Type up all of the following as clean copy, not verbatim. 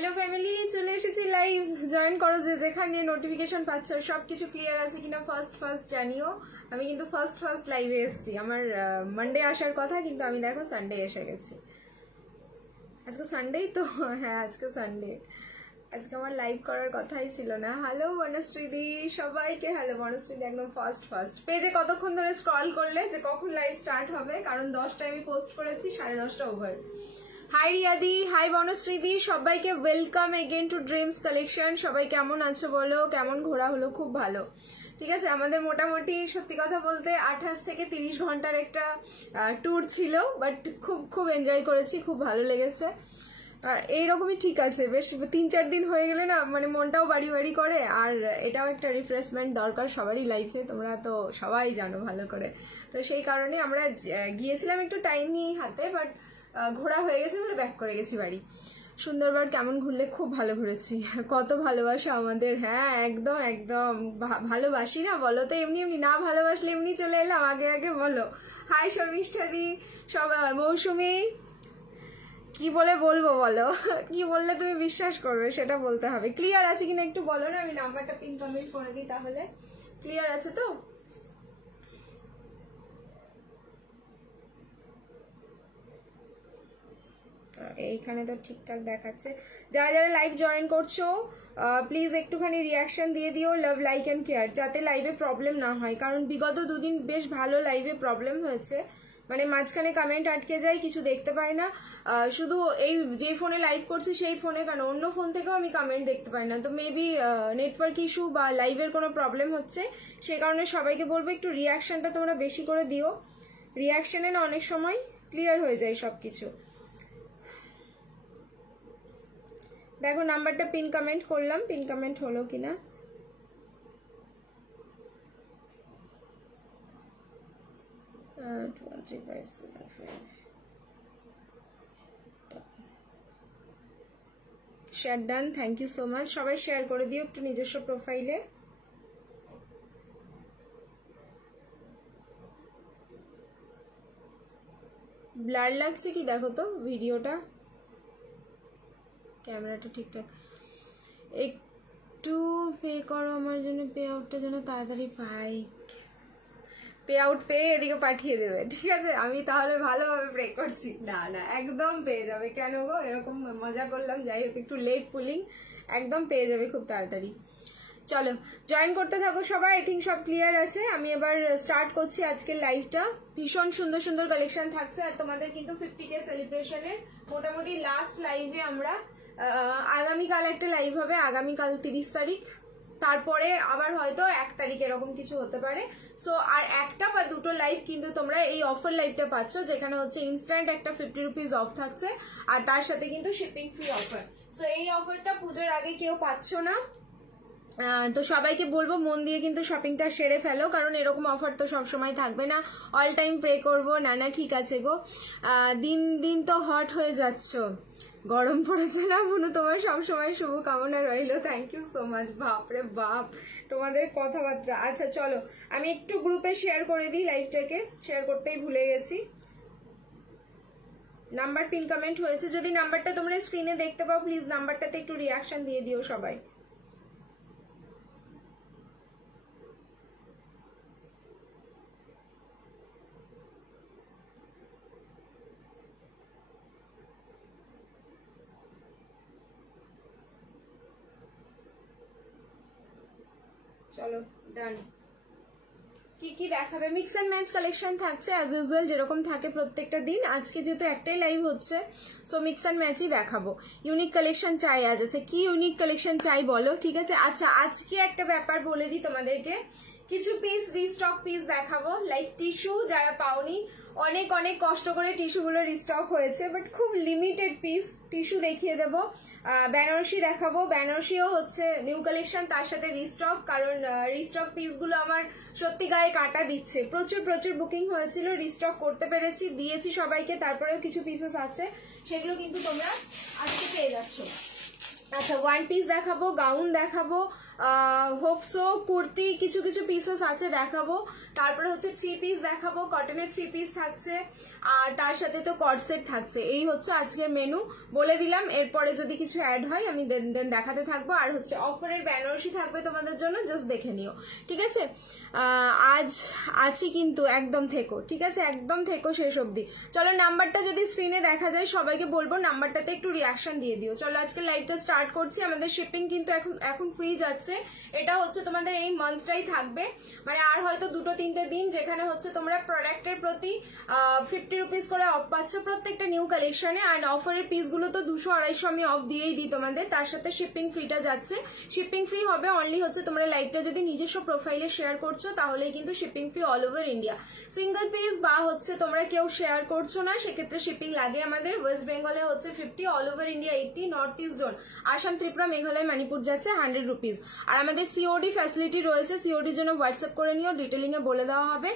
Hello family, চলে এসেছি live. Join করো যে যেখানে নোটিফিকেশন পাচ্ছ। সব কিছু ক্লিয়ার আছে কিনা ফার্স্ট জানিও। আমি কিন্তু ফার্স্ট লাইভে এসেছি। আমার মানডে আসার কথা, কিন্তু আমি দেখো সানডে এসে গেছি। আজকে সানডেই তো, হ্যাঁ আজকে সানডে। আজকে আমার লাইভ করার কথাই ছিল না। হ্যালো বনশ্রীদি, সবাইকে হ্যালো। বনশ্রীদি একদম ফার্স্ট পেজে কতক্ষণ ধরে স্ক্রল করলে যে কখন লাইভ স্টার্ট হবে, কারণ 10টায় আমি পোস্ট করেছি, 10:30 ওভার। হাই রিয়াদি, হাই বনশ্রীদি, সবাইকে welcome again to dreams collection. সবাই কেমন আছো বলো, কেমন ঘোরা হলো? খুব ভালো, ঠিক আছে। আমাদের মোটামুটি সত্যি কথা বলতে 28 থেকে 30 ঘন্টার একটা ট্যুর ছিল, বাট খুব এনজয় করেছি, খুব ভালো লেগেছে। আর এইরকমই ঠিক আছে, বেশ 3-4 দিন হয়ে গেলে না মানে মনটাও বাড়ি করে। আর এটাও একটা রিফ্রেশমেন্ট দরকার সবারই লাইফে, তোমরা তো সবাই জানো ভালো করে। তো সেই কারণে আমরা গিয়েছিলাম একটু টাইম নিয়ে হাতে, বাট ঘোরা হয়ে গেছে বলে ব্যাক করে গেছি বাড়ি। সুন্দরবন কেমন ঘুরলে? খুব ভালো ঘুরেছি। কত ভালোবাসা আমাদের। হ্যাঁ একদম ভালোবাসি না বলো তো, এমনি না ভালোবাসলে এমনি চলে এলাম, আগে বলো। হাই শর্মিষ্ঠাদি, সব মৌসুমি, কি বলে বলবো বলো? কি বললে তুমি বিশ্বাস করবে সেটা বলতে হবে। ক্লিয়ার আছে কিনা একটু বলো না, আমি নাম্বারটা পিন কমেন্ট করে দিই তাহলে। ক্লিয়ার আছে তো? এইখানে তো ঠিকঠাক দেখাচ্ছে। যারা যারা লাইভ জয়েন করছো প্লিজ একটুখানি রিয়াকশন দিয়ে দিও, লাভ লাইক অ্যান্ড কেয়ার, যাতে লাইভে প্রবলেম না হয়। কারণ বিগত 2 দিন বেশ ভালো লাইভে প্রবলেম হয়েছে, মানে মাঝখানে কমেন্ট আটকে যায়, কিছু দেখতে পাই না। শুধু এই যে ফোনে লাইভ করছি সেই ফোনে কেন, অন্য ফোন থেকেও আমি কমেন্ট দেখতে পাই না। তো মেবি নেটওয়ার্ক ইস্যু বা লাইভের কোনো প্রবলেম হচ্ছে, সেই কারণে সবাইকে বলবো একটু রিয়াকশনটা তোমরা বেশি করে দিও। রিয়াকশনে না অনেক সময় ক্লিয়ার হয়ে যায় সব কিছু। দেখো নাম্বারটা পিন কমেন্ট করলাম, পিন কমেন্ট হলো কিনা। Share done, thank you so much. সবাই শেয়ার করে দিও একটু নিজস্ব প্রোফাইলে। ব্লার লাগছে কি দেখো তো ভিডিওটা, ক্যামেরাটা ঠিকঠাক। একটু পে করো আমার জন্য, পে আউটটা যেন তাড়াতাড়ি পাই। পে আউট পেয়ে এদিকে পাঠিয়ে দেবে, ঠিক আছে? আমি তাহলে ভালোভাবে প্রে করছি। না একদম পেয়ে যাবে। কেন গো এরকম মজা করলাম, যাই হোক একটু লেট পুলিং, একদম পেয়ে যাবে খুব তাড়াতাড়ি। চলো জয়েন করতে থাকো সবাই। আই থিঙ্ক সব ক্লিয়ার আছে। আমি এবার স্টার্ট করছি আজকের লাইভটা। ভীষণ সুন্দর কালেকশন থাকছে। আর তোমাদের কিন্তু 50K সেলিব্রেশনের মোটামুটি লাস্ট লাইভে আমরা, আগামীকাল একটা লাইভ হবে, আগামীকাল 30 তারিখ, তারপরে আবার হয়তো 1 তারিখ এরকম কিছু হতে পারে। সো আর একটা বা দুটো লাইভ কিন্তু তোমরা এই অফার লাইভটা পাচ্ছ, যেখানে হচ্ছে ইনস্ট্যান্ট একটা 50 রুপিস অফ থাকছে, আর তার সাথে কিন্তু শিপিং ফ্রি অফার। সো এই অফারটা পুজোর আগে কেউ পাচ্ছ না, তো সবাইকে বলবো মন দিয়ে কিন্তু শপিংটা সেরে ফেলো, কারণ এরকম অফার তো সবসময় থাকবে না। অল টাইম প্রে করবো। না ঠিক আছে গো, দিন তো হট হয়ে যাচ্ছ, গরম পড়েছে না বুনু? তোমার সবসময় শুভ কামনা রইলো। Thank you so much. বাপরে বাপ তোমাদের কথাবার্তা। আচ্ছা চলো আমি একটু গ্রুপে শেয়ার করে দিই, লাইভটাকে শেয়ার করতেই ভুলে গেছি। নাম্বার পিন কমেন্ট হয়েছে, যদি নাম্বারটা তোমরা স্ক্রিনে দেখতে পাও প্লিজ নাম্বারটাতে একটু রিয়াকশন দিয়ে দিও সবাই। চলো ডান। কি দেখাবে? মিক্স অ্যান্ড ম্যাচ কালেকশন থাকছে অ্যাজ ইউজুয়াল, যেরকম থাকে প্রত্যেকটা দিন। আজকে যেহেতু একটাই লাইভ হচ্ছে, সো মিক্স অ্যান্ড ম্যাচই দেখাবো। ইউনিক কালেকশন চাই আজ। আছে কি ইউনিক কালেকশন চাই বলো, ঠিক আছে? আচ্ছা আজকে একটা ব্যাপার বলে দিই তোমাদেরকে, কিছু পিস রিস্টক পিস দেখাবো, লাইক টিস্যু। যারা পাওনি, অনেক কষ্ট করে টিস্যুগুলো রিস্টক হয়েছে, বাট খুব লিমিটেড পিস টিস্যু দেখিয়ে দেবো। বেনারসি দেখাবো, বেনারসিও হচ্ছে নিউ কালেকশন, তার সাথে রিস্টক। কারণ রিস্টক পিসগুলো আমার সত্যি গায়ে কাটা দিচ্ছে। প্রচুর বুকিং হয়েছিল, রিস্টক করতে পেরেছি, দিয়েছি সবাইকে। তারপরেও কিছু পিসেস আছে, সেগুলো কিন্তু তোমরা আজকে পেয়ে যাচ্ছ। আচ্ছা ওয়ান পিস দেখাবো, গাউন দেখাবো, হোপসো কুর্তি কিছু কিছু পিসেস আছে দেখাবো, তারপরে হচ্ছে 3 পিস দেখাবো, কটনের 3 পিস থাকছে, আর তার সাথে তো কট সেট থাকছে। এই হচ্ছে আজকের মেনু, বলে দিলাম। এরপরে যদি কিছু অ্যাড হয় আমি দেন দেখাতে থাকবো। আর হচ্ছে অফারের বেনারসি থাকবে তোমাদের জন্য, জাস্ট দেখে নিও, ঠিক আছে? আজ আছি কিন্তু, একদম থেকো, ঠিক আছে? একদম থেকো শেষ অবধি। চলো নাম্বারটা যদি স্ক্রিনে দেখা যায় সবাইকে বলবো নাম্বারটাতে একটু রিয়াকশন দিয়ে দিও। চলো আজকে লাইভটা স্টার্ট করছি। আমাদের শিপিং কিন্তু এখন ফ্রি যাচ্ছে, এটা হচ্ছে তোমাদের এই মান্থটাই থাকবে, মানে আর হয়তো 2-3টে দিন যেখানে হচ্ছে তোমরা প্রোডাক্টের প্রতি 50 রুপিস করে অফ পাচ্ছ প্রত্যেকটা নিউ কালেকশনে। আর অফারের পিসগুলো তো 200-250 আমি অফ দিয়েই দিই তোমাদের, তার সাথে শিপিং ফ্রিটা যাচ্ছে। শিপিং ফ্রি হবে অনলি হচ্ছে তোমরা লাইভটা যদি নিজস্ব প্রোফাইলে শেয়ার করছো তাহলেই কিন্তু shipping free all over India. Single piece বা হচ্ছে তোমরা কেউ শেয়ার করছো না সেক্ষেত্রে শিপিং লাগে আমাদের। ওয়েস্ট বেঙ্গলে হচ্ছে 50, all over India 80, north east zone Assam, Tripura, Meghalaya, Manipur যাচ্ছে 100 রুপিস। আর আমাদের সিওডি ফ্যাসিলিটি রয়েছে, সিওডির জন্য হোয়াটসঅ্যাপ করে নিও, ডিটেলিং এ বলে দেওয়া হবে।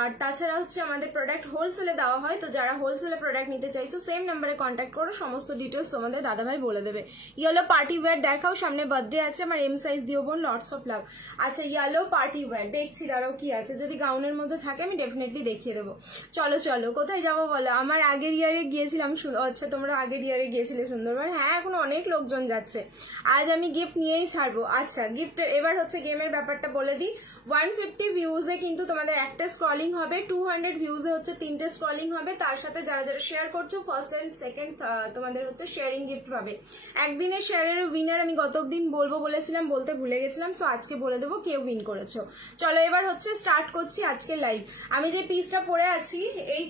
আর তাছাড়া হচ্ছে আমাদের প্রোডাক্ট হোলসেলে দেওয়া হয়, তো যারা হোলসেলে প্রোডাক্ট নিতে চাইছো সেম নাম্বারে কন্ট্যাক্ট করো, সমস্ত ডিটেলস তোমাদের দাদাভাই বলে দেবে। ইয়েলো পার্টি ওয়্যার দেখাও, সামনে বার্থডে আছে আমার, এম সাইজ দিও বোন, লটস অফ লাভ। আচ্ছা ইয়েলো পার্টি ওয়্যার দেখছি, দাঁড়াও কি আছে, যদি গাউনের মধ্যে থাকে আমি ডেফিনেটলি দেখিয়ে দেবো। চলো চলো কোথায় যাবো বলো? আমার আগের ইয়ারে গিয়েছিলাম, আচ্ছা তোমরা আগের ইয়ারে গিয়েছিলে সুন্দরবন, হ্যাঁ এখন অনেক লোকজন যাচ্ছে। আজ আমি গিফট নিয়েই ছাড়বো। আচ্ছা গিফটের এবার হচ্ছে গেমের ব্যাপারটা বলে দিই। 150 ভিউজে কিন্তু তোমাদের একটা স্ক্রলিং হবে, 200 ভিউজে হচ্ছে 3টে স্ক্রলিং হবে, তার সাথে যারা যারা শেয়ার করছো ফার্স্ট এন্ড সেকেন্ড তোমাদের হচ্ছে শেয়ারিং গিফট পাবে। একদিনের শেয়ারের উইনার আমি গত দিন বলবো বলেছিলাম, বলতে ভুলে গেছিলাম, সো আজকে বলে দেবো কেউ উইন করেছো। চলো এবার হচ্ছে স্টার্ট করছি আজকে লাইভ। আমি যে পিসটা পরে আছি এই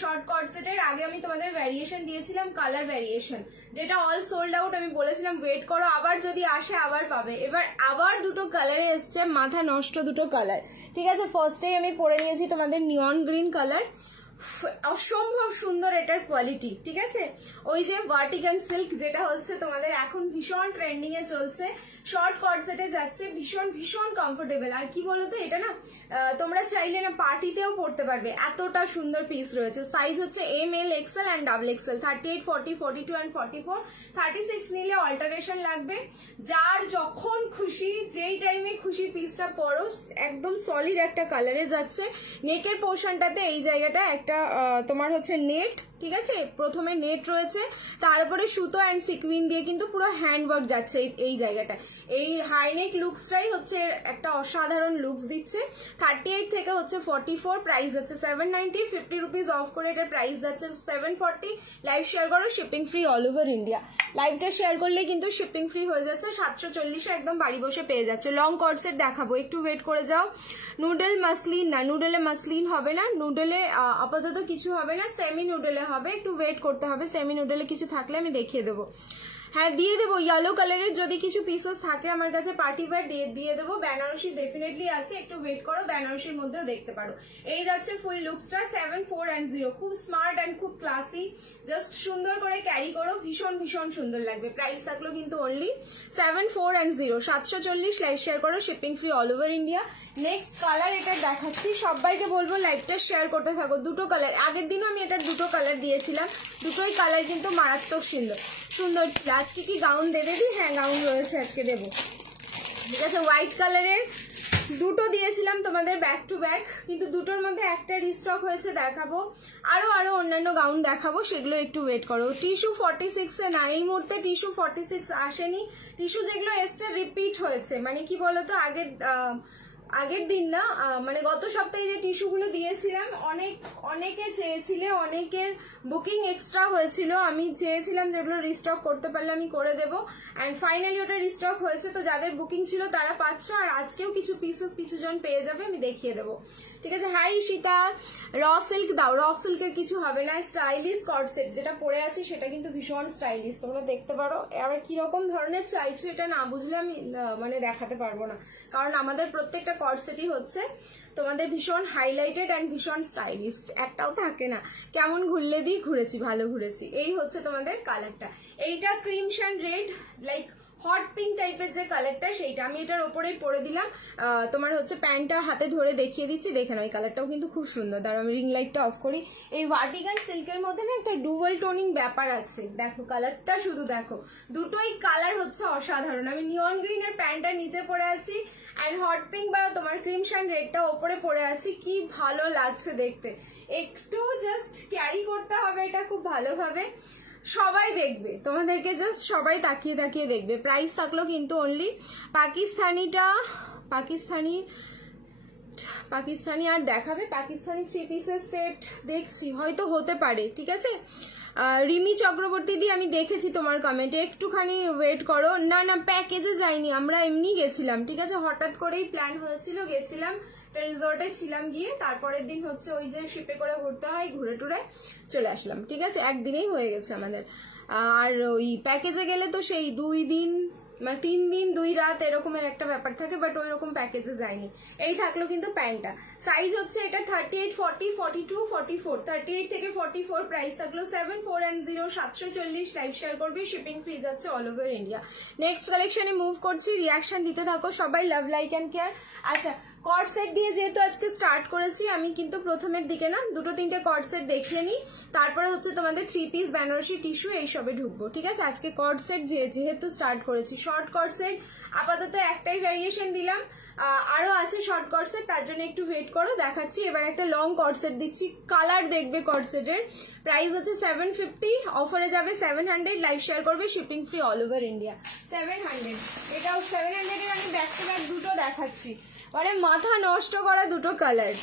শর্ট কর্ড সেটের আগে আমি তোমাদের ভ্যারিয়েশন দিয়েছিলাম, কালার ভ্যারিয়েশন, যেটা অল সোল্ড আউট। আমি বলেছিলাম ওয়েট করো, আবার যদি আসে আবার পাবে। এবার আবার দুটো কালারে এসছে, মাথা নষ্ট দুটো কালার, ঠিক আছে? ফার্স্টেই আমি পরে নিয়েছি তোমাদের নিয়ন গ্রিন কালার, অসম্ভব সুন্দর এটার কোয়ালিটি, ঠিক আছে? ওই যে ভার্টিকান সিল্ক যেটা হচ্ছে তোমাদের এখন ভীষণ ট্রেন্ডিং এ চলছে, শর্ট কর্ড সেটে যাচ্ছে, ভীষণ ভীষণ কমফোর্টেবল। আর কি বলতো এটা না তোমরা চাইলে না পার্টিতেও পড়তে পারবে, এতটা সুন্দর পিস রয়েছে। সাইজ হচ্ছে M, L, XL and double XL, 38, 40, 42 and 44, 36 নিলে অল্টারেশন লাগবে। যার যখন খুশি যেই টাইমে খুশি পিসটা পরো, একদম সলিড একটা কালারে যাচ্ছে। নেকের পোর্শনটাতে এই জায়গাটা একটা তোমার হচ্ছে নেট, ঠিক আছে? প্রথমে নেট রয়েছে, তার উপরে সুতো অ্যান্ড সিকুইন দিয়ে কিন্তু পুরো হ্যান্ডওয়ার্ক যাচ্ছে এই জায়গাটা। এই হাইনেক লুকসটাই হচ্ছে একটা অসাধারণ লুকস দিচ্ছে। 38 থেকে হচ্ছে 44, প্রাইস যাচ্ছে 790, 50 রুপিস অফ করে এটার প্রাইস যাচ্ছে 740। লাইভ শেয়ার করো, shipping free all over India. লাইভটা শেয়ার করলে কিন্তু শিপিং ফ্রি হয়ে যাচ্ছে, 740 একদম বাড়ি বসে পেয়ে যাচ্ছে। লং কর্ড সেট দেখাবো, একটু ওয়েট করে যাও। নুডল মাসলিন না, নুডলে মাসলিন হবে না, নুডলে আপাতত কিছু হবে না, সেমি নুডলে হবে, একটু ওয়েট করতে হবে। সেমি নুডলে কিছু থাকলে আমি দেখিয়ে দেবো, হ্যাঁ দিয়ে দেবো। ইয়েলো কালারের যদি কিছু পিসেস থাকে আমার কাছে পার্টি ওয়্যার দিয়ে দেবো। বেনারসি ডেফিনেটলি আছে, একটু ওয়েট করো, বেনারসির মধ্যেও দেখতে পারো। এই যাচ্ছে ফুল লুকসটা, 7, 4 and 0, খুব স্মার্ট অ্যান্ড খুব ক্লাসি, জাস্ট সুন্দর করে ক্যারি করো, ভীষণ ভীষণ সুন্দর লাগবে। প্রাইস থাকলো কিন্তু অনলি 7, 4 and 0, 740। লাইভ শেয়ার করো, shipping free all over India. Next colour এটা দেখাচ্ছি, সবাইকে বলবো লাইভটা শেয়ার করতে থাকো। দুটো কালার, আগের দিনও আমি এটার দুটো কালার দিয়েছিলাম, দুটোই কালার কিন্তু মারাত্মক সুন্দর সুন্দর ছিল। আজকে কি গাউন দেবে দি? হ্যাঁ গাউন রয়েছে, আজকে দেবো, ঠিক আছে? হোয়াইট কালারের দুটো দিয়েছিলাম তোমাদের ব্যাক টু ব্যাক, কিন্তু দুটোর মধ্যে একটা রিস্টক হয়েছে, দেখাবো। আরো অন্যান্য গাউন দেখাবো, সেগুলো একটু ওয়েট করো। টিস্যু 46 না, এই মুহূর্তে টিস্যু 46 আসেনি। টিস্যু যেগুলো এসছে রিপিট হয়েছে, মানে কি বলতো আগের দিন না, মানে গত সপ্তাহে যে টিস্যুগুলো দিয়েছিলাম অনেকে চেয়েছিলে, অনেকের বুকিং এক্সট্রা হয়েছিল, আমি চেয়েছিলাম যেগুলো রিস্টক করতে পারলে আমি করে দেবো, অ্যান্ড ফাইনালি ওটা রিস্টক হয়েছে। তো যাদের বুকিং ছিল তারা পাচ্ছ, আর আজকেও কিছু পিসেস কিছুজন পেয়ে যাবে, আমি দেখিয়ে দেবো, ঠিক আছে? হাই সীতা, র সিল্ক দাও, র সিল্কের কিছু হবে না। স্টাইলিশ কর্ড সেট যেটা পরে আছি সেটা কিন্তু ভীষণ স্টাইলিশ, তোমরা দেখতে পারো। আবার কিরকম ধরনের চাইছো এটা না বুঝলে আমি মানে দেখাতে পারবো না, কারণ আমাদের প্রত্যেকটা কর্ড সেটই হচ্ছে তোমাদের ভীষণ হাইলাইটেড অ্যান্ড ভীষণ স্টাইলিশ, একটাও থাকে না। কেমন ঘুরলে দিই? ঘুরেছি, ভালো ঘুরেছি। এই হচ্ছে তোমাদের কালারটা, এইটা creams and red, like hot pink টাইপের যে কালারটা সেইটা আমি এটার ওপরেই পরে দিলাম। তোমার হচ্ছে প্যান্টটা হাতে ধরে দেখিয়ে দিচ্ছি, দেখে নাও এই কালারটাও কিন্তু খুব সুন্দর। দাঁড়াও আমি রিং লাইটটা অফ করি। এই ভার্টিকাল সিল্কের মধ্যে না একটা ডুয়াল টোনিং ব্যাপার আছে, দেখো কালারটা শুধু দেখো, দুটোই কালার হচ্ছে অসাধারণ। আমি নিয়ন গ্রিনের প্যান্টটা নিচে পরে আছি অ্যান্ড হট পিঙ্ক বা তোমার ক্রিমশন রেডটা ওপরে পরে আছি, কি ভালো লাগছে দেখতে। একটু জাস্ট ক্যারি করতে হবে এটা খুব ভালোভাবে, সবাই দেখবে তোমাদেরকে, জাস্ট সবাই তাকিয়ে তাকিয়ে দেখবে। প্রাইস থাকলো কিন্তু অনলি পাকিস্তানি আর দেখাবে, পাকিস্তানি 3 পিসের সেট দেখছি, হয়তো হতে পারে, ঠিক আছে। রিমি চক্রবর্তী দিয়ে আমি দেখেছি তোমার কমেন্টে, একটুখানি ওয়েট করো। না না প্যাকেজে যাইনি, আমরা এমনি গেছিলাম, ঠিক আছে, হঠাৎ করেই প্ল্যান হয়েছিল, গেছিলাম রিসোর্টে ছিলাম, গিয়ে তারপরের দিন হচ্ছে ওই যে শিপে করে ঘুরতে হয়, ঘুরে টুরে চলে আসলাম, ঠিক আছে, একদিনেই হয়ে গেছে আমাদের। আর ওই প্যাকেজে গেলে তো সেই 2 দিন মানে 3 দিন 2 রাত এরকমের একটা ব্যাপার থাকে, বাট ওই রকম প্যাকেজে যায়নি। এই থাকলো কিন্তু প্যান্টটা, সাইজ হচ্ছে এটা 38, 40, 42, 44, 38 থেকে 44, প্রাইস থাকলো 7410 740, লাইভ শেয়ার করবে, শিপিং ফ্রি যাচ্ছে অল ওভার ইন্ডিয়া। নেক্সট কালেকশনে মুভ করছি, রিয়াকশন দিতে থাকো সবাই, লাভ লাইক অ্যান্ড কেয়ার। আচ্ছা কর্ড সেট দিয়ে যেহেতু আজকে স্টার্ট করেছি আমি, কিন্তু প্রথমের দিকে না 2-3টে কর্ড সেট দেখিয়ে নিই, তারপরে হচ্ছে তোমাদের 3 পিস বেনারসি টিস্যু এইসবে ঢুকবো, ঠিক আছে। আজকে কর্ড সেট যেহেতু স্টার্ট করেছি, শর্ট কর্ড সেট আপাতত একটাই ভ্যারিয়েশন দিলাম, আরো আছে শর্ট কর্ড সেট, তার জন্য একটু ওয়েট করো, দেখাচ্ছি। এবার একটা লং কর্ড সেট দিচ্ছি, কালার দেখবে কর্ড সেটের, প্রাইস হচ্ছে 750, অফারে যাবে 700, লাইভ শেয়ার করবে, shipping free all over India. 700, এটাও 700 এর আমি ব্যাক টু ব্যাক দুটো দেখাচ্ছি, মানে মাথা নষ্ট করা দুটো কালার।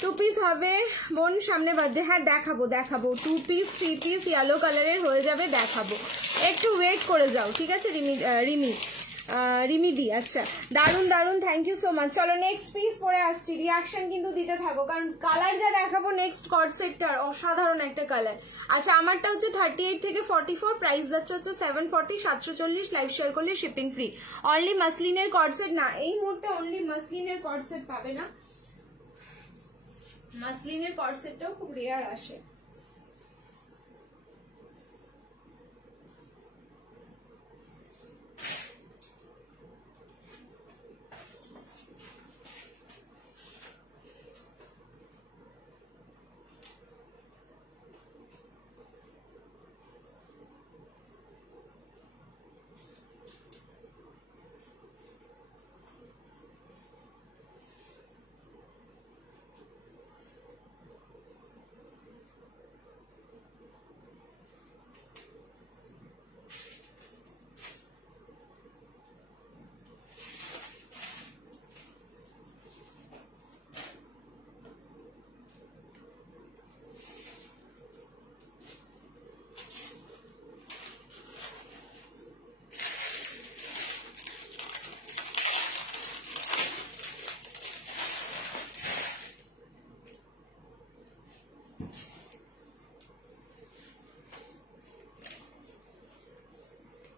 2 পিস হবে বোন, সামনে বাদে, হ্যাঁ দেখাবো 2 পিস 3 পিস ইয়েলো কালারের হয়ে যাবে, দেখাবো, একটু ওয়েট করে যাও, ঠিক আছে রিমি দি। আচ্ছা দারুন, থ্যাংক ইউ সো মাচ। চলো নেক্সট পিস পরে আসছি, রিয়াকশন কিন্তু দিতে থাকো, কারণ কালার যা দেখাবো নেক্সট কর্ড সেটটার অসাধারণ একটা কালার। আচ্ছা আমারটা হচ্ছে 38 থেকে 44, প্রাইস যাচ্ছে হচ্ছে 740, 740, লাইভ শেয়ার করলে শিপিং ফ্রি। অনলি মাসলিনের কর্ড সেট না, এই মুহূর্তে অনলি মাসলিনের কর্ড সেট পাবে না, মাসলিনের কর্ড সেটটাও খুব রেয়ার আসে।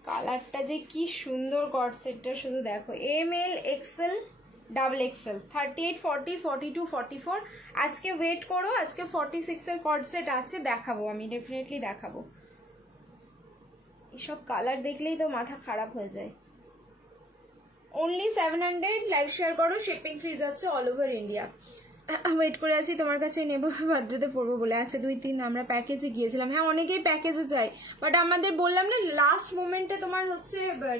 কালারটা যে কি সুন্দর কর্ড সেটটা শুধু দেখো, ML XL ডাবল XL 38 40 42 44। আজকে ওয়েট করো, আজকে 46 এর কর্ড সেট আছে, দেখাবো আমি, ডেফিনেটলি দেখাবো। এসব কালার দেখলেই তো মাথা খারাপ হয়ে যায়। অনলি 700, লাইভ শেয়ার করো, শিপিং ফ্রি যাচ্ছে অল ওভার ইন্ডিয়া। ওয়েট করে আছি, তোমার কাছে নেবো, বার্থডেতে পড়বো বলে। আচ্ছা 2-3 আমরা প্যাকেজে গিয়েছিলাম, হ্যাঁ অনেকেই প্যাকেজে যায়, বাট আমাদের বললাম না লাস্ট মোমেন্টে তোমার হচ্ছে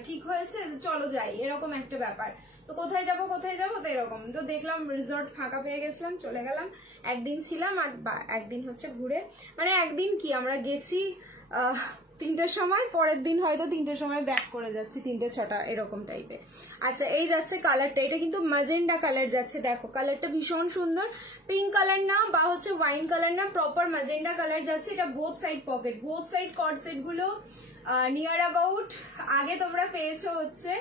ঠিক হয়েছে চলো যাই, এরকম একটা ব্যাপার। তো কোথায় যাবো তো এরকম, তো দেখলাম রিসর্ট ফাঁকা পেয়ে গেছিলাম, চলে গেলাম, একদিন ছিলাম আর একদিন হচ্ছে ঘুরে, মানে একদিন কি আমরা গেছি 3টের সময়, পরের দিন হয়তো 3টের সময় ব্যাক করে যাচ্ছি, 3টে-6টা এরকম টাইপের। আচ্ছা এই যাচ্ছে কালারটা, এটা কিন্তু ম্যাজেন্ডা কালার যাচ্ছে, দেখো কালারটা ভীষণ সুন্দর, পিঙ্ক কালার না বা হচ্ছে ওয়াইন কালার না, প্রপার ম্যাজেন্ডা কালার যাচ্ছে। এটা both side pocket, both side cord set গুলো নিয়ার অ্যাবাউট আগে তোমরা পেয়েছো হচ্ছে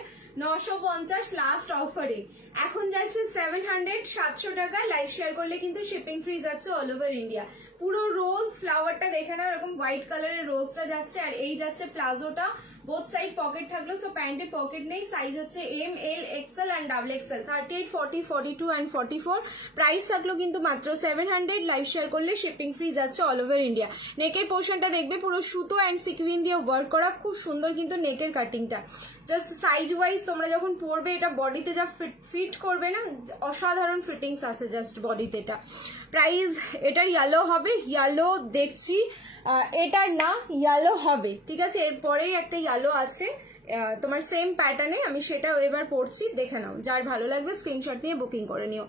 950 লাস্ট অফারে, এখন যাচ্ছে 700 700 টাকা, লাইভ শেয়ার করলে কিন্তু শিপিং ফ্রি যাচ্ছে অল ওভার ইন্ডিয়া। পুরো রোজ ফ্লাওয়ারটা দেখে নাও, এরকম হোয়াইট কালারের রোজটা যাচ্ছে, আর এই যাচ্ছে প্লাজোটা, বোথ সাইড পকেট থাকলো, সো প্যান্টে পকেট নেই, সাইজ হচ্ছে M, L, XL and double XL, 38, 40, 42 and 44। Price থাকলো কিন্তু মাত্র 700, লাইভ শেয়ার করলে শিপিং ফ্রি যাচ্ছে অল ওভার ইন্ডিয়া। নেকের পোর্শনটা দেখবে পুরো সুতো অ্যান্ড সিকুইন দিয়ে ওয়ার্ক করা, খুব সুন্দর কিন্তু নেকের কাটিংটা। জাস্ট সাইজ ওয়াইজ তোমরা যখন পরবে এটা বডিতে যা ফিট করবে না, অসাধারণ ফিটিংস আছে জাস্ট বডিতে এটা। প্রাইস এটার ইয়েলো হবে, ইয়েলো দেখছি, এটার না ইয়েলো হবে, ঠিক আছে। এরপরেই একটা ইয়েলো আছে তোমার সেম প্যাটার্নে, আমি সেটাও এবার পড়ছি, দেখে নাও, যার ভালো লাগবে স্ক্রিনশট নিয়ে বুকিং করে নিও।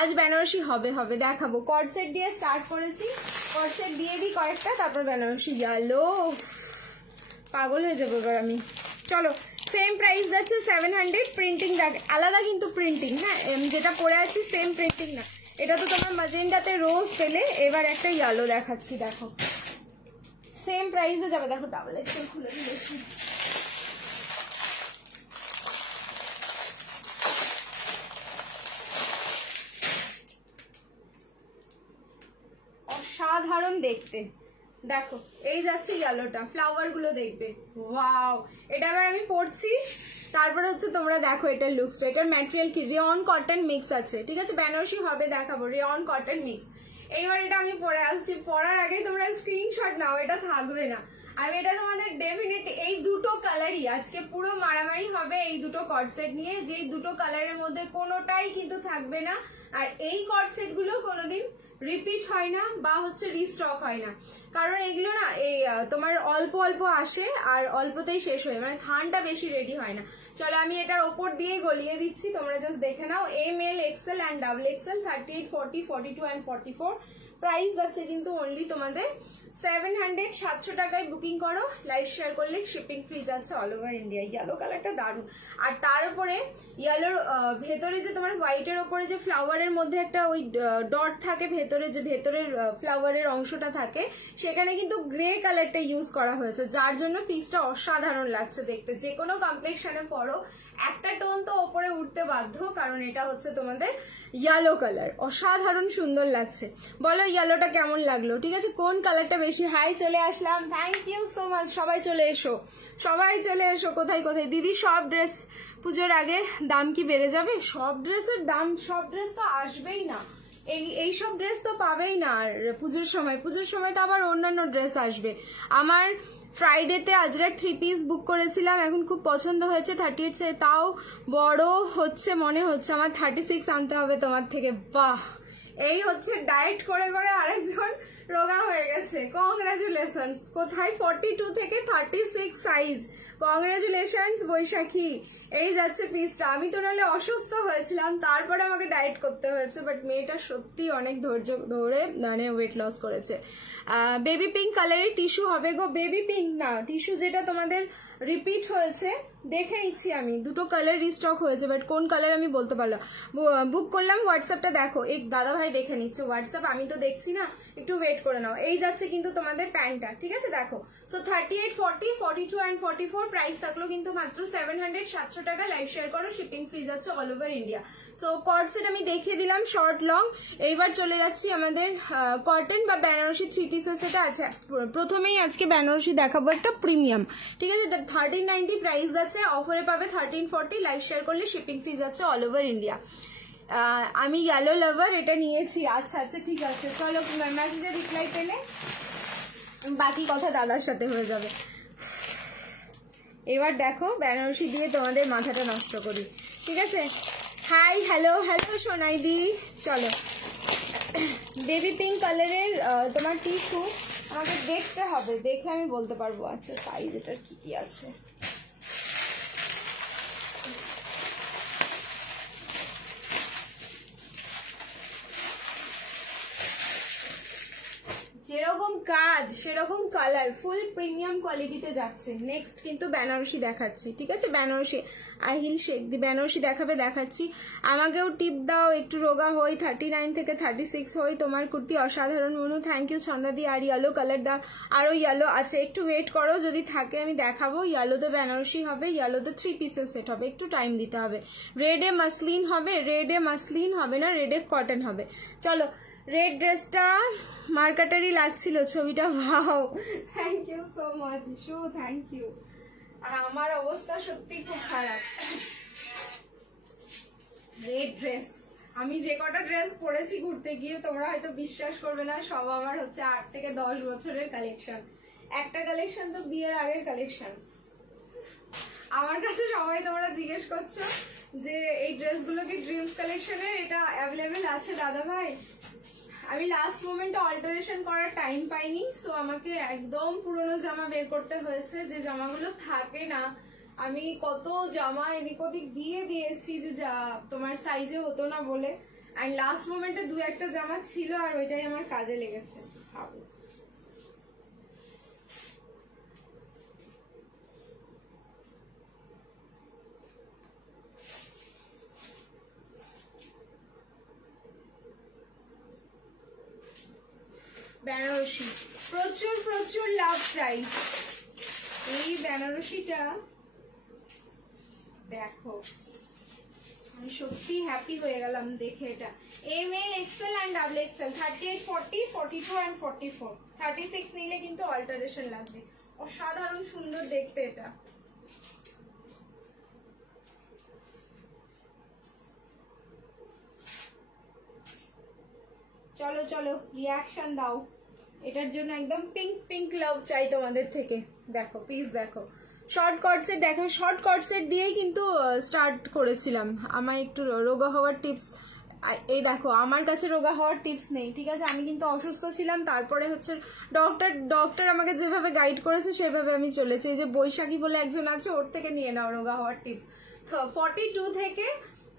আজ বেনারসি হবে দেখাবো। কর্ড সেট দিয়ে স্টার্ট করেছি, কর্ড সেট দিয়ে দিই কয়েকটা, তারপর বেনারসি। ইয়েলো পাগল হয়ে যাবো এবার আমি। চলো, সেম প্রাইস যাচ্ছে 700, প্রিন্টিং দেখ আলাদা কিন্তু প্রিন্টিং, হ্যাঁ যেটা পরে আছি সেম প্রিন্টিং না, এটা তো তোমার ম্যাজেন্ডাতে রোজ পেলে, এবার একটা ইয়েলো দেখাচ্ছি, দেখো সেম প্রাইসে যাবে। দেখো ডাবল এক্সেল খুলে দিয়েছি, অসাধারণ দেখতে। দেখো এই যাচ্ছে ইয়েলোটা, ফ্লাওয়ার গুলো দেখবে, ওয়াও। এটা এবার আমি পরছি, তারপরে হচ্ছে তোমরা দেখো এটার লুকসটা। এটার ম্যাটেরিয়াল কি, রেয়ন কটন মিক্স আছে, ঠিক আছে, বেনারসি হবে দেখাবো, রেয়ন কটন মিক্স। এইবার এটা আমি পরে আসছি, পরার আগে তোমরা স্ক্রিনশট নাও, এটা থাকবে না। আমি এটা তোমাদের ডেফিনেটলি এই দুটো কালারই আজকে পুরো মারামারি হবে, এই দুটো কর্ড সেট নিয়ে, যে দুটো কালারের মধ্যে কোনোটাই কিন্তু থাকবে না। আর এই কর্ড সেট গুলো কোনোদিন রিপিট হয় না বা হচ্ছে রিস্টক হয় না, কারণ এগুলো না এই তোমার অল্প অল্প আসে আর অল্পতেই শেষ হয়, মানে থানটা বেশি রেডি হয় না। চলো আমি এটার ওপর দিয়ে গলিয়ে দিচ্ছি, তোমরা জাস্ট দেখে নাও। M, L, XL and double XL, 38, 40, 42 and 44। Price যাচ্ছে কিন্তু অনলি তোমাদের 700, 700 টাকায় বুকিং করো, লাইভ শেয়ার করলে শিপিং ফ্রি যাচ্ছে অল ওভার ইন্ডিয়া। ইয়েলো কালারটা দারুণ, আর তার উপরে ইয়েলোর ভেতরে যে তোমার হোয়াইটের ওপরে যে ফ্লাওয়ারের মধ্যে একটা ওই ডট থাকে ভেতরে, যে ভেতরের ফ্লাওয়ারের অংশটা থাকে, সেখানে কিন্তু গ্রে কালারটা ইউজ করা হয়েছে, যার জন্য পিসটা অসাধারণ লাগছে দেখতে। যে কোনো কমপ্লেক্সনে পরো একটা টোন তো ওপরে উঠতে বাধ্য, কারণ এটা হচ্ছে তোমাদের ইয়েলো কালার, অসাধারণ সুন্দর লাগছে। বলো ইয়েলোটা কেমন লাগলো, ঠিক আছে, কোন কালারটা বেশি? হাই চলে আসলাম, থ্যাংক ইউ সো মাচ, সবাই চলে এসো, সবাই চলে এসো। কোথায় কোথায় দিদি সব ড্রেস পুজোর আগে দাম কি বেড়ে যাবে? সব ড্রেসের দাম, সব ড্রেস তো আসবেই না, এই সব ড্রেস তো পাবেই না। আর পুজোর সময় তো আবার অন্যান্য ড্রেস আসবে। আমার ফ্রাইডেতে আজরাক 3 পিস বুক করেছিলাম, এখন খুব পছন্দ হয়েছে 38, তাও বড় হচ্ছে মনে হচ্ছে, আমার 36 আনতে হবে তোমার থেকে। বাহ, এই হচ্ছে ডায়েট করে করে আরেকজন রোগা হয়ে গেছে, কংগ্রাচুলেশনস। কোথায় 42 থেকে 36 সাইজ, কংগ্রাচুলেশনস বৈশাখী। এই যাচ্ছে পিসটা, আমি তো নাহলে অসুস্থ হয়েছিলাম, তারপরে আমাকে ডায়েট করতে হয়েছে, বাট মেয়েটা সত্যি অনেক ধৈর্য ধরে মানে ওয়েট লস করেছে। বেবি পিঙ্ক কালারের টিস্যু হবে গো, বেবি পিঙ্ক না, টিস্যু যেটা তোমাদের রিপিট হয়েছে, দেখে নিচ্ছি আমি, দুটো কালার রিস্টক হয়েছে, বাট কোন কালার আমি বলতে পারলাম। বুক করলাম, হোয়াটসঅ্যাপটা দেখো, এক দাদা ভাই দেখে নিচ্ছে হোয়াটসঅ্যাপ, আমি তো দেখছি না, একটু ওয়েট করে নাও। এই যাচ্ছে কিন্তু তোমাদের প্যান্টটা, ঠিক আছে, দেখো। সো 38, 40, 42 অ্যান্ড 44 প্রাইস থাকলো কিন্তু মাত্র 700, 700 টাকা, লাইভ শেয়ার করো, শিপিং ফ্রি যাচ্ছে all over India. So cord set আমি দেখিয়ে দিলাম, শর্ট লং। এইবার চলে যাচ্ছি আমাদের কটন বা বেনারসি 3 পিসের সেটা আছে। প্রথমেই আজকে বেনারসি দেখাবো একটা প্রিমিয়াম, ঠিক আছে, 1390 প্রাইস যাচ্ছে, অফারে পাবে 1340, লাইভ শেয়ার করলে শিপিং ফি যাচ্ছে অল ওভার ইন্ডিয়া। আমি ইয়েলো লাভার এটা নিয়েছি, আচ্ছা আচ্ছা ঠিক আছে, চলো মেসেজে রিপ্লাই পেলে বাকি কথা দাদার সাথে হয়ে যাবে। এবার দেখো বেনারসি দিয়ে তোমাদের মাথাটা নষ্ট করি, ঠিক আছে। হাই, হ্যালো হ্যালো সোনাইদি। চলো, বেবি পিঙ্ক কালারের তোমার টিস্যু আমাকে দেখতে হবে, দেখে আমি বলতে পারবো আচ্ছা সাইজ এটার কি কি আছে। যেরকম কাজ সেরকম কালার, ফুল প্রিমিয়াম কোয়ালিটিতে যাচ্ছে। নেক্সট কিন্তু বেনারসি দেখাচ্ছি, ঠিক আছে, বেনারসি আহিল শেখ দি বেনারসি দেখাচ্ছি। আমাকেও টিপ দাও, একটু রোগা হই, 39 থেকে 36 হই, তোমার কুর্তি অসাধারণ মনু, থ্যাংক ইউ ছন্দাদি। আর ইয়েলো কালার দাও, আরও ইয়েলো আছে, একটু ওয়েট করো, যদি থাকে আমি দেখাবো। ইয়েলোতে বেনারসি হবে, ইয়েলোতে 3 পিসের সেট হবে, একটু টাইম দিতে হবে। রেডে মাসলিন হবে, রেডে মাসলিন হবে না, রেডে কটন হবে। চলো রেড ড্রেসটা মার্কাটারি লাগছিল, ছবিটা ভাও। Thank you so much Ishu, thank you. আর আমার অবস্থা সত্যি খুব খারাপ। রেড ড্রেস, আমি যে কটা ড্রেস পরেছি ঘুরতে গিয়ে তোমরা হয়তো বিশ্বাস করবে না, সব আমার হচ্ছে 8 থেকে 10 বছরের কালেকশন। একটা কালেকশন তো বিয়ের আগের কালেকশন। আমার কাছে সবাই তোমরা জিজ্ঞেস করছো যে এই ড্রেসগুলো কি ড্রিমস কালেকশনের, এটা অ্যাভেলেবেল আছে দাদা ভাই? আমি লাস্ট মোমেন্টে অল্টারেশন করার টাইম পাইনি, সো আমাকে একদম পুরনো জামা বের করতে হয়েছে, যে জামাগুলো থাকে না। আমি কত জামা এদিক ওদিক দিয়ে দিয়েছি যে যা তোমার সাইজে হতো না বলে, অ্যান্ড লাস্ট মোমেন্টে 2-1টা জামা ছিল আর ওইটাই আমার কাজে লেগেছে। ভাবো। বেনারসি প্রচুর প্রচুর লাভ চাই। এই বেনারসিটা দেখো, আমি সত্যি হ্যাপি হয়ে গেলাম দেখে। এটা ML XL and XXL, 38, 40, 42 and 44। 36 নিলে কিন্তু অল্টারেশন লাগবে। অসাধারণ সুন্দর দেখতে এটা। চলো চলো রিয়াকশন দাও, এটার জন্য একদম পিঙ্ক পিঙ্ক লাভ চাই তোমাদের থেকে। দেখো পিস দেখো, শর্ট কট সেট দেখো, শর্ট কট সেট দিয়েই কিন্তু স্টার্ট করেছিলাম। আমার একটু রোগা হওয়ার টিপস, এই দেখো আমার কাছে রোগা হওয়ার টিপস নেই, ঠিক আছে? আমি কিন্তু অসুস্থ ছিলাম, তারপরে হচ্ছে ডক্টর আমাকে যেভাবে গাইড করেছে সেভাবে আমি চলেছি। এই যে বৈশাখী বলে একজন আছে, ওর থেকে নিয়ে নাও রোগা হওয়ার টিপস। 42 থেকে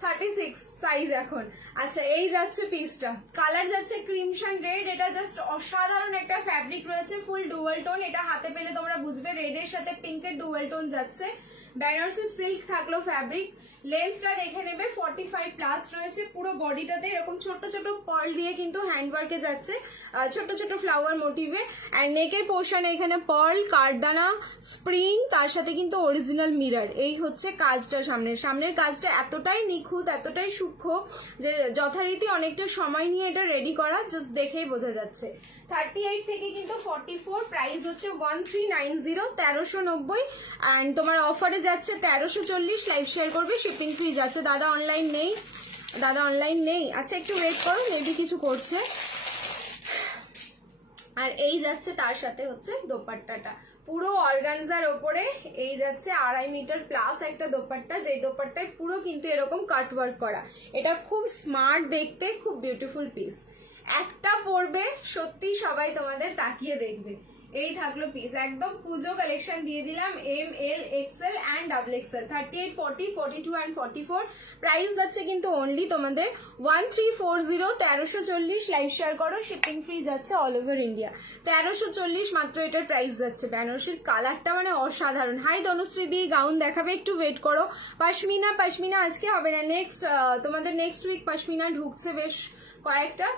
36 সাইজ এখন। আচ্ছা এই যাচ্ছে পিসটা, কালার যাচ্ছে ক্রিমশন রেড। এটা জাস্ট অসাধারণ একটা ফ্যাব্রিক রয়েছে, ফুল ডুয়াল টোন। এটা হাতে পেলে তোমরা বুঝবে, রেডের সাথে পিঙ্কের ডুয়াল টোন যাচ্ছে। বেনারসি সিল্ক থাকলো ফ্যাব্রিক। লেন্থটা দেখে নেবে 45+ রয়েছে। পুরো বডিটাতে এরকম ছোট ছোট পার্ল দিয়ে কিন্তু হ্যান্ডওয়ার্কে যাচ্ছে, ছোট ছোট ফ্লাওয়ার মোটিভে। অ্যান্ড নেকের পোর্শনে এখানে পার্ল, কারদানা, স্প্রিং, তার সাথে কিন্তু অরিজিনাল মিরর। এই হচ্ছে কাজটা, সামনের কাজটা এতটাই নিখুঁত, এতটাই সূক্ষ্ম যে যথারীতি অনেকটা সময় নিয়ে এটা রেডি করা, জাস্ট দেখেই বোঝা যাচ্ছে। 38 থেকে কিন্তু 44, প্রাইস হচ্ছে 1390, 1390। অ্যান্ড তোমার অফারে যাচ্ছে 1340, লাইভ শেয়ার করবে, শিপিং ফ্রি যাচ্ছে। দাদা অনলাইন নেই, দাদা অনলাইন নেই। আচ্ছা একটু ওয়েট করো, মেবি কিছু করছে। আর এই যাচ্ছে তার সাথে হচ্ছে দোপাট্টাটা, পুরো অর্গানজার ওপরে এই যাচ্ছে 2.5 মিটার প্লাস একটা দোপাট্টা, যেই দোপাট্টায় পুরো কিন্তু এরকম কাটওয়ার্ক করা। এটা খুব স্মার্ট দেখতে, খুব বিউটিফুল পিস। একটা পরবে সত্যি সবাই তোমাদের তাকিয়ে দেখবে। এই থাকলো পিস, একদম পুজো কালেকশন দিয়ে দিলাম। ML XL and XXL, 38, 40, 42 and 44। Price যাচ্ছে কিন্তু অনলি তোমাদের 1340, 1340, লাইভ শেয়ার করো, শিপিং ফ্রি যাচ্ছে অল ওভার ইন্ডিয়া। 1340 মাত্র এটার প্রাইস যাচ্ছে। বেনারসির কালারটা মানে অসাধারণ। হাই তনুশ্রী দি, গাউন দেখাবে, একটু ওয়েট করো। পশমিনা আজকে হবে না, তোমাদের নেক্সট উইক পশমিনা ঢুকছে বেশ কয়েকটা,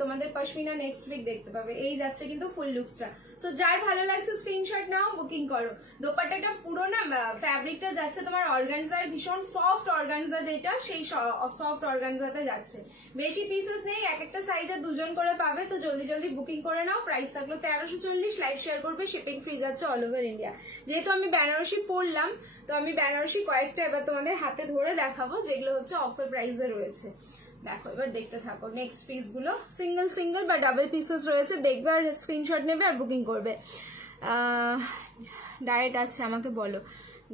তোমাদের পশমিনা নেক্সট উইক দেখতে পাবে। এই যাচ্ছে কিন্তু ফুল লুকসটা। সো যার ভালো লাগছে স্ক্রিনশট নাও, বুকিং করো। দোপাট্টাটা পুরো না ফ্যাব্রিকটা যাচ্ছে তোমার অর্গানজার, ভীষণ সফট অর্গানজা, যেটা সেই সফট অর্গানজাতে যাচ্ছে। বেশি পিসেস নেই, এক একটা সাইজে 2জন করে পাবে, তো জলদি জলদি বুকিং করে নাও। প্রাইস থাকলো 1340, লাইভ শেয়ার করবে, শিপিং ফ্রি যাচ্ছে অল ওভার ইন্ডিয়া। যেহেতু আমি বেনারসি পরলাম, তো আমি বেনারসি কয়েকটা এবার তোমাদের হাতে ধরে দেখাবো, যেগুলো হচ্ছে অফার প্রাইসে রয়েছে। দেখো এবার দেখতে থাকো নেক্সট পিস গুলো, সিঙ্গেল বা ডাবল পিসেস রয়েছে, দেখবে আর স্ক্রিনশট নেবে আর বুকিং করবে। ডায়েট আছে আমাকে বলো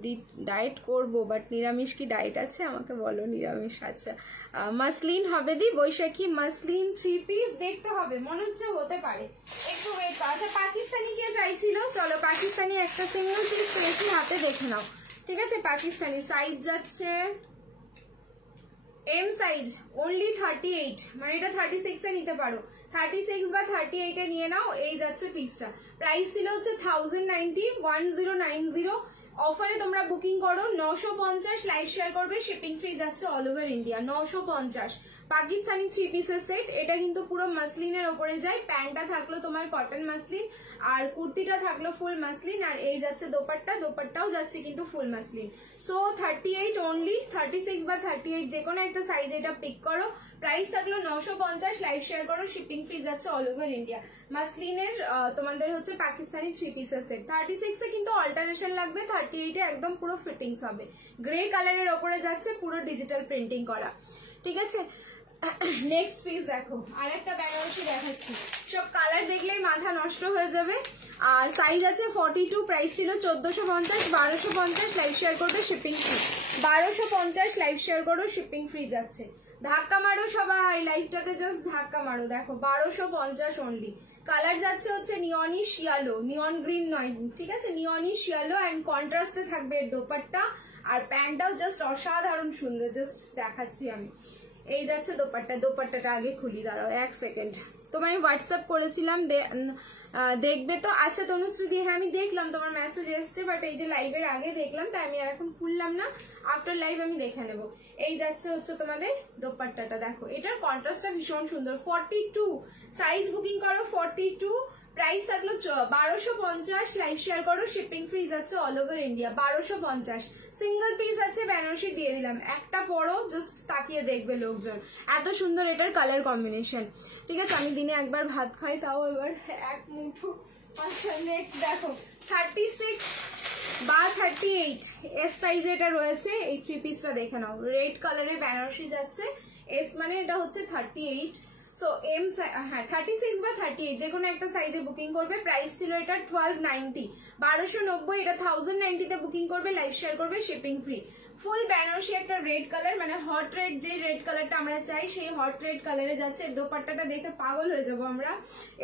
দি, ডায়েট করবো বাট নিরামিষ কি ডায়েট আছে আমাকে বলো। নিরামিষ, আচ্ছা। মাসলিন হবে দি, বৈশাখী মাসলিন 3 পিস দেখতে হবে, মনে হচ্ছে হতে পারে, একটু ওয়েট। আচ্ছা পাকিস্তানি কে চাইছিল, চলো পাকিস্তানি একটা সিঙ্গেল পিস পেয়েছি হাতে, দেখে নাও, ঠিক আছে? পাকিস্তানি সাইজ যাচ্ছে এম সাইজ, অনলি 38, মানে এটা 36 এ নিতে পারো, 36 বা 38 এ নিয়ে নাও। এই যাচ্ছে পিসটা, প্রাইস ছিল হচ্ছে 1090, 1090। অফারে তোমরা বুকিং করো 950, লাইভ শেয়ার করবে, শিপিং ফ্রি যাচ্ছে অল ওভার ইন্ডিয়া। 950 পাকিস্তানি 3 পিসের সেট। এটা কিন্তু পুরো মাসলিনের ওপরে যায়। প্যান্টটা থাকলো তোমার কটন মাসলিন, আর কুর্তিটা থাকলো ফুল মাসলিন, আর এই যাচ্ছে দোপাট্টা, দোপাট্টাও যাচ্ছে কিন্তু ফুল মাসলিন। সো 38 অনলি, 36 বা 38 যে কোনো একটা সাইজ এটা পিক করো। প্রাইস থাকলো 950, লাইভ শেয়ার করো, শিপিং ফ্রি যাচ্ছে অল ওভার ইন্ডিয়া। মাসলিনের তোমাদের হচ্ছে পাকিস্তানি 3 পিসের সেট। 36 এ কিন্তু অল্টারেশন লাগবে, 38 এ একদম পুরো ফিটিংস হবে। গ্রে কালারের ওপরে যাচ্ছে, পুরো ডিজিটাল প্রিন্টিং করা, ঠিক আছে। নেক্সট পিস দেখো, আর একটা বেনারসি দেখাচ্ছি। সব কালার দেখলেই মাথা নষ্ট হয়ে যাবে। আর সাইজ আছে 42, প্রাইস ছিল 1450, 1250, লাইভ শেয়ার করবে, শিপিং ফ্রি। 1250 লাইভ শেয়ার করো, শিপিং ফ্রি যাচ্ছে। ধাক্কা মারো সবাই, লাইভটাতে জাস্ট ধাক্কা মারো। দেখো 1250 অনলি। কালার যাচ্ছে হচ্ছে নিয়নিশ ইয়েলো, নিয়ন গ্রিন নয়, ঠিক আছে, নিয়নিশ ইয়েলো অ্যান্ড কন্ট্রাস্টে থাকবে দোপাট্টা, আর প্যান্টটাও জাস্ট অসাধারণ সুন্দর। জাস্ট দেখাচ্ছি আমি, এই যাচ্ছে দোপাট্টা। দোপাট্টাটা আগে খুলি, দাঁড়াও 1 সেকেন্ড। তোমায় হোয়াটসঅ্যাপ করেছিলাম, দেখবে তো? আচ্ছা তনুশ্রী, হ্যাঁ আমি দেখলাম তোমার মেসেজ এসছে, বাট এই যে লাইভের আগে দেখলাম, তাই আমি আর এখন খুললাম না। আফটার লাইভ আমি দেখে নেবো। এই যাচ্ছে হচ্ছে তোমাদের দোপাট্টাটা, দেখো এটার কন্ট্রাস্টটা ভীষণ সুন্দর। 42 সাইজ বুকিং করো, 42 প্রাইস থাকলো 1250, লাইভ শেয়ার করো, শিপিং ফ্রি যাচ্ছে all over India. 1250 single piece আছে, বেনারসি দিয়ে দিলাম। একটা পরো, জাস্ট তাকিয়ে দেখবে লোকজন, এত সুন্দর এটার কালার কম্বিনেশন, ঠিক আছে। আমি দিনে একবার ভাত খাই, তাও এবার এক মুঠো। আচ্ছা নেক্সট দেখো 36 বা 38 এস সাইজে এটা রয়েছে। এই 3 পিসটা দেখে নাও, রেড কালারের বেনারসি যাচ্ছে। এস মানে এটা হচ্ছে 38। সো এম, হ্যাঁ 36 বা 38 যে কোনো একটা সাইজে বুকিং করবে। প্রাইস ছিল এটা 1290, 1290, এটা 1090 তে বুকিং করবে, লাইভ শেয়ার করবে, শিপিং ফ্রি। ফুল বেনারসি একটা রেড কালার, মানে হট রেড, যে রেড কালারটা আমরা চাই সেই হট রেড কালারে যাচ্ছে। দোপাট্টাটা দেখে পাগল হয়ে যাবো আমরা।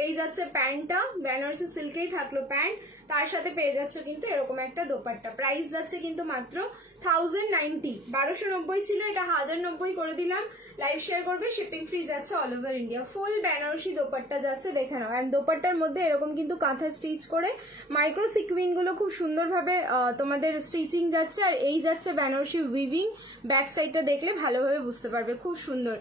এই যাচ্ছে প্যান্টটা, বেনারসি সিল্কেই থাকলো প্যান্ট, তার সাথে পেয়ে যাচ্ছ কিন্তু এরকম একটা দোপাট্টা। প্রাইস যাচ্ছে কিন্তু মাত্র 1090, 1290 ছিল, এটা 1090 করে দিলাম, লাইভ শেয়ার করবে, শিপিং ফ্রি যাচ্ছে অল ওভার ইন্ডিয়া। ফুল বেনারসি দোপাট্টা যাচ্ছে, দেখে নাও। এন্ড দোপাট্টার মধ্যে এরকম কিন্তু কাঁথা স্টিচ করে মাইক্রো সিকুইন গুলো খুব সুন্দরভাবে তোমাদের স্টিচিং যাচ্ছে। আর এই যাচ্ছে বেনারসি উইভিং, ব্যাক সাইডটা দেখলে ভালোভাবে বুঝতে পারবে, খুব সুন্দর।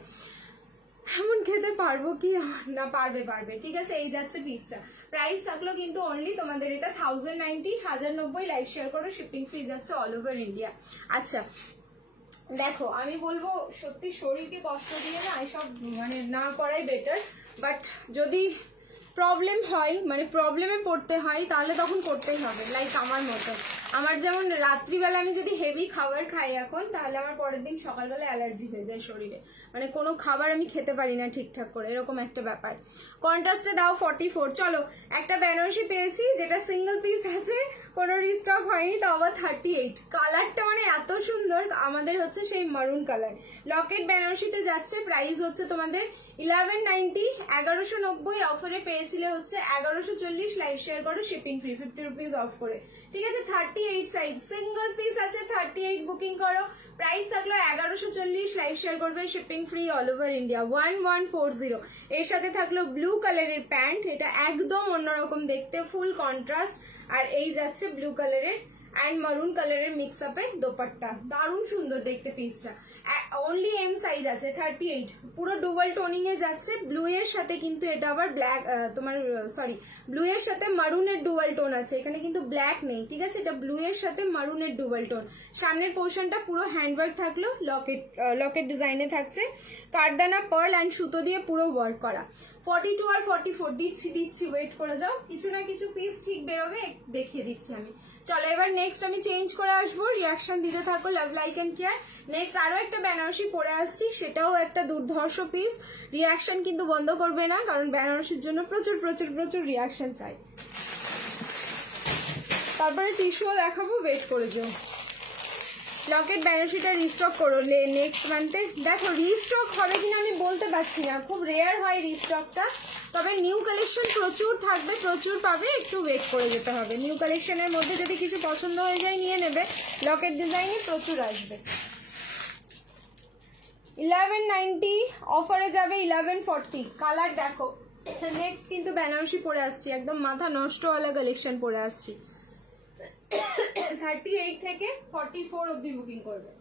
এমন খেতে পারবো কি না? পারবে, পারবে, ঠিক আছে। এই যাচ্ছে পিসটা, প্রাইস থাকলো কিন্তু অনলি তোমাদের এটা 1090, 1090, লাইভ শেয়ার করো, শিপিং ফ্রি যাচ্ছে অল ওভার ইন্ডিয়া। আচ্ছা দেখো, আমি বলবো সত্যি শরীরকে কষ্ট দিয়ে না এসব মানে না করাই বেটার, বাট যদি প্রবলেম হয়, মানে প্রবলেমে পড়তে হয়, তাহলে তখন করতেই হবে। লাইক আমার মতো, আমার যেমন রাত্রিবেলা আমি যদি হেভি খাবার খাই এখন, তাহলে আমার পরের দিন সকালবেলা অ্যালার্জি হয়ে যায় শরীরে, মানে কোনো খাবার আমি খেতে পারি না ঠিকঠাক করে, এরকম একটা ব্যাপার। কন্ট্রাস্টে দাও 44। চলো একটা বেনারসি পেয়েছি যেটা সিঙ্গেল পিস আছে, কোনো রিস্টক হয়নি, তাও আবার 38। কালারটা মানে এত সুন্দর, আমাদের হচ্ছে সেই মারুন কালার। লকেট বেনারসিতে যাচ্ছে, প্রাইস হচ্ছে তোমাদের 1190, 1190, অফারে পেয়েছিলে হচ্ছে 1140, লাইভ শেয়ার করো, শিপিং ফ্রি, 50 রুপিস অফ করে, ঠিক আছে। 38 সাইজ সিঙ্গেল পিস আছে, 38 বুকিং করো, প্রাইস থাকলো 1140, লাইভ শেয়ার করবে, shipping free all over India. 1140। এর সাথে থাকলো ব্লু কালারের প্যান্ট, এটা একদম অন্যরকম দেখতে, ফুল কন্ট্রাস্ট। আর এই যাচ্ছে ব্লু কালারের অ্যান্ড মারুন কালারের মিক্স আপে দোপাট্টা, দারুণ সুন্দর দেখতে পিসটা। অনলি এম সাইজ আছে, 38, পুরো ডুয়াল টোনিং এ যাচ্ছে। ব্লু এর সাথে কিন্তু এটা আবার ব্ল্যাক, তোমার সরি, ব্লু এর সাথে মারুনের ডুয়াল টোন আছে, এখানে কিন্তু ব্ল্যাক নেই, ঠিক আছে। এটা ব্লু এর সাথে মারুনের ডুয়াল টোন। সামনের পোর্শনটা পুরো হ্যান্ডওয়ার্ক থাকলো, লকেট ডিজাইনে থাকছে, কাঠদানা, পার্ল অ্যান্ড সুতো দিয়ে পুরো ওয়ার্ক করা। 42 আর 44 দিচ্ছি, ওয়েট করে যাও, কিছু না কিছু পিস ঠিক বেরোবে, দেখিয়ে দিচ্ছি আমি। চলো এবার নেক্সট আমি চেঞ্জ করে আসবো, রিয়াকশন দিতে থাকো, love like and care. Next আরো একটা বেনারসি পরে আসছি, সেটাও একটা দুর্ধর্ষ পিস। রিয়াকশন কিন্তু বন্ধ করবে না, কারণ বেনারসির জন্য প্রচুর প্রচুর প্রচুর রিয়াকশন চাই। তারপরে টিস্যুও দেখাবো, ওয়েট করে যাও। লকেট বেনারসিটা রিস্টক করো নেক্সট মান্থে। দেখো রিস্টক হবে কিনা আমি বলতে পারছি না, খুব রেয়ার হয় রিস্টকটা, তবে নিউ কালেকশন প্রচুর থাকবে, প্রচুর পাবে, একটু ওয়েট করে যেতে হবে। নিউ কালেকশনের মধ্যে যদি কিছু পছন্দ হয়ে যায় নিয়ে নেবে, লকেট ডিজাইনে প্রচুর আসবে। 1190, অফারে যাবে 1140। কালার দেখো। নেক্সট কিন্তু বেনারসি পরে আসছি, একদম মাথা নষ্টওয়ালা কালেকশন পরে আসছি। 38 থেকে 44 অবধি বুকিং করবে।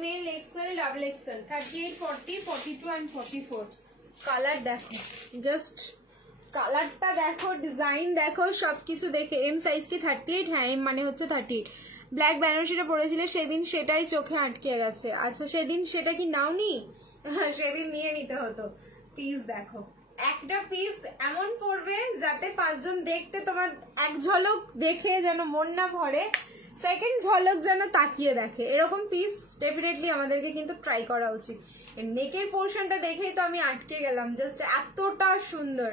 ML, XL, double XL, 38, 40, 42 and 44. Colour দেখো, জাস্ট কালারটা দেখো, ডিজাইন দেখো, সবকিছু দেখে। এম সাইজ কি 38? হ্যাঁ, এম মানে হচ্ছে 38। ব্ল্যাক বেনারসিটা পরেছিলে সেদিন, সেটাই চোখে আটকে গেছে। আচ্ছা, সেদিন সেটা কি নাওনি? সেদিন নিয়ে নিতে হতো। পিস দেখো, একটা পিস এমন পড়বে যাতে 5 জন দেখতে তোমার এক ঝলক দেখে যেন মন না ভরে, সেকেন্ড ঝলক যেন তাকিয়ে দেখে, এরকম পিস ডেফিনেটলি আমাদেরকে কিন্তু ট্রাই করা উচিত। নেকের পোর্শনটা দেখেই তো আমি আটকে গেলাম, জাস্ট এতটা সুন্দর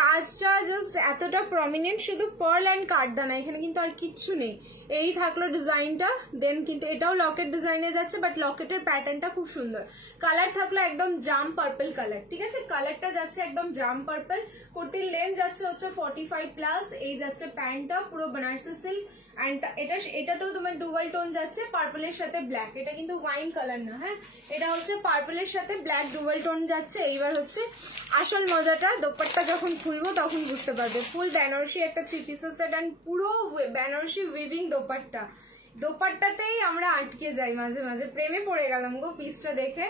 কাজটা, জাস্ট এতটা প্রমিনেন্ট, শুধু পার্ল অ্যান্ড কাঠদানা, এখানে কিন্তু আর কিচ্ছু নেই। এই থাকলো ডিজাইনটা, দেন কিন্তু এটাও লকেট ডিজাইনে যাচ্ছে, বাট লকেটের প্যাটার্নটা খুব সুন্দর। কালার থাকলো একদম জাম পার্পল কালার, ঠিক আছে, কালারটা যাচ্ছে একদম জাম পার্পল। কুর্তির লেন্থ যাচ্ছে হচ্ছে 45+, এই যাচ্ছে প্যান্টটা পুরো বানারসি সিল্ক, অ্যান্ড এটাতেও তোমার ডুয়াল টোন যাচ্ছে পার্পলের সাথে ব্ল্যাক, এটা কিন্তু ওয়াইন কালার না, হ্যাঁ, এটা হচ্ছে পার্পলের সাথে ব্ল্যাক ডুয়াল টোন যাচ্ছে। এইবার হচ্ছে আসল মজাটা, দোপাট্টা যখন খুলবো তখন বুঝতে পারবে। ফুল বেনারসি একটা 3 পিসের সেট, অ্যান্ড পুরো বেনারসি উইভিং দোপাট্টা। দোপাট্টাতেই আমরা আটকে যাই মাঝে মাঝে, প্রেমে পড়ে গেলাম গো পিসটা দেখে।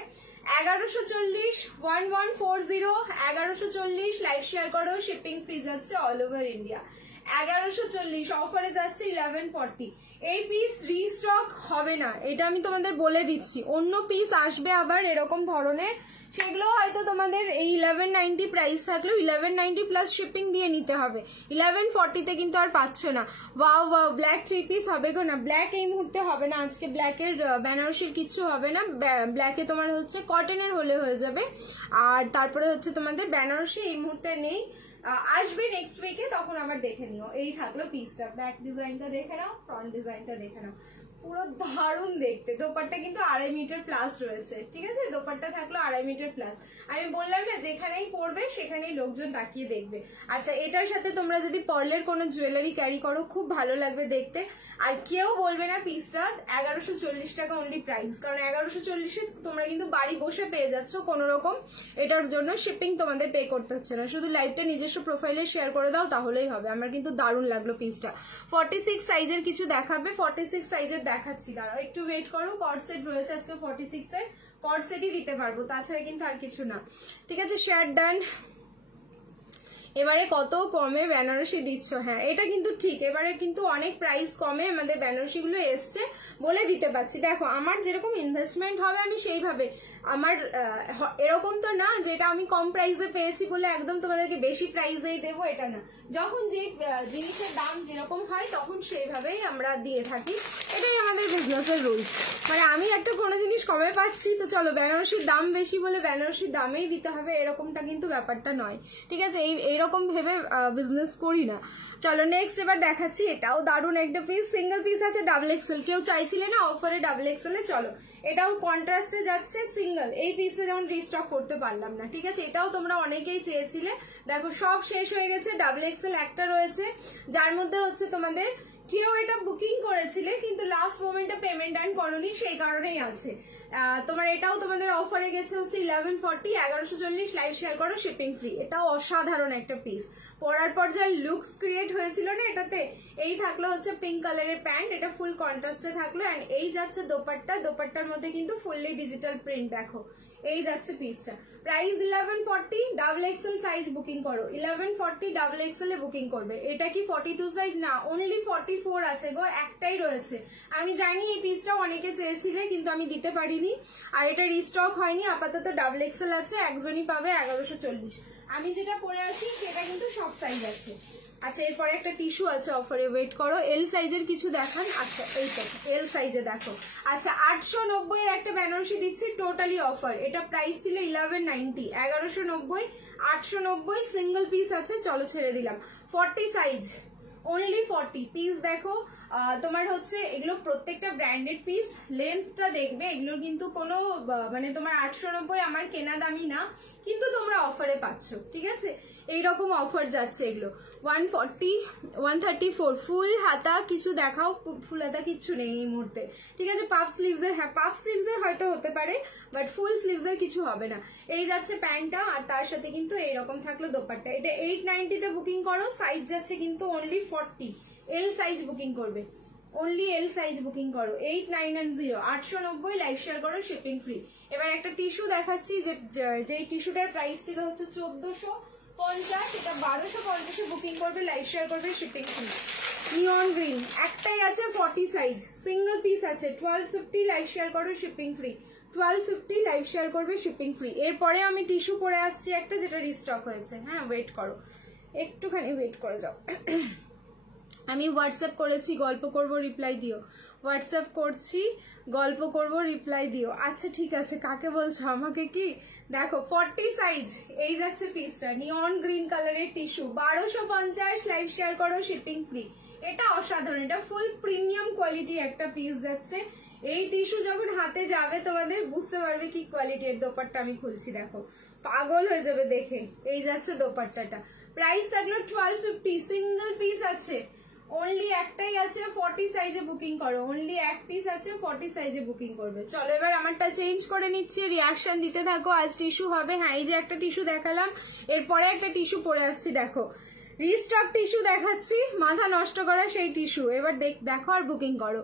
1140 1140 1140, লাইভ শেয়ার করো, শিপিং ফ্রি যাচ্ছে অল ওভার ইন্ডিয়া। 1140 অফারে যাচ্ছে 1140। এই পিস রিস্টক হবে না, এটা আমি তোমাদের বলে দিচ্ছি। অন্য পিস আসবে আবার এরকম ধরনের, সেগুলো হয়তো তোমাদের এই 1190 প্রাইস থাকলেও 1190 প্লাস শিপিং দিয়ে নিতে হবে। 1140-তে কিন্তু আর পাচ্ছ না। ওয়াও ওয়াও, ব্ল্যাক 3 পিস হবে গো। না, ব্ল্যাক এই মুহূর্তে হবে না, আজকে ব্ল্যাকের বেনারসির কিচ্ছু হবে না। ব্ল্যাকে তোমার হচ্ছে কটনের হলে হয়ে যাবে। আর তারপরে হচ্ছে তোমাদের বেনারসি এই মুহূর্তে নেই, আসবে নেক্সট উইকে, তখন আবার দেখে নিও। এই থাকলো পিসটা, ব্যাক ডিজাইনটা দেখে নাও, ফ্রন্ট ডিজাইনটা দেখে নাও, পুরো দারুণ দেখতে। দোপাট্টা কিন্তু 2.5 মিটার প্লাস রয়েছে, ঠিক আছে, দোপাট্টা থাকলো 2.5 মিটার প্লাস। আমি বললাম না, যেখানেই পড়বে সেখানেই লোকজন তাকিয়ে দেখবে। আচ্ছা, এটার সাথে তোমরা যদি পার্লের কোনো জুয়েলারি ক্যারি করো, খুব ভালো লাগবে দেখতে। আর কেউ বলবে না পিসটা 1140 টাকা অনলি প্রাইস, কারণ 1140-এ তোমরা কিন্তু বাড়ি বসে পেয়ে যাচ্ছ কোনো রকম, এটার জন্য শিপিং তোমাদের পে করতে হচ্ছে না। শুধু লাইভটা নিজস্ব প্রোফাইলে শেয়ার করে দাও, তাহলেই হবে। আমার কিন্তু দারুণ লাগলো পিসটা। 46 সাইজের কিছু দেখাবে, 46 সাইজের দেখাচ্ছি, দাঁড়াও একটু ওয়েট করো। কর্ড সেট রয়েছে আজকে 46-এর, কর্ড সেটই দিতে পারবো, তাছাড়া কিন্তু আর কিছু না, ঠিক আছে। Share done. এবারে কত কমে বেনারসি দিচ্ছ, হ্যাঁ এটা কিন্তু ঠিক, এবারে কিন্তু অনেক প্রাইস কমে আমাদের বেনারসিগুলো এসছে বলে দিতে পারছি। দেখো আমার যেরকম ইনভেস্টমেন্ট হবে আমি সেইভাবে, আমার এরকম তো না যেটা আমি কম প্রাইসে পেয়েছি বলে একদম তোমাদেরকে বেশি প্রাইসেই দেবো, এটা না। যখন যে জিনিসের দাম যেরকম হয় তখন সেইভাবেই আমরা দিয়ে থাকি, এটাই আমাদের বিজনেসের রুলস। মানে আমি একটা কোনো জিনিস কমে পাচ্ছি তো চলো বেনারসির দাম বেশি বলে বেনারসির দামেই দিতে হবে, এরকমটা কিন্তু ব্যাপারটা নয়, ঠিক আছে? এইরকম ভেবে বিজনেস করি না। চলো নেক্সট এবার দেখাচ্ছি, এটাও দারুণ একটা পিস, সিঙ্গেল পিস আছে ডাবল এক্সেল, কেউ চাইছিলে না অফারে ডাবল এক্সেল, চলো এটাও কন্ট্রাস্টে যাচ্ছে সিঙ্গেল, এই পিসটা যেমন রিস্টক করতে পারলাম না, ঠিক আছে? এটাও তোমরা অনেকেই চেয়েছিলে, দেখো সব শেষ হয়ে গেছে, ডাবল এক্সেল একটা রয়েছে, যার মধ্যে হচ্ছে তোমাদের কেউ এটা বুকিং করেছিলে কিন্তু লাস্ট মোমেন্টে পেমেন্ট ডান করোনি, সেই কারণেই আছে। তোমার এটাও তোমাদের অফারে গেছে হচ্ছে 1140, 1140 লাইভ শেয়ার করো শিপিং ফ্রি, এটাও অসাধারণ একটা পিস। পরার পর যা লুকস ক্রিয়েট হয়েছিল না এটাতে, এই থাকলো হচ্ছে পিঙ্ক কালারের প্যান্ট, এটা ফুল কন্ট্রাস্টে থাকলো, অ্যান্ড এই যাচ্ছে দোপাট্টা, দোপাট্টার মধ্যে কিন্তু ফুললি ডিজিটাল প্রিন্ট, দেখো এই যাচ্ছে পিসটা। Price 1140, double XL size booking করো, 1140 ডাবল এক্সেল এ বুকিং করবে। এটা কি 42 সাইজ না, অনলি 44 আছে গো, একটাই রয়েছে। আমি জানি এই পিসটাও অনেকে চেয়েছিলে কিন্তু আমি দিতে পারিনি, আর এটা রিস্টক হয়নি, আপাতত ডাবল এক্সেল আছে, একজনই পাবে 1140। আমি যেটা পরে আছি সেটা কিন্তু সব সাইজ আছে। আচ্ছা এরপরে একটা টিস্যু আছে অফারে, ওয়েট করো, এল সাইজের কিছু দেখান। আচ্ছা এইটা এল সাইজে দেখো, আচ্ছা 890 এর একটা বেনারসি দিচ্ছি টোটালি অফার, এটা প্রাইস ছিল 1190, 1190, 890 সিঙ্গেল পিস আছে, চলো ছেড়ে দিলাম। 40 সাইজ, অনলি 40 পিস, দেখো তোমার হচ্ছে এগুলো প্রত্যেকটা ব্র্যান্ডেড পিস, লেন্থটা দেখবে, এগুলো কিন্তু কোনো মানে তোমার 890 আমার কেনা দামি না, কিন্তু তোমরা অফারে পাচ্ছ, ঠিক আছে? এইরকম অফার যাচ্ছে এগুলো। 140, 134 ফুল হাতা কিছু দেখাও, ফুল হাতা কিছু নেই এই মুহূর্তে, ঠিক আছে? পাফ স্লিভসের, হ্যাঁ পাফ স্লিভসের হয়তো হতে পারে, বাট ফুল স্লিভসের কিছু হবে না। এই যাচ্ছে প্যান্টটা, আর তার সাথে কিন্তু এইরকম থাকলো দোপাট্টা, এটা 890 বুকিং করো, সাইজ যাচ্ছে কিন্তু অনলি 40, এল সাইজ বুকিং করবে, অনলি এল সাইজ বুকিং করো, 8990, 890 লাইভ শেয়ার করো শিপিং ফ্রি। এবার একটা টিস্যু দেখাচ্ছি, যে টিস্যুটার প্রাইস ছিল হচ্ছে 1450, এটা 1250 বুকিং করবে, লাইভ শেয়ার করবে শিপিং ফ্রি। নিয়ন গ্রিন একটাই আছে, 40 সাইজ, সিঙ্গেল পিস আছে, 1250 লাইভ শেয়ার করো শিপিং ফ্রি, 1250 লাইভ শেয়ার করবে শিপিং ফ্রি। এরপরে আমি টিস্যু পরে আসছি একটা, যেটা রিস্টক হয়েছে, হ্যাঁ ওয়েট করো, একটুখানি ওয়েট করে যাও। আমি হোয়াটসঅ্যাপ করেছি, গল্প করব রিপ্লাই দিও, হোয়াটসঅ্যাপ করছি, গল্প করব রিপ্লাই দিও। আচ্ছা ঠিক আছে, কাকে বলছো, আমাকে কি? দেখো 40 সাইজ, এই যাচ্ছে পিসটা, নিয়ন গ্রিন কালারের টিস্যু, 1250 লাইভ শেয়ার করো শিপিং ফ্রি। এটা অসাধারণ, এটা ফুল প্রিমিয়াম কোয়ালিটি একটা পিস যাচ্ছে। এই টিস্যু যখন হাতে যাবে তোমাদের বুঝতে পারবে কি কোয়ালিটির। দোপাট্টা আমি খুলছি, দেখো পাগল হয়ে যাবে দেখে। এই যাচ্ছে দোপাট্টাটা, প্রাইস থাকলো 1250, সিঙ্গেল পিস আছে, অনলি একটাই আছে, 40 সাইজে বুকিং করো, অনলি এক পিস আছে, 40 সাইজে বুকিং করবে। চলো এবার আমারটা চেঞ্জ করে নিচ্ছি, রিয়াকশন দিতে থাকো। আজ টিস্যু হবে, হ্যাঁ এই যে একটা টিস্যু দেখালাম, এরপরে একটা টিস্যু পরে আসছি, দেখো রিস্টক টিস্যু দেখাচ্ছি, মাথা নষ্ট করা সেই টিস্যু। এবার দেখো আর বুকিং করো।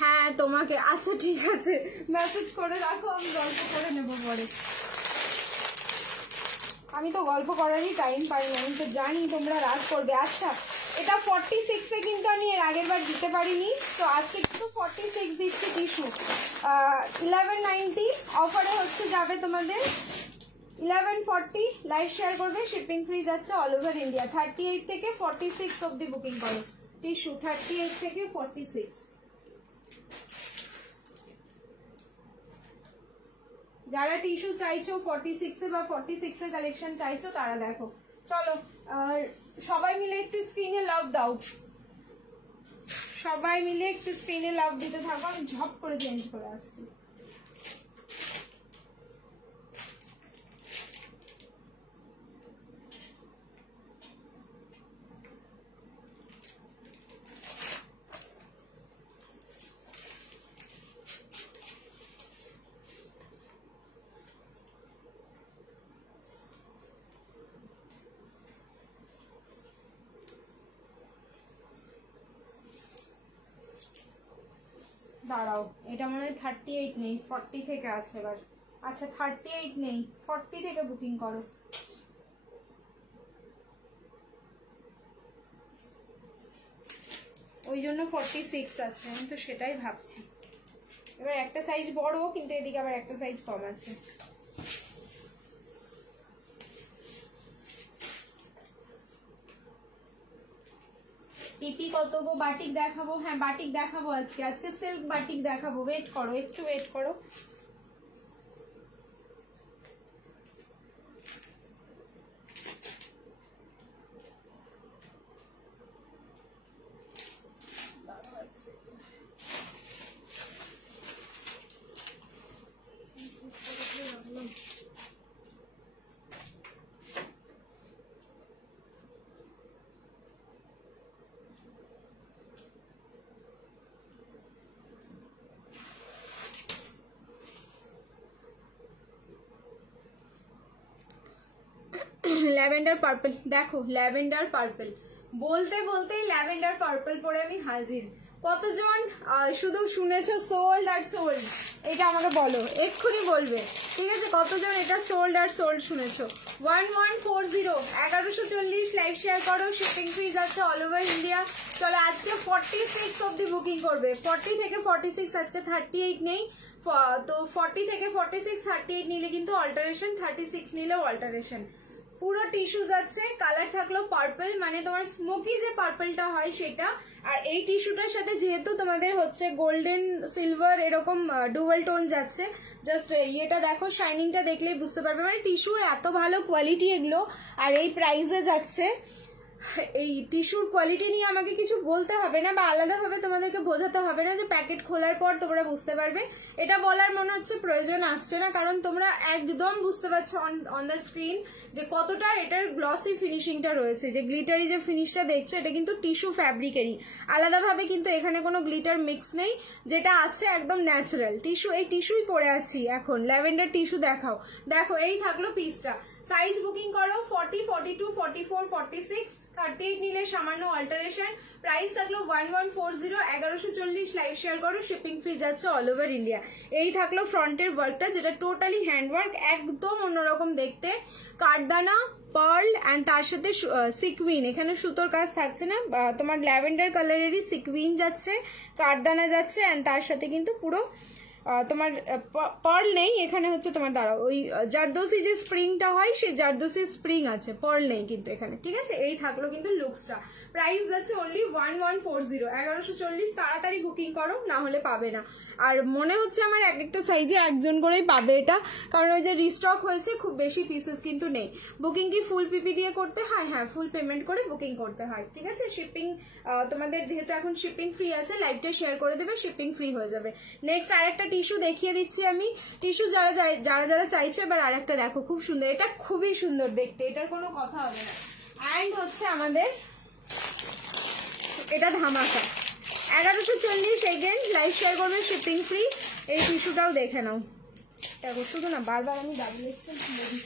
হ্যাঁ তোমাকে, আচ্ছা ঠিক আছে মেসেজ করে রাখো, আমি গল্প করে নেবো পরে। আমি তো গল্প করারই টাইম পাই, আমি তো জানি তোমরা রাগ করবে। আচ্ছা এটা 46-এ কিন্তু আমি এর আগের বার দিতে পারিনি, তো আজকে কিন্তু 46 দিচ্ছি টিস্যু, 1190 অফারে হচ্ছে, যাবে তোমাদের 1140, লাইভ শেয়ার করবে শিপিং ফ্রি, যাচ্ছে অল ওভার ইন্ডিয়া। 38 থেকে 46 অব্দি বুকিং করো টিস্যু, 38 থেকে 46। যারা টিস্যু চাইছো 46-এ বা 46-এর কালেকশন চাইছো তারা দেখো। চলো সবাই মিলে একটু স্ক্রিনে লাভ দাও, সবাই মিলে একটু স্ক্রিনে লাভ দিতে থাকো, আমি ঝপ করে চেঞ্জ করে আসছি। দাঁড়াও, এটা মনে হয় 38 নেই, 40 থেকে আছে এবার। আচ্ছা 38 নেই, 40 থেকে বুকিং করো। ওই জন্য 46 আছে, আমি তো সেটাই ভাবছি। এবার একটা সাইজ বড়, কিন্তু এদিকে আবার একটা সাইজ কম আছে। পিপি কত গো? বাটিক দেখাবো, হ্যাঁ বাটিক দেখাবো আজকে, আজকে সিল্ক বাটিক দেখাবো। ওয়েট করো, একটু ওয়েট করো। ল্যাভেন্ডার পার্পল দেখো, ল্যাভেন্ডার পার্পল বলতে বলতেই ল্যাভেন্ডার পার্পল পরে আমি হাজির। কতজন শুধু শুনেছো সোল্ড আর সোল্ড, এটা আমাকে বলো, এক্ষুনি বলবে, ঠিক আছে? কতজন এটা সোল্ড আর সোল্ড শুনেছো? 1140 1140 লাইভ শেয়ার করো, শিপিং ফ্রি যাচ্ছে অল ওভার ইন্ডিয়া। চলো আজকে 46 অব্দি বুকিং করবে, 40 থেকে 46, আজকে 38 নেই তো 40 থেকে 46, 38 নিলে কিন্তু অল্টারেশন, 36 নিলেও অল্টারেশন। পুরো টিস্যু যাচ্ছে, কালার থাকলো পার্পল, মানে তোমার স্মোকি যে পার্পলটা হয় সেটা। আর এই টিস্যুটার সাথে যেহেতু তোমাদের হচ্ছে গোল্ডেন সিলভার এরকম ডুয়াল টোন যাচ্ছে, জাস্ট ইয়েটা দেখো, শাইনিংটা দেখলেই বুঝতে পারবে, মানে টিস্যুর এত ভালো কোয়ালিটি এগুলো। আর এই প্রাইসে যাচ্ছে, এই টিস্যুর কোয়ালিটি নিয়ে আমাকে কিছু বলতে হবে না, বা আলাদাভাবে তোমাদেরকে বোঝাতে হবে না, যে প্যাকেট খোলার পর তোমরা বুঝতে পারবে। এটা বলার মনে হচ্ছে প্রয়োজন আসছে না, কারণ তোমরা একদম বুঝতে পারছো অন দ্য স্ক্রিন যে কতটা এটার গ্লসি ফিনিশিংটা রয়েছে। যে গ্লিটারি যে ফিনিশটা দেখছো, এটা কিন্তু টিস্যু ফ্যাব্রিকেরই, আলাদাভাবে কিন্তু এখানে কোনো গ্লিটার মিক্স নেই, যেটা আছে একদম ন্যাচারাল টিস্যু। এই টিস্যুই পরে আছি এখন, ল্যাভেন্ডার টিস্যু দেখাও। দেখো এই থাকলো পিসটা, সাইজ বুকিং করো 40, 42, 44, 46, 38 নিলে সামান্য অল্টারেশন। প্রাইস থাকলো 1140 1140, লাইভ শেয়ার করো, শিপিং ফ্রি যাচ্ছে অল ওভার ইন্ডিয়া। এই থাকলো ফ্রন্টের ওয়ার্কটা, যেটা টোটালি হ্যান্ডওয়ার্ক, একদম অন্যরকম দেখতে। কাঠদানা, পার্ল অ্যান্ড তার সাথে সিকুইন, এখানে সুতোর কাজ থাকছে না, তোমার ল্যাভেন্ডার কালারেরই সিকুইন যাচ্ছে, কাঠদানা যাচ্ছে, অ্যান্ড তার সাথে কিন্তু পুরো তোমার পার্ল নেই এখানে, হচ্ছে তোমার দাঁড়াও, ওই জারদোসি যে স্প্রিংটা হয় সেই জারদোসি স্প্রিং আছে, পার্ল নেই কিন্তু এখানে, ঠিক আছে? এই থাকলো কিন্তু লুকসটা। প্রাইস যাচ্ছে অনলি 1140 1140। তাড়াতাড়ি বুকিং করো, না হলে পাবে না। আর মনে হচ্ছে আমার এক একটা সাইজে একজন করেই পাবে এটা, কারণ ওই যে রিস্টক হয়েছে, খুব বেশি পিসেস কিন্তু নেই। বুকিং কি ফুল পিপি দিয়ে করতে হয়? হ্যাঁ, ফুল পেমেন্ট করে বুকিং করতে হয়, ঠিক আছে? শিপিং তোমাদের যেহেতু এখন শিপিং ফ্রি আছে, লাইভটা শেয়ার করে দেবে, শিপিং ফ্রি হয়ে যাবে। নেক্সট আরেকটা টিস্যু দেখিয়ে দিচ্ছি আমি, টিস্যু যারা যারা চাইছে। এবার আরেকটা দেখো, খুব সুন্দর, এটা খুবই সুন্দর দেখতে, এটার কোনো কথা হবে না। অ্যান্ড হচ্ছে আমাদের এটা ধামাকা 1140, এগেন লাইভ শেয়ার করবে, শিপিং ফ্রি। এই টিস্যুটাও দেখে নাও, দেখো শুধু না, বারবার আমি ডাবল এক্সেল খুলে দিই।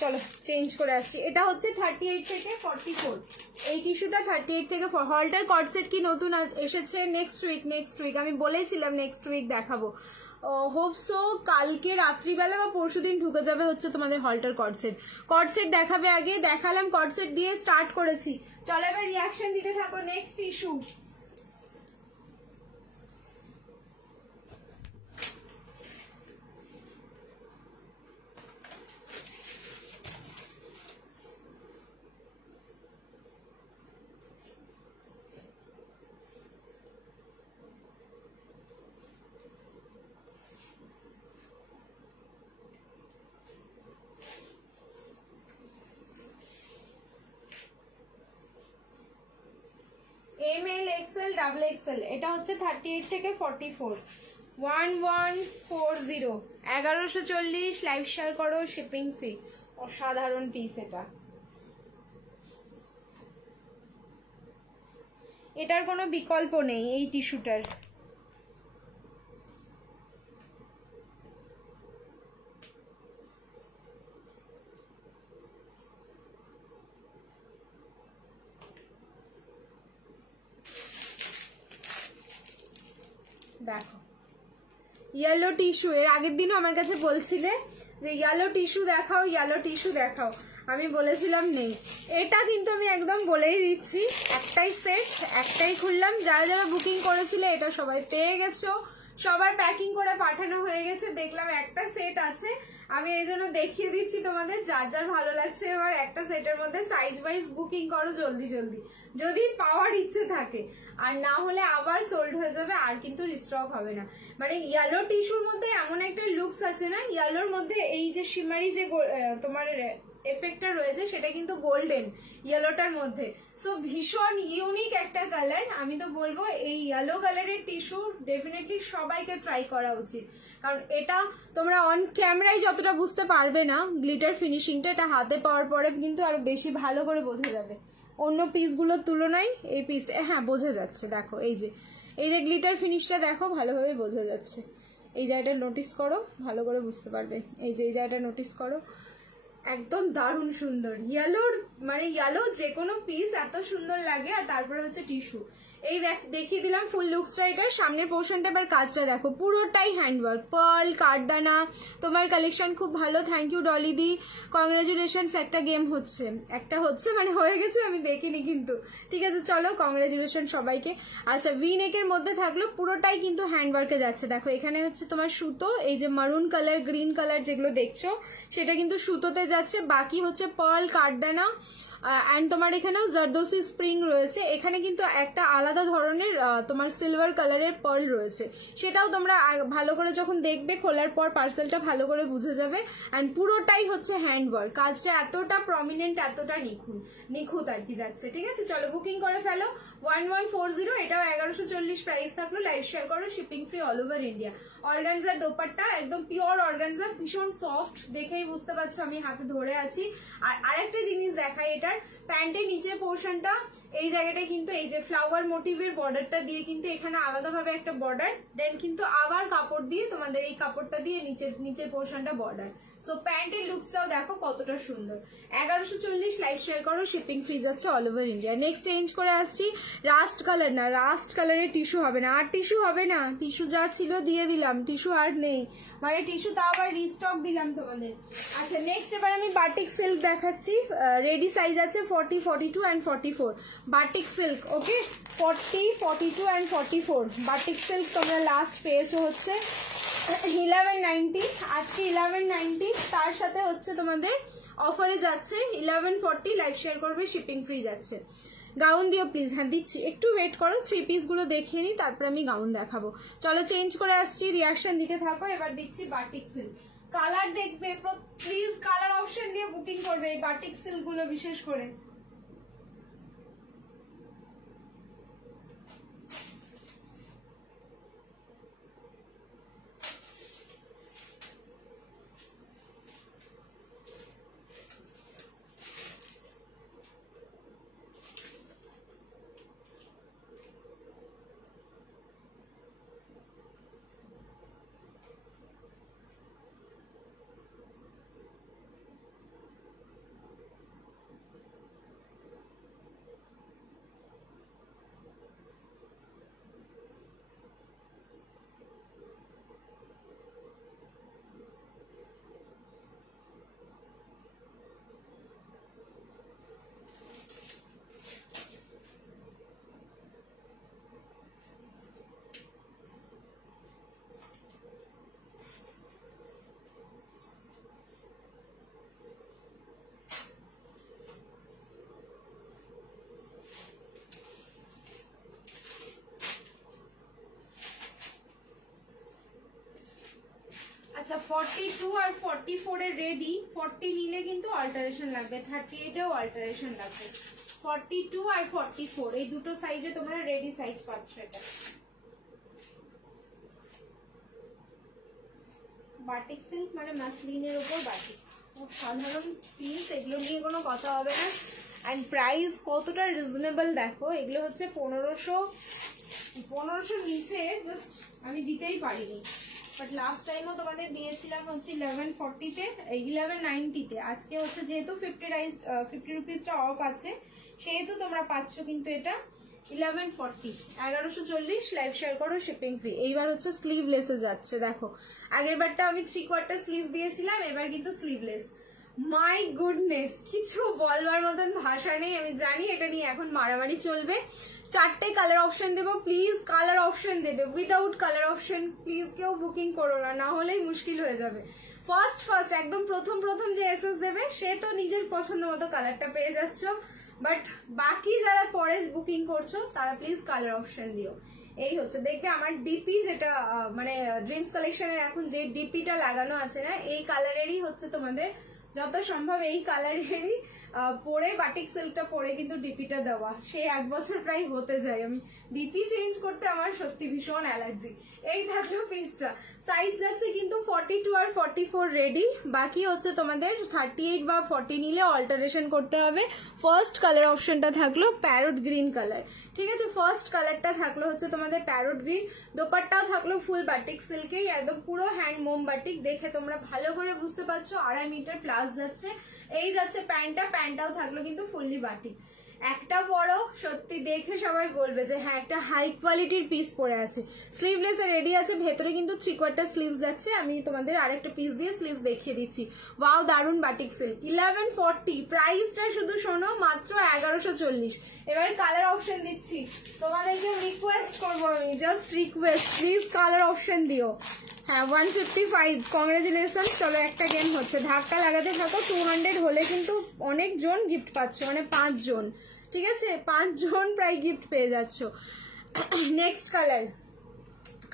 চলো চেঞ্জ করে আসছি, এটা হচ্ছে 38 থেকে 44, এই টিস্যুটা 38 থেকে হলটার কর্ডসেট কি নতুন এসেছে নেক্সট উইক, আমি বলেছিলাম নেক্সট উইক দেখাবো। হোপসো কালকে রাত্রিবেলা বা পরশুদিন ঢুকে যাবে হচ্ছে তোমাদের হলটার কর্ডসেট দেখাবে। আগে দেখালাম, কর্ডসেট দিয়ে স্টার্ট করেছি। চলো এবার রিয়াকশন দিতে থাকো। Next tissue, ML, XL, double XL, এটা হচ্ছে 38 থেকে 44, 1140 1140, লাইভ শেয়ার করো, শিপিং ফ্রি। অসাধারণ পিস এটা, এটার কোনো বিকল্প নেই এই টিস্যুটার। দেখো ইয়েলো টিস্যু, এর আগের দিনও আমার কাছে বলছিলে যে ইয়েলো টিস্যু দেখাও, ইয়েলো টিস্যু দেখাও। আমি বলেছিলাম নেই। এটা কিন্তু আমি একদম বলেই দিচ্ছি, একটাই সেট, একটাই খুললাম। যারা যারা বুকিং করেছিলে এটা সবাই পেয়ে গেছো, সবার প্যাকিং করে পাঠানো হয়ে গেছে। দেখলাম একটা সেট আছে, আমি এই জন্য দেখিয়ে দিচ্ছি তোমাদের। যার যার ভালো লাগছে এবার একটা সেটের মধ্যে সাইজ ওয়াইজ বুকিং করো জলদি জলদি, যদি পাওয়ার ইচ্ছে থাকে। আর না হলে আবার সোল্ড হয়ে যাবে, আর কিন্তু রিস্টক হবে না। মানে ইয়েলো টিস্যুর মধ্যে এমন একটা লুকস আছে না, ইয়েলোর মধ্যে এই যে শিমারি যে তোমার এফেক্টটা রয়েছে সেটা কিন্তু গোল্ডেন ইয়েলোটার মধ্যে। সো ভীষণ ইউনিক একটা কালার। আমি তো বলবো এই ইয়েলো কালারের টিস্যু ডেফিনেটলি সবাইকে ট্রাই করা উচিত, কারণ এটা তোমরা অন ক্যামেরায় যতটা বুঝতে পারবে না গ্লিটার ফিনিশিংটা, এটা হাতে পাওয়ার পরে কিন্তু আরো বেশি ভালো করে বোঝা যাবে অন্য পিসগুলোর তুলনায়। এই পিসটা হ্যাঁ বোঝা যাচ্ছে, দেখো এই যে গ্লিটার ফিনিশটা দেখো, ভালোভাবে বোঝা যাচ্ছে। এই জায়গাটা নোটিস করো, ভালো করে বুঝতে পারবে। এই জায়গাটা নোটিস করো, একদম দারুণ সুন্দর। ইয়েলোর মানে ইয়েলো যে কোনো পিস এত সুন্দর লাগে। আর তারপরে হচ্ছে টিস্যু, এই দেখিয়ে দিলাম ফুল লুকসটা। এটার সামনের পোর্শনটা এবার কাজটা দেখো, পুরোটাই হ্যান্ডওয়ার্ক, পার্ল কাঠদানা। তোমার কালেকশন খুব ভালো, থ্যাংক ইউ ডলিদি, কংগ্রাচুলেশনস। একটা গেম হচ্ছে, মানে হয়ে গেছে, আমি দেখিনি কিন্তু। ঠিক আছে চলো, কংগ্রাচুলেশন সবাইকে। আচ্ছা ভি নেকের মধ্যে থাকলো, পুরোটাই কিন্তু হ্যান্ডওয়ার্কে যাচ্ছে। দেখো এখানে হচ্ছে তোমার সুতো, এই যে মারুন কালার গ্রিন কালার যেগুলো দেখছো সেটা কিন্তু সুতোতে যাচ্ছে। বাকি হচ্ছে পার্ল কাঠদানা অ্যান্ড তোমার এখানেও জারদোসি স্প্রিং রয়েছে। এখানে কিন্তু একটা আলাদা ধরনের তোমার সিলভার কালারের পার্ল রয়েছে, সেটাও তোমরা ভালো করে যখন দেখবে খোলার পর পার্সেলটা ভালো করে বুঝে যাবে। অ্যান্ড পুরোটাই হচ্ছে হ্যান্ডওয়ার্ক, কাজটা এতটা প্রমিনেন্ট, এতটা নিখুঁত আর কি যাচ্ছে। ঠিক আছে চলো বুকিং করে ফেলো। 1140, এটাও 1140 প্রাইস থাকলো। লাইভ শেয়ার করো, shipping free all over India. Organza dupatta, একদম পিওর অর্গানজা, ভীষণ সফট, দেখেই বুঝতে পারছো আমি হাতে ধরে আছি। আর আরেকটা জিনিস দেখাই, এটার প্যান্টের নিচের পোর্শনটা এই জায়গাটায় কিন্তু এই যে ফ্লাওয়ার মোটিভের বর্ডারটা দিয়ে কিন্তু এখানে আলাদাভাবে একটা বর্ডার, দেন কিন্তু আবার কাপড় দিয়ে তোমাদের এই কাপড়টা দিয়ে নিচের পোর্শনটা বর্ডার। সো প্যান্টের লুকসটাও দেখো কতটা সুন্দর। 1140 লাইভ শেয়ার করো, শিপিং ফ্রি যাচ্ছে all over India. Next change করে আসছি, রাস্ট কালার না, রাস্ট কালারের টিস্যু হবে না, আর টিস্যু হবে না। টিস্যু যা ছিল দিয়ে দিলাম, টিস্যু আর নেই, মানে টিস্যু তা আবার রিস্টক দিলাম তোমাদের। আচ্ছা নেক্সট এবার আমি বাটিক সিল্ক দেখাচ্ছি। রেডি সাইজ আছে 40, 42 and 44 batik silk. Okay 40, 42 and 44 batik silk তোমরা লাস্ট পেয়েছো হচ্ছে 1190, আজকে 1190। তার সাথে হচ্ছে তোমাদের অফারে যাচ্ছে 1140, লাইভ শেয়ার করবে, শিপিং ফ্রি যাচ্ছে। গাউন দিও প্লিজ। হ্যাঁ দিচ্ছি, একটু ওয়েট করো, 3 পিসগুলো দেখিয়ে নিই তারপরে আমি গাউন দেখাবো। চলো চেঞ্জ করে আসছি, রিয়াকশন দিতে থাকো। এবার দিচ্ছি বাটিক সিল্ক। কালার দেখবে প্লিজ, কালার অপশন দিয়ে বুকিং করবে এই বাটিক সিল্ক গুলো বিশেষ করে। আচ্ছা 42 আর 44 এর রেডি। 40 নিলে কিন্তু অল্টারেশন লাগবে, 38 এও অল্টারেশন লাগবে। 42 আর 44 এই দুটো সাইজে তোমরা রেডি সাইজ পাচ্ছ। এটা বাটিক সিল্ক মানে মাসলিনের উপর বাটিক, সাধারণ পিস, এগুলো নিয়ে কোনো কথা হবে না। অ্যান্ড প্রাইস কতটা রিজনেবল দেখো, এগুলো হচ্ছে 1500 নিচে জাস্ট আমি দিতেই পারিনি। বাট লাস্ট টাইমও তোমাদের দিয়েছিলাম হচ্ছে 1140-তে, 1190-তে। আজকে হচ্ছে যেহেতু 50 রুপিসটা অফ আছে সেহেতু তোমরা পাচ্ছ কিন্তু এটা 1140, 1140। লাইভ শেয়ার করো, শিপিং ফ্রি। এইবার হচ্ছে স্লিভলেসে যাচ্ছে। দেখো আগের বারটা আমি 3/4 স্লিভস দিয়েছিলাম, এবার কিন্তু স্লিভলেস। মাই গুডনেস, কিছু বলবার মতন ভাষা নেই। আমি জানি এটা নিয়ে এখন মারামারি চলবে। 4টে কালার অপশন দেবো, প্লিজ কালার অপশন দেবে, উইদাউট কালার অপশন প্লিজ কেউ বুকিং করো না, না হলেই মুশকিল হয়ে যাবে। ফার্স্ট একদম প্রথম যে এসএস দেবে সে তো নিজের পছন্দ মতো কালারটা পেয়ে যাচ্ছ, বাট বাকি যারা পরে বুকিং করছো তারা প্লিজ কালার অপশন দিও। এই হচ্ছে, দেখবে আমার ডিপি যেটা মানে ড্রিমস কালেকশনের এখন যে ডিপিটা লাগানো আছে না, এই কালারেরই হচ্ছে তোমাদের যত সম্ভব এই কালারেরই পরে বাটিক সিল্কটা পরে কিন্তু ডিপিটা দেওয়া। সে 1 বছর প্রায় হতে যায়, আমি ডিপি চেঞ্জ করতে আমার সত্যি ভীষণ অ্যালার্জি। এই থাকলো পিসটা, সাইজ যাচ্ছে কিন্তু 42 আর 44 রেডি, বাকি হচ্ছে তোমাদের 38 বা 40 নিলে অল্টারেশন করতে হবে। ফার্স্ট কালার অপশনটা থাকলো প্যারট গ্রিন কালার, ঠিক আছে। ফার্স্ট কালারটা থাকলো হচ্ছে তোমাদের প্যারট গ্রিন, দোপাট্টাও থাকলো ফুল বাটিক সিল্কেই, একদম পুরো হ্যান্ড মোম বাটিক, দেখে তোমরা ভালো করে বুঝতে পারছো 2.5 মিটার প্লাস যাচ্ছে। এই যাচ্ছে প্যান্টটাও থাকলো কিন্তু ফুললি বাটিক। একটা বড় সত্যি দেখে সবাই বলবে যে হ্যাঁ একটা হাই কোয়ালিটির পিস পরে আছে। স্লিভলেস এ রেডি আছে, ভেতরে কিন্তু 3/4 স্লিভস যাচ্ছে। আমি তোমাদের আরেকটা পিস দিয়ে স্লিভস দেখিয়ে দিচ্ছি। ওয়াও, দারুন বাটিক সিল্ক। 1140 প্রাইসটা শুধু শোনো, মাত্র 1140। এবার কালার অপশন দিচ্ছি, তোমাদেরকে রিকোয়েস্ট করবো আমি, just request, please colour option দিও। হ্যাঁ 155, কংগ্রেচুলেশন। চলো একটা গেম হচ্ছে, ধাক্কা লাগাতে থাকো। 200 হলে কিন্তু অনেক জন গিফট পাচ্ছ, মানে 5 জন, ঠিক আছে, 5 জন প্রায় গিফট পেয়ে যাচ্ছ। নেক্সট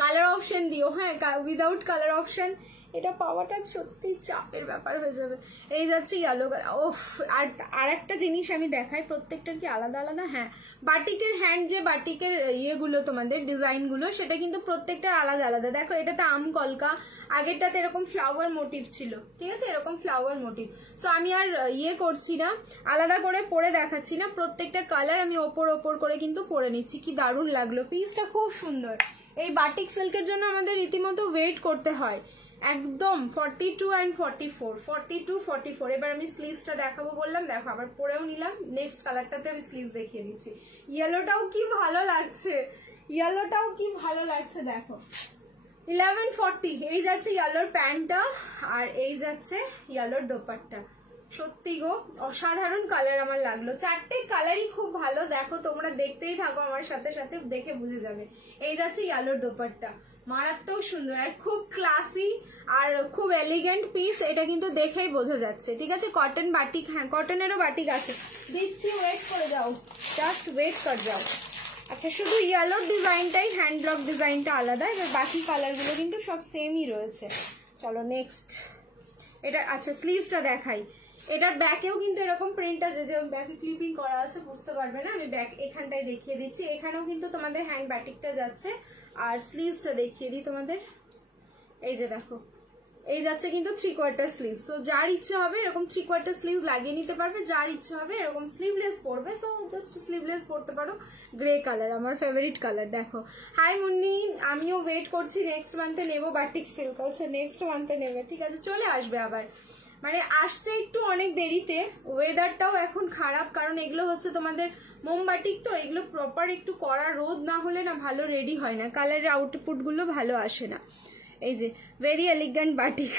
কালার অপশন দিও। হ্যাঁ উইদাউট কালার অপশন এটা পাওয়াটা সত্যি চাপের ব্যাপার হয়ে যাবে। এই যাচ্ছে ইয়েলো কালার। ওফ, আর একটা জিনিস আমি দেখাই, প্রত্যেকটার কি আলাদা আলাদা? হ্যাঁ, বাটিকের হ্যান্ড যে বাটিকের ইয়েগুলো তোমাদের ডিজাইনগুলো সেটা কিন্তু প্রত্যেকটার আলাদা আলাদা। দেখো এটাতে আম কলকা, আগেরটাতে এরকম ফ্লাওয়ার মোটিভ ছিল, ঠিক আছে, এরকম ফ্লাওয়ার মোটিভ। সো আমি আর করছি না, আলাদা করে পরে দেখাচ্ছি না, প্রত্যেকটা কালার আমি ওপর করে কিন্তু পরে নিচ্ছি। কি দারুণ লাগলো, পিসটা খুব সুন্দর। এই বাটিক সিল্কের জন্য আমাদের রীতিমতো ওয়েট করতে হয় একদম। 42 and 44। এবার আমি স্লিভসটা দেখাবো বললাম, দেখো আবার পরেও নিলাম। নেক্সট কালারটাতে আমি স্লিভস দেখিয়ে দিচ্ছি। ইয়েলোটাও কি ভালো লাগছে, দেখো 1140। এই যাচ্ছে ইয়েলোর প্যান্টটা, আর এই যাচ্ছে ইয়েলোর দোপাট্টা। সত্যি গো অসাধারণ কালার আমার লাগলো। 4টে কালারই খুব ভালো, দেখো তোমরা দেখতেই থাকো আমার সাথে সাথে, দেখে বুঝে যাবে। এই যাচ্ছে ইয়েলোর দোপাট্টা, মারাত্মক সুন্দর আর খুব ক্লাসি আর খুব এলিগেন্ট পিস, এটা কিন্তু দেখেই বোঝা যাচ্ছে, ঠিক আছে। কটন বাটিক, হ্যাঁ কটনেরও বাটিক আছে, দিচ্ছি, ওয়েট করে যাও, জাস্ট ওয়েট কর যাও। আচ্ছা, শুধু ইয়েলোর ডিজাইনটাই, হ্যান্ড ব্লক ডিজাইনটা আলাদা, এবার বাকি কালারগুলো কিন্তু সব সেমই রয়েছে। চলো নেক্সট, এটা আচ্ছা স্লিভসটা দেখাই। এটার ব্যাকেও কিন্তু এরকম প্রিন্ট আছে, যে ব্যাকে ক্লিপিং করা আছে বুঝতে পারবে না, আমি ব্যাক এখানটাই দেখিয়ে দিচ্ছি। এখানেও কিন্তু তোমাদের হ্যান্ড বাটিকটা যাচ্ছে, আর স্লিভসটা দেখিয়ে দিই তোমাদের। এই যে দেখো, এই যাচ্ছে কিন্তু 3/4 স্লিভ। সো যার ইচ্ছে হবে এরকম 3/4 স্লিভ লাগিয়ে নিতে পারবে, যার ইচ্ছে হবে এরকম স্লিভলেস পরবে, সো জাস্ট স্লিভলেস পরতে পারো। গ্রে কালার আমার ফেভারিট কালার। দেখো, হাই মুন্নি, আমিও ওয়েট করছি, নেক্সট মান্থে নেবো বাটিক সিল্ক। আচ্ছা নেক্সট মান্থে নেবে, ঠিক আছে, চলে আসবে আবার, মানে আসছে একটু অনেক দেরিতে। ওয়েদারটাও এখন খারাপ, কারণ এগুলো হচ্ছে তোমাদের মোমবাটিক, তো এগুলো প্রপার একটু কড়া রোদ না হলে না ভালো রেডি হয় না, কালারের আউটপুট গুলো ভালো আসে না। এই যে very elegant batik,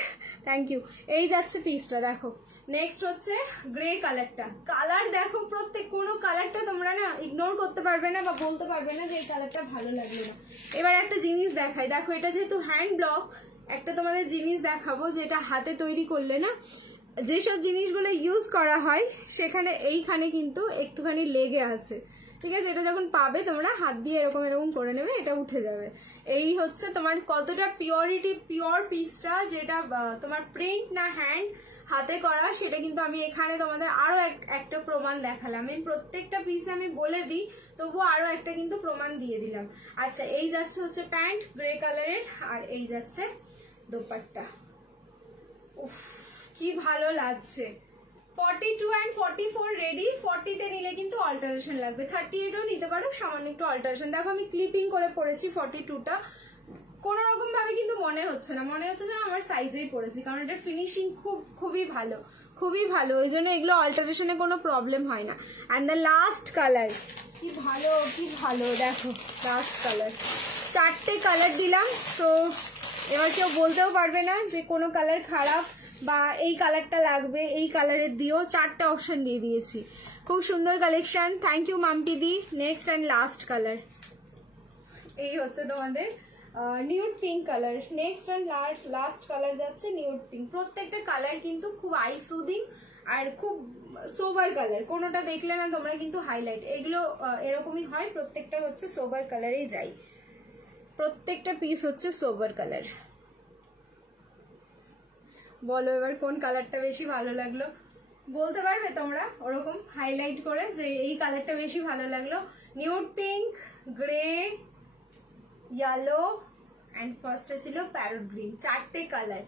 thank you. এই যাচ্ছে পিসটা, দেখো নেক্সট হচ্ছে গ্রে কালারটা। কালার দেখো, প্রত্যেক কোনো কালারটা তোমরা না ইগনোর করতে পারবে না বা বলতে পারবে না যে এই কালারটা ভালো লাগলো না। এবার একটা জিনিস দেখাই, দেখো এটা যেহেতু হ্যান্ড ব্লক, একটা তোমাদের জিনিস দেখাবো যেটা হাতে তৈরি করলে না যেসব জিনিসগুলো ইউজ করা হয় সেখানে এইখানে কিন্তু একটুখানি লেগে আছে, ঠিক আছে। এটা যখন পাবে তোমরা হাত দিয়ে এরকম করে নেবে, এটা উঠে যাবে। এই হচ্ছে তোমার কতটা পিওর পিসটা, যেটা তোমার প্রিন্ট না হ্যান্ড হাতে করা, সেটা কিন্তু আমি এখানে তোমাদের আরো একটা প্রমাণ দেখালাম। আমি প্রত্যেকটা পিসে আমি বলে দিই, তবুও আরো একটা কিন্তু প্রমাণ দিয়ে দিলাম। আচ্ছা, এই যাচ্ছে হচ্ছে প্যান্ট গ্রে কালারের, আর এই যাচ্ছে দোপাট্টা। উফ, কি ভালো লাগছে। 42 and 44 রেডি। 40-তে নিলে কিন্তু অল্টারেশন লাগবে, 38ও নিতে পারো, সামান্য একটু অল্টারেশন। দেখো আমি ক্লিপিং করে পড়েছি 42টা, কোন রকম ভাবে কিন্তু মনে হচ্ছে না, মনে হচ্ছে যেন আমার সাইজেই পড়েছি, কারণ এটা ফিনিশিং খুবই ভালো, ওই জন্য এগুলো অল্টারেশনে কোনো প্রবলেম হয় না। অ্যান্ড দ্য লাস্ট কালার, কি ভালো দেখো, লাস্ট কালার। 4টে কালার দিলাম, তো এবার কেউ বলতেও পারবে না যে কোনো কালার খারাপ বা এই কালারটা লাগবে, এই কালারের দিও, 4টা অপশন দিয়ে দিয়েছি। খুব সুন্দর collection, thank you Mampi di. Next and last colour এই হচ্ছে তোমাদের nude pink colour. Next and last colour যাচ্ছে নিউড পিঙ্ক। প্রত্যেকটা কালার কিন্তু খুব আই সুদিং আর খুব সোবার কালার, কোনোটা দেখলে না তোমরা কিন্তু হাইলাইট, এগুলো এরকমই হয়, প্রত্যেকটা হচ্ছে সোবার কালারেই যাই, প্রত্যেকটা পিস হচ্ছে সোবার কালার। বলো এবার কোন কালারটা বেশি ভালো লাগলো, বলতে পারবে তোমরা ওরকম হাইলাইট করে যে এই কালারটা বেশি ভালো লাগলো। Nude pink, grey, yellow and first ছিল पैरोट ग्रीन। 4 कलर,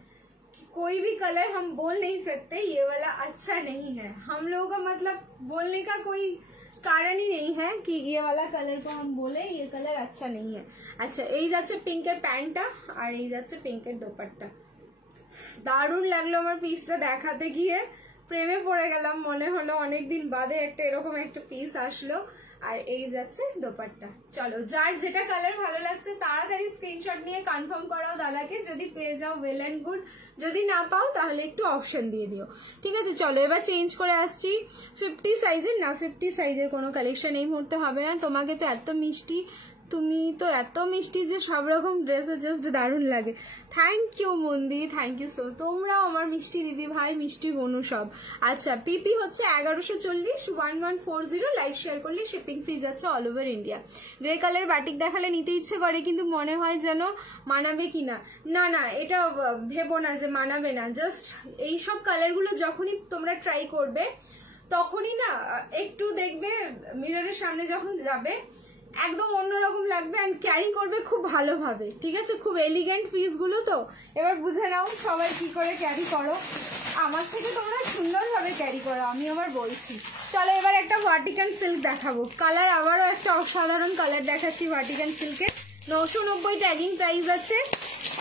कोई भी कलर हम बोल नहीं सकते ये वाला अच्छा नहीं है, हम लोगों का मतलब बोलने का कोई कारण ही नहीं है कि ये वाला कलर को हम बोले ये कलर अच्छा नहीं है। अच्छा এই যাচ্ছে পিঙ্কের প্যান্টটা আর এই যাচ্ছে পিঙ্কের দোপাট্টা। দারুণ লাগলো আমার পিসটা দেখাতে গিয়ে, প্রেমে পড়ে গেলাম, মনে হলো অনেকদিন বাদে একটা এরকম একটা পিস আসলো। আর এই যাচ্ছে দোপাট্টা। চলো যার যেটা কালার ভালো লাগছে তাড়াতাড়ি স্ক্রিনশট নিয়ে কনফার্ম করাও দাদাকে, যদি পেয়ে যাও ওয়েল অ্যান্ড গুড, যদি না পাও তাহলে একটু অপশন দিয়ে দিও, ঠিক আছে। চলো এবার চেঞ্জ করে আসছি 50 সাইজের। না 50 সাইজের কোনো কালেকশন এই মুহূর্তে হবে না, তোমাকে তো এত মিষ্টি, তুমি তো এত মিষ্টি যে সব রকম ড্রেসে জাস্ট দারুণ লাগে। Thank you Mondi, thank you so, তোমরাও আমার মিষ্টি দিদি ভাই, মিষ্টি বনু সব। আচ্ছা পিপি হচ্ছে 1140 1140, লাইভ শেয়ার করলে শিপিং ফি যাচ্ছে all over India. Grey colour batik দেখালে নিতে ইচ্ছে করে কিন্তু মনে হয় যেন মানাবে কিনা, না না এটা ভেবো না যে মানাবে না, জাস্ট এইসব কালারগুলো যখনই তোমরা ট্রাই করবে তখনই না একটু দেখবে মিররের সামনে যখন যাবে একদম অন্যরকম লাগবে এন্ড ক্যারি করবে খুব ভালোভাবে, ঠিক আছে। খুব এলিগেন্ট পিসগুলো তো, এবার বুঝে নাও সবাই কি করে ক্যারি করো, আমার থেকে তোমরা সুন্দরভাবে ক্যারি করো, আমি আবার বলছি। চলো এবার একটা ভার্টিকান সিল্ক দেখাবো, কালার আবারও একটা অসাধারণ কালার দেখাচ্ছি ভার্টিকান সিল্কের। 990 ট্যাগিং প্রাইস আছে,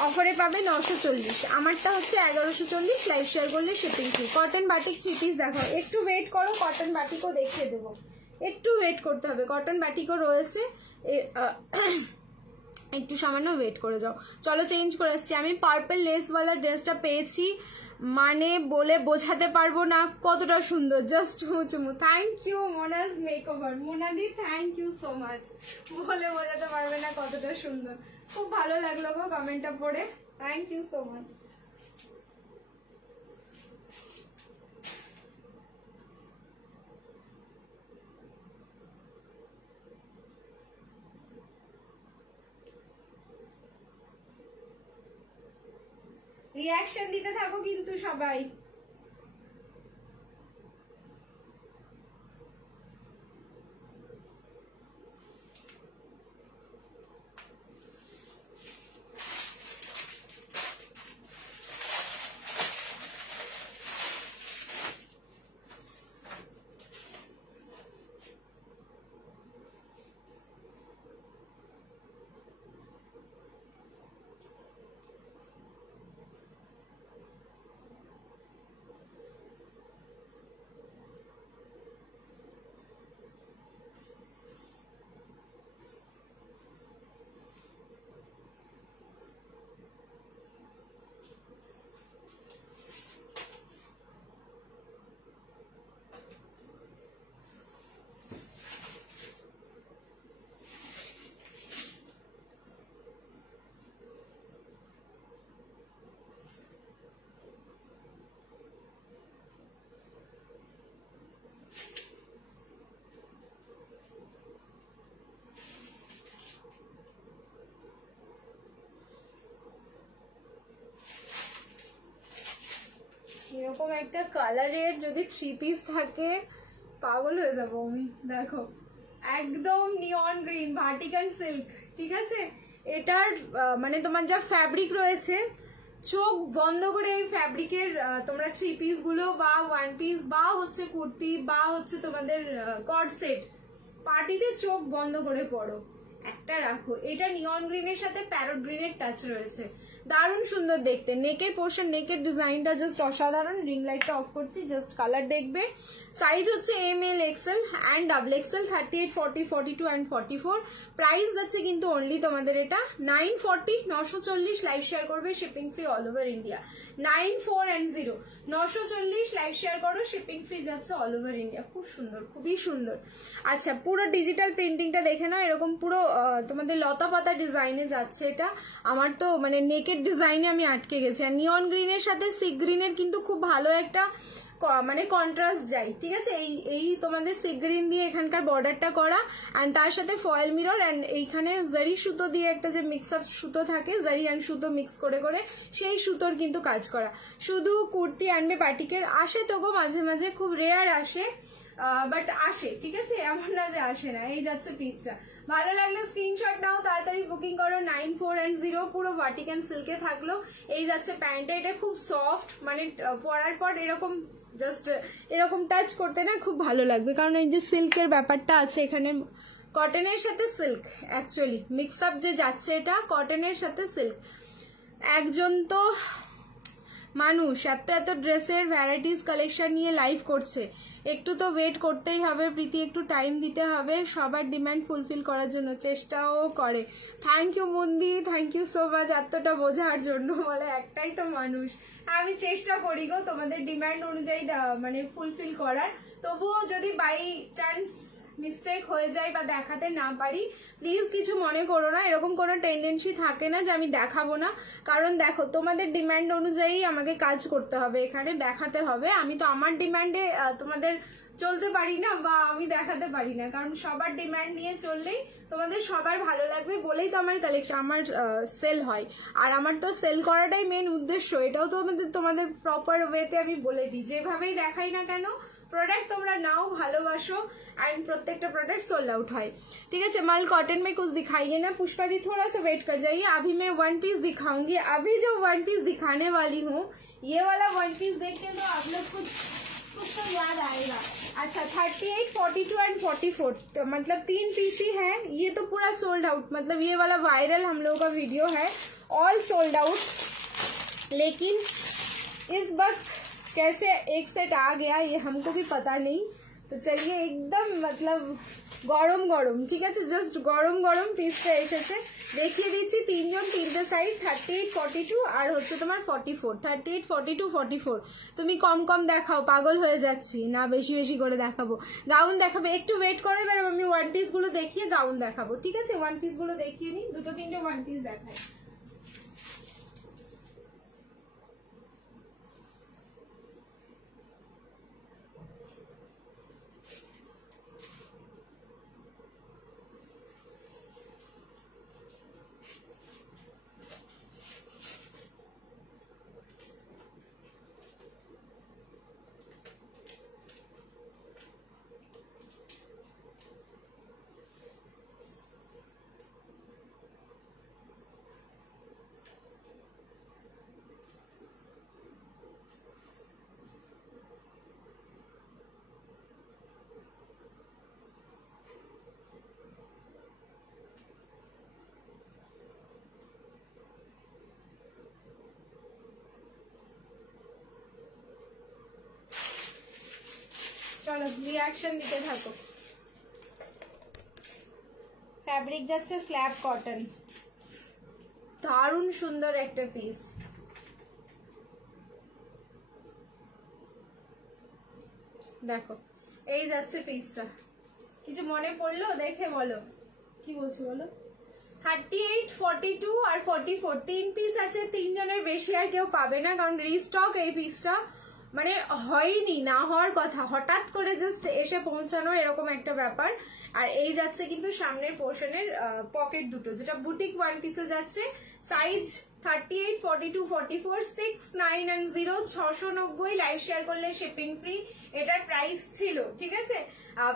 অফারে পাবে 940, আমারটা হচ্ছে 1140, লাইভ শেয়ার করলে শিপিং ফি। কটন বাটিক 3 পিস দেখাও, একটু ওয়েট করো, কটন বাটিকও দেখিয়ে দেবো, একটু ওয়েট করতে হবে, কটন বাটিকও রয়েছে, একটু সামান্য ওয়েট করে যাও। চলো চেঞ্জ করে আসছি, আমি পার্পল লেসওয়ালা ড্রেসটা পেয়েছি, মানে বলে বোঝাতে পারবো না কতটা সুন্দর, জাস্ট চুমু। থ্যাংক ইউ মোনাজ মেকওভার, মোনাদি থ্যাংক ইউ সো মাচ, বলে বোঝাতে পারবে না কতটা সুন্দর, খুব ভালো লাগলো গো কমেন্টটা পড়ে, thank you so much. Reaction দিতে থাকো কিন্তু সবাই। এরকম একটা কালারের যদি 3 পিস থাকে পাগল হয়ে যাবো আমি। দেখো একদম নিয়ন গ্রিন ভার্টিকান সিল্ক, ঠিক আছে। এটার মানে তোমার যা ফ্যাব্রিক রয়েছে, চোখ বন্ধ করে এই ফ্যাব্রিকের তোমরা 3 পিস গুলো বা 1 পিস বা হচ্ছে কুর্তি বা হচ্ছে তোমাদের কট সেট পার্টিতে চোখ বন্ধ করে পড়ো, একটা রাখো। এটা নিয়ন গ্রিনের সাথে প্যারট গ্রিনের টাচ রয়েছে, দারুণ সুন্দর দেখতে। নেকের পোর্শন, নেকের ডিজাইনটা জাস্ট অসাধারণ। রিং লাইটটা অফ করছি, জাস্ট কালার দেখবে। সাইজ হচ্ছে ML XL and XXL, 38, 40, 42 and 44। Price যাচ্ছে কিন্তু অনলি তোমাদের এটা 940, 940, লাইভ শেয়ার করবে, shipping free all over India. 9410 940 live share করো, শিপিং ফ্রি যাচ্ছে অল ওভার ইন্ডিয়া। খুব সুন্দর, খুবই সুন্দর। আচ্ছা, পুরো ডিজিটাল প্রিন্টিংটা দেখে নাও, এরকম পুরো তোমাদের লতা পাতা ডিজাইনে যাচ্ছে এটা। আমার তো মানে নেকেড ডিজাইনে আমি আটকে গেছি। আর নিয়ন গ্রিনের সাথে সি গ্রিনের কিন্তু খুব ভালো একটা মানে কন্ট্রাস্ট যাই, ঠিক আছে। এই তোমাদের সি গ্রিন দিয়ে এখানকার বর্ডারটা করা, অ্যান্ড তার সাথে ফয়েল মিরর, অ্যান্ড এইখানে জারি সুতো দিয়ে একটা যে মিক্স আপ সুতো থাকে, জারি অ্যান্ড সুতো মিক্স করে করে সেই সুতোর কিন্তু কাজ করা। শুধু কুর্তি আনবে বাটিকের, আসে তো গো মাঝে মাঝে, খুব রেয়ার আসে, বাট আসে, ঠিক আছে, এমন না যে আসে না। এই যাচ্ছে পিসটা, ভালো লাগলে স্ক্রিনশট নাও, তাড়াতাড়ি বুকিং করো। 9410 পুরো ভাটিকান সিল্কে থাকলো। এই যাচ্ছে প্যান্টটা, এটা খুব সফট, মানে পরার পর এরকম জাস্ট এরকম টাচ করতে না খুব ভালো লাগবে, কারণ এই যে সিল্কের ব্যাপারটা আছে এখানে, কটনের সাথে সিল্ক অ্যাকচুয়ালি মিক্স আপ যে যাচ্ছে, এটা কটনের সাথে সিল্ক। একজন তো মানুষ এত এত ড্রেসের ভ্যারাইটিস কালেকশন নিয়ে লাইভ করছে, একটু তো ওয়েট করতেই হবে প্রীতি, একটু টাইম দিতে হবে, সবার ডিমান্ড ফুলফিল করার জন্য চেষ্টাও করে। থ্যাংক ইউ মন্দির, থ্যাংক ইউ সো মাচ এতটা বোঝার জন্য। বলে একটাই তো মানুষ, আমি চেষ্টা করি গো তোমাদের ডিমান্ড অনুযায়ী মানে ফুলফিল করার। তবুও যদি বাই চান্স মিস্টেক হয়ে যায় বা দেখাতে না পারি, প্লিজ কিছু মনে করো না, এরকম কোনো টেন্ডেন্সি থাকে না যে আমি দেখাবো না। কারণ দেখো, তোমাদের ডিমান্ড অনুযায়ী আমাকে কাজ করতে হবে, এখানে দেখাতে হবে। আমি তো আমার ডিমান্ডে তোমাদের চলতে পারি না, বা আমি দেখাতে পারি না, কারণ সবার ডিমান্ড নিয়ে চললেই তোমাদের সবার ভালো লাগবে বলেই তো আমার কালেকশন, আমার সেল হয়। আর আমার তো সেল করাটাই মেন উদ্দেশ্য, এটাও তো তোমাদের প্রপার ওয়েতে আমি বলে দিই, যেভাবেই দেখাই না কেন प्रोडक्ट तुमरा नाओ भालोबासो एंड प्रत्येक प्रोडक्ट सोल्ड आउट है। ठीक है, माल कॉटन में कुछ दिखाइए ना पुष्पा दी, थोड़ा सा वेट कर जाइए। अभी मैं वन पीस दिखाऊंगी। अभी जो वन पीस दिखाने वाली हूँ, ये वाला वन पीस देख के तो आप लोग कुछ तो याद आएगा। अच्छा, 38, 42 एंड 44 तो मतलब 3 पीस ही है। ये तो पूरा सोल्ड आउट, मतलब ये वाला वायरल हम लोगों का वीडियो है, ऑल सोल्ड आउट। लेकिन इस वक्त कैसे एक सेट आ गया ये हमको भी पता नहीं। तो चलिए एकदम मतलब गरम गरम, ठीक है, जस्ट गरम गरम पिसटा एसेছে দেখিয়ে দিচ্ছি। তিনজন তিনটে সাইজ 38, 42 আর হচ্ছে তোমার 44। 38, 42, 44। তুমি কম কম দেখাও, পাগল হয়ে যাচ্ছি না, বেশি বেশি করে দেখাবো। গাউন দেখাবে, একটু ওয়েট করো, এবার আমি ওয়ান পিস গুলো দেখিয়ে গাউন দেখাবো। ঠিক আছে, ওয়ান পিস গুলো দেখিয়ে নি, দুটো তিনটে ওয়ান পিস দেখাই। চলো রিঅ্যাকশন দিতে থাকো। ফ্যাব্রিক যাচ্ছে স্ল্যাব কটন, দারুণ সুন্দর একটা পিস। দেখো এই যাচ্ছে পিসটা, কিছু মনে পড়লো দেখে বলো, কি বলছো বলো। 38, 42 আর 44 তিন পিস আছে, তিনজনের বেশি আর কেউ পাবে না, কারণ রিস্টক এই পিসটা মানে হয়নি, না হওয়ার কথা, হঠাৎ করে জাস্ট এসে পৌঁছানো এরকম একটা ব্যাপার। আর এই যাচ্ছে কিন্তু সামনের পোর্শনের পকেট দুটো, যেটা বুটিক ওয়ান পিসে যাচ্ছে। Size 38, 42, 44, 6, 9 and 0 690। লাইভ শেয়ার করলে শিপিং ফ্রি, এটার প্রাইস ছিল, ঠিক আছে,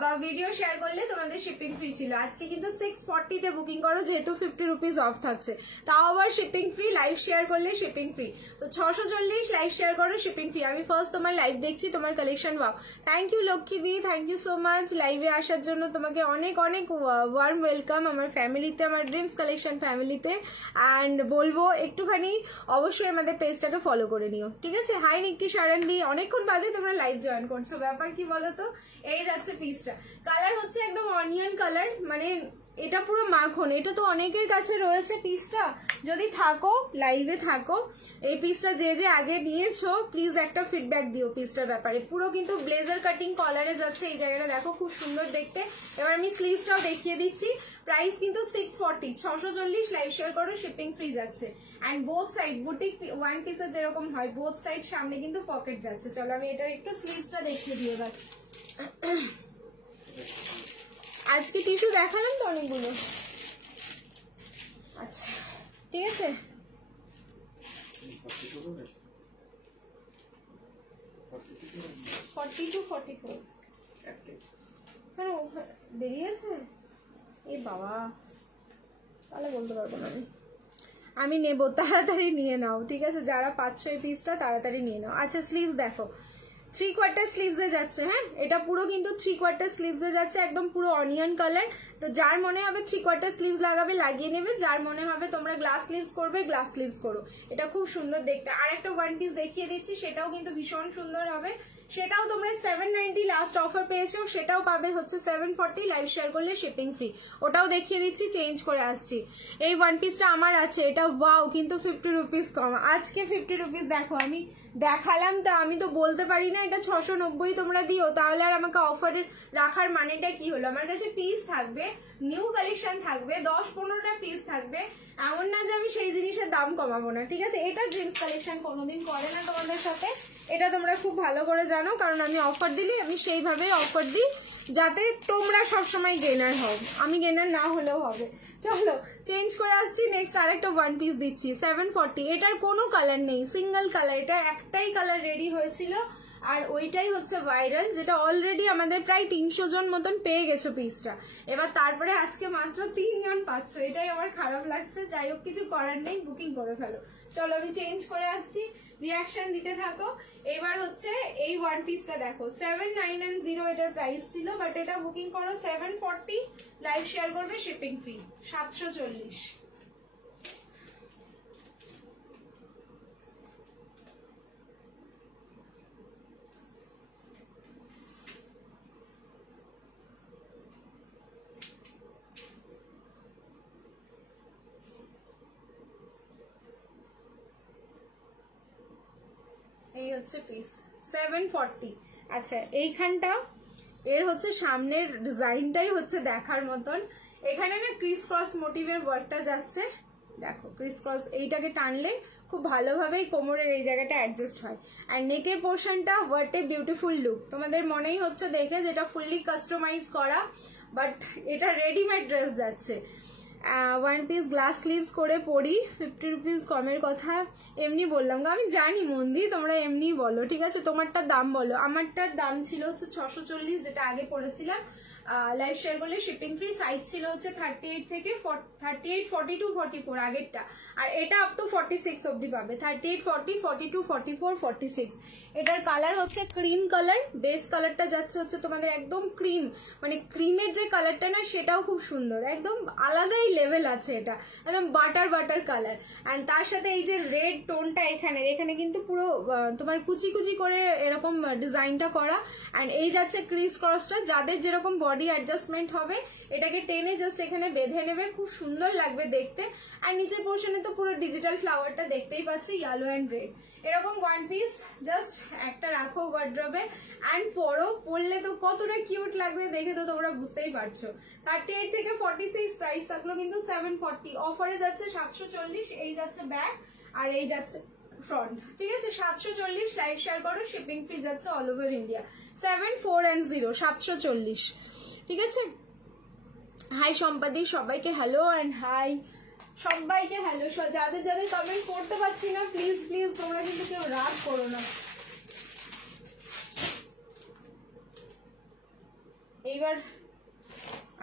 বা ভিডিও শেয়ার করলে তোমাদের শিপিং ফ্রি ছিল। আজকে কিন্তু 640 তে বুকিং করো, যেহেতু 50 রুপিস অফ থাকছে, তাও আবার শিপিং ফ্রি। লাইভ শেয়ার করলে শিপিং ফ্রি, তো 640 লাইভ শেয়ার করো, শিপিং ফ্রি। আমি ফার্স্ট তোমার লাইভ দেখছি, তোমার collection wow. Thank you Lakshmi di, thank you so much লাইভে আসার জন্য, তোমাকে অনেক অনেক ওয়ার্ম ওয়েলকাম আমার ফ্যামিলিতে, আমার ড্রিমস কালেকশন ফ্যামিলিতে। অ্যান্ড বলবো একটুখানি অবশ্যই আমাদের পেজটাকে ফলো করে নিও, ঠিক আছে। হাই নিক্তি সারান দি, অনেকক্ষণ বাদে তোমরা লাইভ জয়েন করছো, ব্যাপার কি বলো তো। এই যাচ্ছে পিসটা, কালার হচ্ছে একদম অনিয়ন কালার, মানে এটা পুরো মাখন, এটা তো অনেকের কাছে রয়েছে পিসটা। যদি থাকো লাইভে থাকো, এই পিসটা যে যে আগে নিয়েছো প্লিজ একটা ফিডব্যাক দিও পিসটার ব্যাপারে। পুরো কিন্তু ব্লেজার কাটিং কলারে যাচ্ছে, এই জায়গাটা দেখো খুব সুন্দর দেখতে। এবার আমি স্লিভসটাও দেখিয়ে দিচ্ছি। প্রাইস কিন্তু 640, 640, লাইভ শেয়ার করো, শিপিং ফ্রি যাচ্ছে। And both side boutique one পিসের যেরকম হয় বোথ সাইড সামনে কিন্তু পকেট যাচ্ছে। চলো আমি এটার একটু স্লিভসটা দেখিয়ে দিই এবার। আজকে টিস্যু দেখালাম তো অনেকগুলো। আচ্ছা ঠিক আছে, 42, 44 কেন বেরিয়েছে? এই বাবা, তাহলে বলতে পারবো না আমি নেব। তাড়াতাড়ি নিয়ে নাও, ঠিক আছে? যারা 5-6 পিসটা তাড়াতাড়ি নিয়ে নাও। আচ্ছা স্লিভস দেখো, 3/4 স্লিভসে যাচ্ছে। হ্যাঁ, এটা পুরো কিন্তু 3/4 স্লিভসে যাচ্ছে, একদম পুরো অনিয়ন কালার। তো যার মনে হবে 3/4 স্লিভস লাগাবে লাগিয়ে নেবে, যার মনে হবে তোমরা গ্লাস স্লিভস করবে গ্লাস স্লিভস করো। এটা খুব সুন্দর দেখতে। আর একটা ওয়ান পিস দেখিয়ে দিচ্ছি, সেটাও কিন্তু ভীষণ সুন্দর হবে। সেটাও তোমরা 790 লাস্ট অফার পেয়েছো, সেটাও পাবে হচ্ছে 740, লাইভ শেয়ার করলে শিপিং ফ্রি। ওটাও দেখিয়ে দিচ্ছি, চেঞ্জ করে আসছি। এই ওয়ান পিসটা আমার আছে, এটা ওয়াও, কিন্তু 50 রুপিস কম। আজকে 50 রুপিস দেখো আমি দেখালাম, তা আমি তো বলতে পারি না এটা 690 তোমরা দিও, তাহলে আর আমাকে অফারে রাখার মানেটা কি হলো? আমার কাছে পিস থাকবে, নিউ কালেকশন থাকবে, 10-15টা পিস থাকবে, এমন না যে আমি সেই জিনিসের দাম কমাবো না, ঠিক আছে? এটা ড্রিমস কালেকশন কোনোদিন করে না তোমাদের সাথে, এটা তোমরা খুব ভালো করে জানো। কারণ আমি অফার দিলে আমি সেইভাবেই অফার দিই যাতে তোমরা সবসময় গেনার হও, আমি গেনার না হলেও হবে। চলো চেঞ্জ করে আসছি, নেক্সট আরেকটা ওয়ান পিস দিচ্ছি 740। এটার কোনো কালার নেই, সিঙ্গেল কালার, এটা একটাই কালার রেডি হয়েছিল, আর ওইটাই হচ্ছে ভাইরাল, যেটা অলরেডি আমাদের প্রায় 300 জন মতন পেয়ে গেছো পিসটা। এবার তারপরে আজকে মাত্র 3 জন পাচ্ছ, এটাই আমার খারাপ লাগছে। যাই হোক, কিছু করার নেই, বুকিং করে ফেলো। চলো আমি চেঞ্জ করে আসছি, রিয়াকশন দিতে থাকো। এবার হচ্ছে এই ওয়ান পিসটা দেখো, 7990 এটার প্রাইস ছিল, বাট এটা বুকিং করো 740, লাইভ শেয়ার করবে, শিপিং ফ্রি 740। এই হচ্ছে পিস 740। আচ্ছা এইখানটা এর হচ্ছে সামনের ডিজাইনটাই হচ্ছে দেখার মতন। এখানে না ক্রিস ক্রস মোটিভের ওয়ার্কটা যাচ্ছে, দেখো ক্রিস ক্রস, এইটাকে টানলে খুব ভালোভাবেই কোমরের এই জায়গাটা অ্যাডজাস্ট হয়। আর নেকের পোর্শনটা হোয়াট এ বিউটিফুল লুক, তোমাদের মনেই হচ্ছে দেখে যেটা ফুললি কাস্টমাইজ করা, বাট এটা রেডিমেড ড্রেস যাচ্ছে। ওয়ান পিস গ্লাস স্লিভস করে পরি, 50 রুপিস কমের কথা এমনি বললাম, আমি জানি মন্দি তোমরা এমনি বলো, ঠিক আছে? তোমারটার দাম বলো। আমারটার দাম ছিল হচ্ছে 640, যেটা আগে পড়েছিলাম, লাইভ শেয়ার করলে শিপিং ফ্রি। সাইজ ছিল হচ্ছে 38 থেকে 38, 42, 44 আগেরটা, আর এটা আপ টু 46 অব্দি পাবে, 38, 40, 42, 44, 46। এটার কালার হচ্ছে ক্রিম কালার, বেস কালারটা যাচ্ছে হচ্ছে তোমাদের একদম ক্রিম, মানে ক্রিমের যে কালারটা না সেটাও খুব সুন্দর, একদম আলাদাই লেভেল আছে, এটা একদম বাটার বাটার কালার। অ্যান্ড তার সাথে এই যে রেড টোনটা এখানে কিন্তু পুরো তোমার কুচি কুচি করে এরকম ডিজাইনটা করা। অ্যান্ড এই যাচ্ছে ক্রিস ক্রসটা, যাদের যেরকম বডি অ্যাডজাস্টমেন্ট হবে এটাকে টেনে জাস্ট এখানে বেঁধে নেবে, খুব সুন্দর লাগবে দেখতে। আর নিচের পোর্শনে তো পুরো ডিজিটাল ফ্লাওয়ারটা দেখতেই পাচ্ছি, ইয়েলো অ্যান্ড রেড। এরকম ওয়ান পিস জাস্ট একটা রাখো ওয়ার্ড্রবে অ্যান্ড পরলে তো কতটা কিউট লাগবে দেখে তো তোমরা বুঝতেই পারছো। 38 থেকে 46 প্রাইস থাকলো কিন্তু 740, অফারে যাচ্ছে 740। এই যাচ্ছে ব্যাক আর এই যাচ্ছে ফ্রন্ট, ঠিক আছে? 740, লাইভ শেয়ার করো, শিপিং ফ্রি যাচ্ছে অল ওভার ইন্ডিয়া। 7410, 740, ঠিক আছে? হাই সম্পাদি, সবাইকে হ্যালো অ্যান্ড হাই, সবাইকে হ্যালো। যাদের যাদের কমেন্ট করতে পারছি না প্লিজ প্লিজ তোমরা কিন্তু কেউ রাগ করো না। এইবার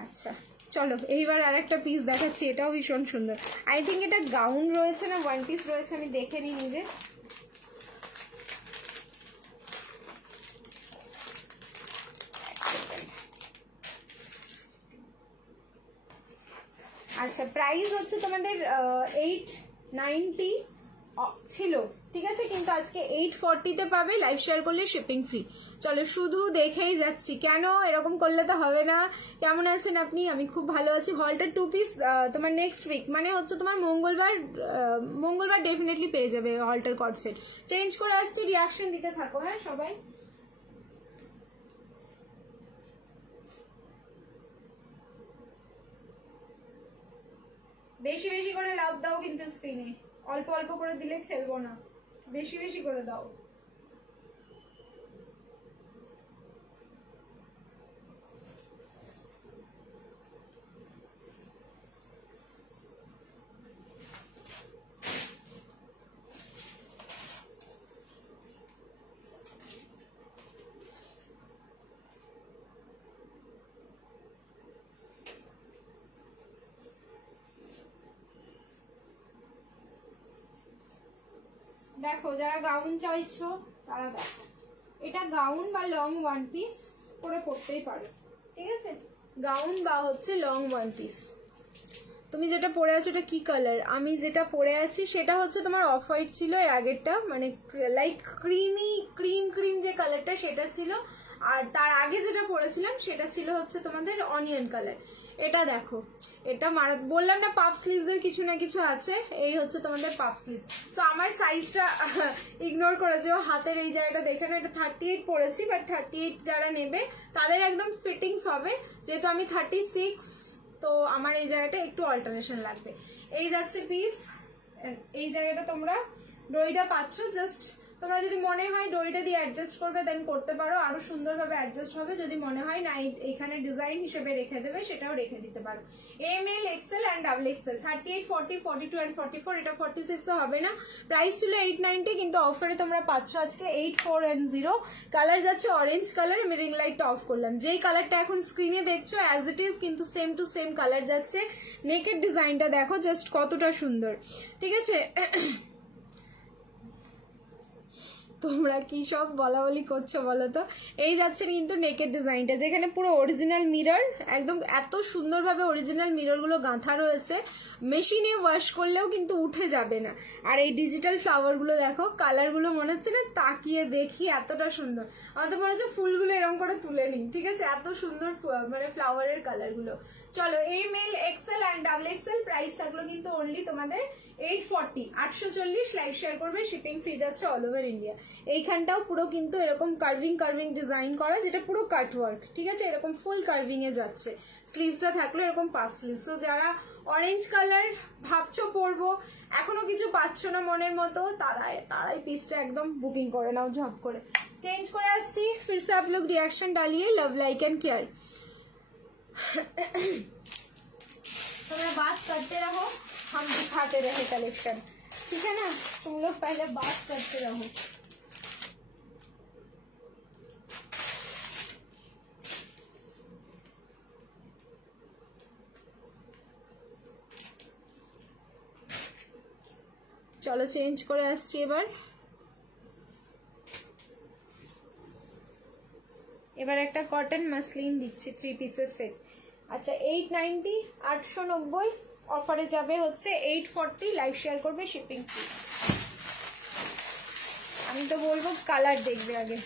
আচ্ছা চলো এইবার আর একটা পিস দেখাচ্ছি, এটাও ভীষণ সুন্দর। আই থিঙ্ক এটা গাউন রয়েছে না ওয়ান পিস রয়েছে, আমি দেখে নিই নিজে। আচ্ছা প্রাইস হচ্ছে তোমাদের 890 ছিল, ঠিক আছে, কিন্তু আজকে 840-তে পাবে, লাইভ শেয়ার করলে শিপিং ফ্রি। চলো শুধু দেখেই যাচ্ছি, কেন এরকম করলে তো হবে না। কেমন আছেন আপনি? আমি খুব ভালো আছি। হলটার 2 পিস তোমার নেক্সট উইক মানে হচ্ছে তোমার মঙ্গলবার ডেফিনেটলি পেয়ে যাবে হলটার কট সেট। চেঞ্জ করে আসছি, রিয়াকশন দিতে থাকো হ্যাঁ সবাই। বেশি বেশি করে লাভ দাও কিন্তু স্ক্রিনে, অল্প অল্প করে দিলে খেলবো না, বেশি বেশি করে দাও। দেখো যারা গাউন চাইছো তারা দেখো, এটা গাউন বা লং ওয়ান পিস করে পরতেই পারো, ঠিক আছে? গাউন বা হচ্ছে লং ওয়ান পিস। তুমি যেটা পরে আছো এটা কি কালার? আমি যেটা পরে আছি সেটা হচ্ছে তোমার অফ হোয়াইট ছিল, এর আগেরটা মানে লাইক ক্রিম যে কালারটা সেটা ছিল, আর তার আগে যেটা পরেছিলাম সেটা ছিল হচ্ছে তোমাদের অনিয়ন কালার। এটা দেখো, এটা বললাম না পাফ স্লিভসের কিছু না কিছু আছে, এই হচ্ছে তোমাদের পাফ স্লিভস। তো আমার সাইজটা ইগনোর করেছে, হাতের এই জায়গাটা দেখে না, এটা 38 পরেছি, বাট 38 যারা নেবে তাদের একদম ফিটিংস হবে, যেহেতু আমি 36, তো আমার এই জায়গাটা একটু অল্টারেশন লাগবে। এই যাচ্ছে পিস, এই জায়গাটা তোমরা দড়িটা পাচ্ছ, জাস্ট তোমরা যদি মনে হয় দড়িটা দিয়ে অ্যাডজাস্ট করবে দেন করতে পারো, আরো সুন্দরভাবে অ্যাডজাস্ট হবে। যদি মনে হয় না এইখানে ডিজাইন হিসেবে রেখে দেবে সেটাও রেখে দিতে পারো। M L XL and double XL 38, 40, 42 and 44, এটা 46 হবে না। প্রাইস ছিল 890, কিন্তু অফারে তোমরা পাচ্ছ আজকে 8410। কালার যাচ্ছে অরেঞ্জ কালার, আমি রিং লাইটটা অফ করলাম। যেই কালারটা এখন স্ক্রিনে দেখছো অ্যাজ ইট ইজ, কিন্তু সেম টু সেম কালার যাচ্ছে। নেকের ডিজাইনটা দেখো জাস্ট কতটা সুন্দর, ঠিক আছে? তোমরা কি সব বলা বলি করছো বলো তো? এই যাচ্ছে কিন্তু নেকের ডিজাইনটা, যেখানে পুরো অরিজিনাল মিরর, একদম এত সুন্দরভাবে অরিজিনাল মিররগুলো গাঁথা রয়েছে, মেশিনে ওয়াশ করলেও কিন্তু উঠে যাবে না। আর এই ডিজিটাল ফ্লাওয়ারগুলো দেখো, কালারগুলো মনে হচ্ছে না তাকিয়ে দেখি এতটা সুন্দর, আমাদের মনে হচ্ছে ফুলগুলো এরকম করে তুলে নিই, ঠিক আছে? এত সুন্দর মানে ফ্লাওয়ারের কালারগুলো। চলো M L XL and double XL, price থাকলো কিন্তু অনলি তোমাদের 840, 840, লাইভ শেয়ার করবে, শিপিং ফ্রি যাচ্ছে অল ওভার ইন্ডিয়া। এইখানটাও পুরো কিন্তু এরকম কার্ভিং ডিজাইন করা, যেটা পুরো কাট ওয়ার্ক, ঠিক আছে? এরকম ফুল কার্ভিং এ যাচ্ছে। স্লিভসটা থাকলো এরকম পাফ স্লিভস। তো যারা অরেঞ্জ কালার ভাবছো পরবো, এখনো কিছু পাচ্ছ না মনের মতো, তারাই পিসটা একদম বুকিং করে নাও ঝপ করে। চেঞ্জ করে আসছি, फिर से आप लोग रिएक्शन डालिए, लव लाइक एंड केयर। তোমরা बात करते रहो, हम दिखाते रहे कलेक्शन, ठीक है ना? तुम लोग पहले बात करते रहो। চলো চেঞ্জ করে আসছি এবার একটা কটন মাসলিন দিচ্ছি 3 পিসের সেট। আচ্ছা 890, 890, অফারে যাবে হচ্ছে 840, লাইভ শেয়ার করবে, শিপিং ফ্রি। আমি তো বলবো কালার দেখবে আগে।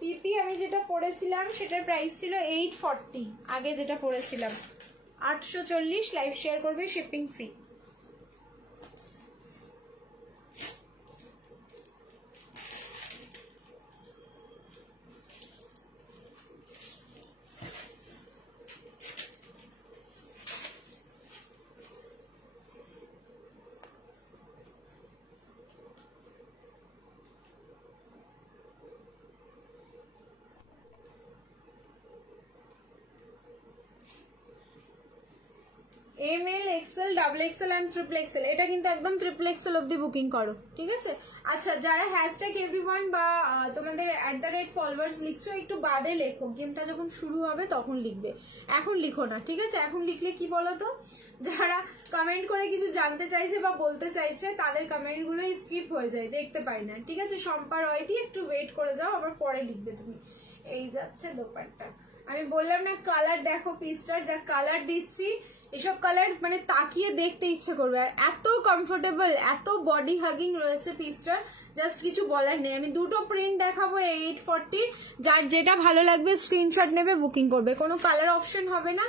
পিপি আমি যেটা পড়েছিলাম সেটার প্রাইস ছিল 840, আগে যেটা পড়েছিলাম 840, লাইভ শেয়ার করবে, shipping free. M L XL double XL and triple XL, এটা কিন্তু একদম ট্রিপল এক্সেল অব্দি বুকিং করো, ঠিক আছে? আচ্ছা, যারা হ্যাশট্যাগ এভরিওয়ান বা তোমাদের @ফলোয়ার্স লিখছো, একটু বাদে লেখো, গেমটা যখন শুরু হবে তখন লিখবে, এখন লিখো না, ঠিক আছে? এখন লিখলে কি বলতো, যারা কমেন্ট করে কিছু জানতে চাইছে বা বলতে চাইছে তাদের কমেন্টগুলো স্কিপ হয়ে যায়, দেখতে পাই না, ঠিক আছে? সম্পার ওইটি একটু ওয়েট করে যাও, আবার পরে লিখবে তুমি। এই যাচ্ছে দোপাট্টা, আমি বললাম না কালার দেখো পিসটার, যা কালার দিচ্ছি এসব কালার মানে তাকিয়ে দেখতে ইচ্ছে করবে, আর এত কমফোর্টেবল, এত বডি হাগিং রয়েছে পিসটার, জাস্ট কিছু বলার নেই। আমি দুটো প্রিন্ট দেখাবো 840, যার যেটা ভালো লাগবে স্ক্রিনশট নেবে, বুকিং করবে, কোনো কালার অপশন হবে না,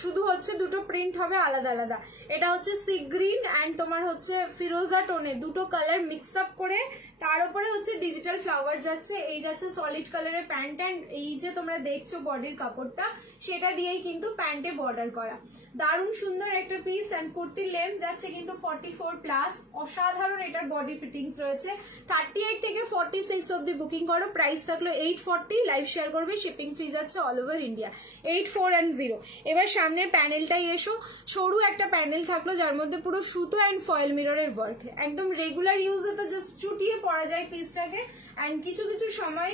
শুধু হচ্ছে দুটো প্রিন্ট হবে আলাদা আলাদা। এটা হচ্ছে সি গ্রিন অ্যান্ড তোমার হচ্ছে ফিরোজা টোনে, দুটো কালার মিক্স আপ করে, তার উপরে হচ্ছে ডিজিটাল ফ্লাওয়ার যাচ্ছে, এই যাচ্ছে সলিড কালারের প্যান্ট, অ্যান্ড এই যে তোমরা দেখছো বডির কাপড়টা, সেটা দিয়েই কিন্তু প্যান্টে বর্ডার করা, দারুণ সুন্দর একটা পিস। অ্যান্ড কুর্তির লেন্থ যাচ্ছে কিন্তু 44+, অসাধারণ এটার বডি ফিটিংস রয়েছে। 38 থেকে 46 অব্দি বুকিং করো, প্রাইস থাকলো 840, লাইভ শেয়ার করবে, শিপিং ফ্রি যাচ্ছে অল ওভার ইন্ডিয়া, 84 এবার সামনের প্যানেলটাই এসো, সরু একটা প্যানেল থাকলো যার মধ্যে পুরো সুতো অ্যান্ড ফয়েল মিররের ওয়ার্ক, একদম রেগুলার ইউজে তো জাস্ট চুটিয়ে পরা যায় পিসটাকে। অ্যান্ড কিছু কিছু সময়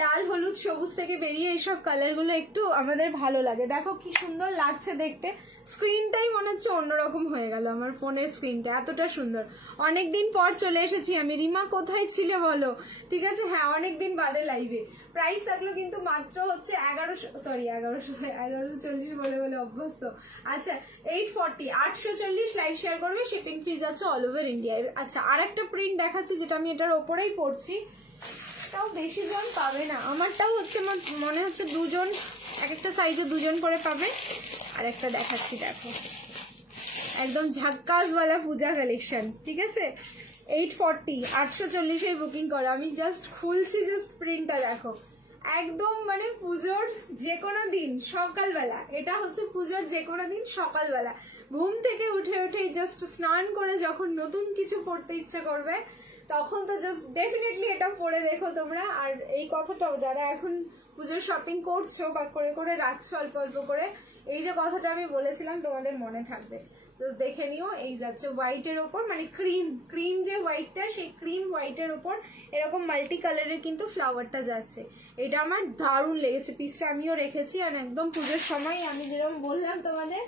লাল হলুদ সবুজ থেকে বেরিয়ে এইসব কালারগুলো একটু আমাদের ভালো লাগে, দেখো কি সুন্দর লাগছে দেখতে, স্ক্রিনটাই মনে হচ্ছে অন্যরকম হয়ে গেল, আমার ফোনের স্ক্রিনটা এতটা সুন্দর। অনেকদিন পর চলে এসেছি আমি, রিমা কোথায় ছিলে বলো, ঠিক আছে? হ্যাঁ, অনেকদিন বাদে লাইভে। প্রাইস থাকলো কিন্তু মাত্র হচ্ছে 1140 বলে বলে অভ্যস্ত। আচ্ছা, 840, 840 লাইভ শেয়ার করবে, শিপিং ফ্রি যাচ্ছে অল ওভার ইন্ডিয়া। আচ্ছা, আর একটা প্রিন্ট দেখাচ্ছি যেটা আমি এটার ওপরেই পড়ছি, তাও বেশি জন পাবে না, আমারটাও হচ্ছে মনে হচ্ছে দুজন, এক একটা সাইজে দুজন করে পাবে। আর একটা দেখাচ্ছি, দেখো একদম ঝাক্কাসওয়ালা পূজা কালেকশন, ঠিক আছে? 840, 840 বুকিং করো। আমি জাস্ট খুলছি, জাস্ট প্রিন্টটা দেখো, একদম মানে পুজোর যে কোনো দিন সকালবেলা, এটা হচ্ছে পুজোর যে কোনো দিন সকালবেলা ঘুম থেকে উঠে জাস্ট স্নান করে যখন নতুন কিছু পড়তে ইচ্ছে করবে, তখন তো জাস্ট ডেফিনেটলি এটা পরে দেখো তোমরা। আর এই কথাটাও যারা এখন পুজোর শপিং করছো বা করে করে রাখছো অল্প অল্প করে, এই যে কথাটা আমি বলেছিলাম তোমাদের মনে থাকবে, তো দেখে নিও। এই যাচ্ছে হোয়াইটের ওপর, মানে ক্রিম যে হোয়াইটটা, সেই ক্রিম হোয়াইটের ওপর এরকম মাল্টি কালারের কিন্তু ফ্লাওয়ারটা যাচ্ছে, এটা আমার দারুণ লেগেছে পিসটা, আমিও রেখেছি। আর একদম পুজোর সময় আমি যেরকম বললাম তোমাদের,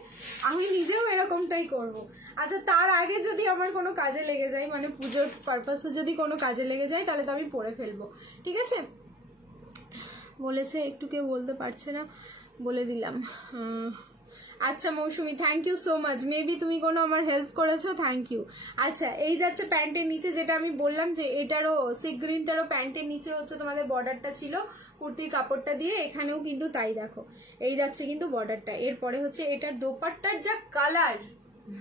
আমি নিজেও এরকমটাই করব। আচ্ছা, তার আগে যদি আমার কোনো কাজে লেগে যায়, মানে পুজোর পারপাসে যদি কোনো কাজে লেগে যায়, তাহলে তো আমি পরে ফেলবো, ঠিক আছে? বলেছে একটু, কেউ বলতে পারছে না, বলে দিলাম। আচ্ছা Mousumi, thank you so much, maybe তুমি কোনো আমার হেল্প করেছো, থ্যাংক ইউ। আচ্ছা, এই যাচ্ছে প্যান্টের নিচে, যেটা আমি বললাম যে এটারও সি গ্রিনটারও প্যান্টের নিচে হচ্ছে তোমাদের বর্ডারটা ছিল কুর্তির কাপড়টা দিয়ে, এখানেও কিন্তু তাই, দেখো এই যাচ্ছে কিন্তু বর্ডারটা। এরপরে হচ্ছে এটার দোপাট্টার যা কালার,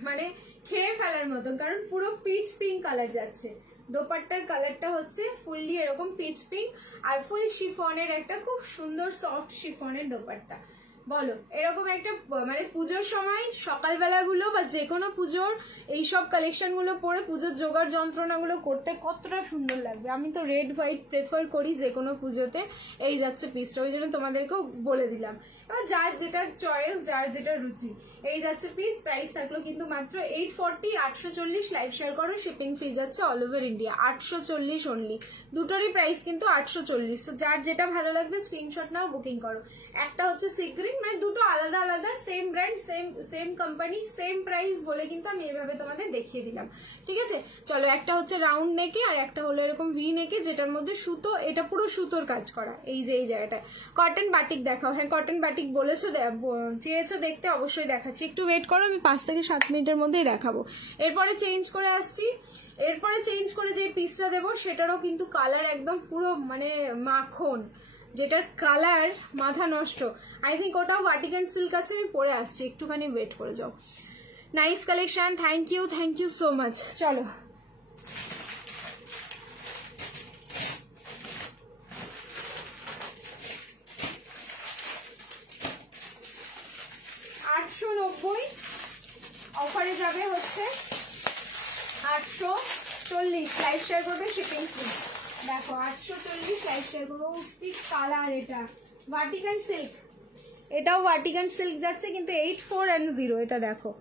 মানে খেয়ে ফেলার মতন, কারণ পুরো পিচ পিঙ্ক কালার যাচ্ছে, দোপাট্টার কালারটা হচ্ছে ফুললি এরকম পিচ পিঙ্ক, আর ফুল শিফনের একটা খুব সুন্দর সফট শিফনের দোপাট্টা। বলো, এরকম একটা মানে পুজোর সময় সকালবেলাগুলো বা যে কোনো পুজোর এইসব কালেকশনগুলো পরে পুজোর জোগাড় যন্ত্রণাগুলো করতে কতটা সুন্দর লাগবে। আমি তো রেড হোয়াইট প্রেফার করি যে কোনো পুজোতে। এই যাচ্ছে পিসটা, ওই জন্য তোমাদেরকেও বলে দিলাম। এবার যার যেটা চয়েস, যার যেটা রুচি, এই যাচ্ছে পিস। প্রাইস থাকলো কিন্তু মাত্র 840, 840 লাইভ শেয়ার করো, শিপিং ফ্রি যাচ্ছে অল ওভার ইন্ডিয়া, 840 অনলি। দুটোরই প্রাইস কিন্তু 840। তো যার যেটা ভালো লাগবে স্ক্রিনশট নাও, বুকিং করো। একটা হচ্ছে সি গ্রিন, মানে দুটো আলাদা আলাদা, same brand, same company, same price বলে কিন্তু আমি এভাবে তোমাদের দেখিয়ে দিলাম, ঠিক আছে? চলো, একটা হচ্ছে রাউন্ড নেকে আর একটা হলো এরকম ভি নেকে, যেটার মধ্যে সুতো, এটা পুরো সুতোর কাজ করা, এই যে এই জায়গাটা। কটন বাটিক দেখাও। হ্যাঁ, কটন বাটিক বলেছো, চেয়েছো দেখতে, অবশ্যই দেখাচ্ছি, একটু ওয়েট করো, আমি 5 থেকে 7 মিনিটের মধ্যেই দেখাবো। এরপরে চেঞ্জ করে আসছি, এরপরে চেঞ্জ করে যে পিসটা দেবো সেটারও কিন্তু কালার একদম পুরো মানে মাখন, যেটার কালার মাথা নষ্ট। আই থিঙ্ক ওটাও ভাটিকান সিল্ক আছে, আমি পরে আসছি, একটুখানি ওয়েট করে যাও। Nice collection, thank you so much. চলো, অফারে যাবে হচ্ছে 840, লাইভ শেয়ার করবে, শিপিং ফ্রি। দেখো 840 লাইভ শেয়ার করবো, কি কালার, এটা ভাটিকান সিল্ক, এটাও ভাটিকান সিল্ক যাচ্ছে কিন্তু 840। এটা দেখো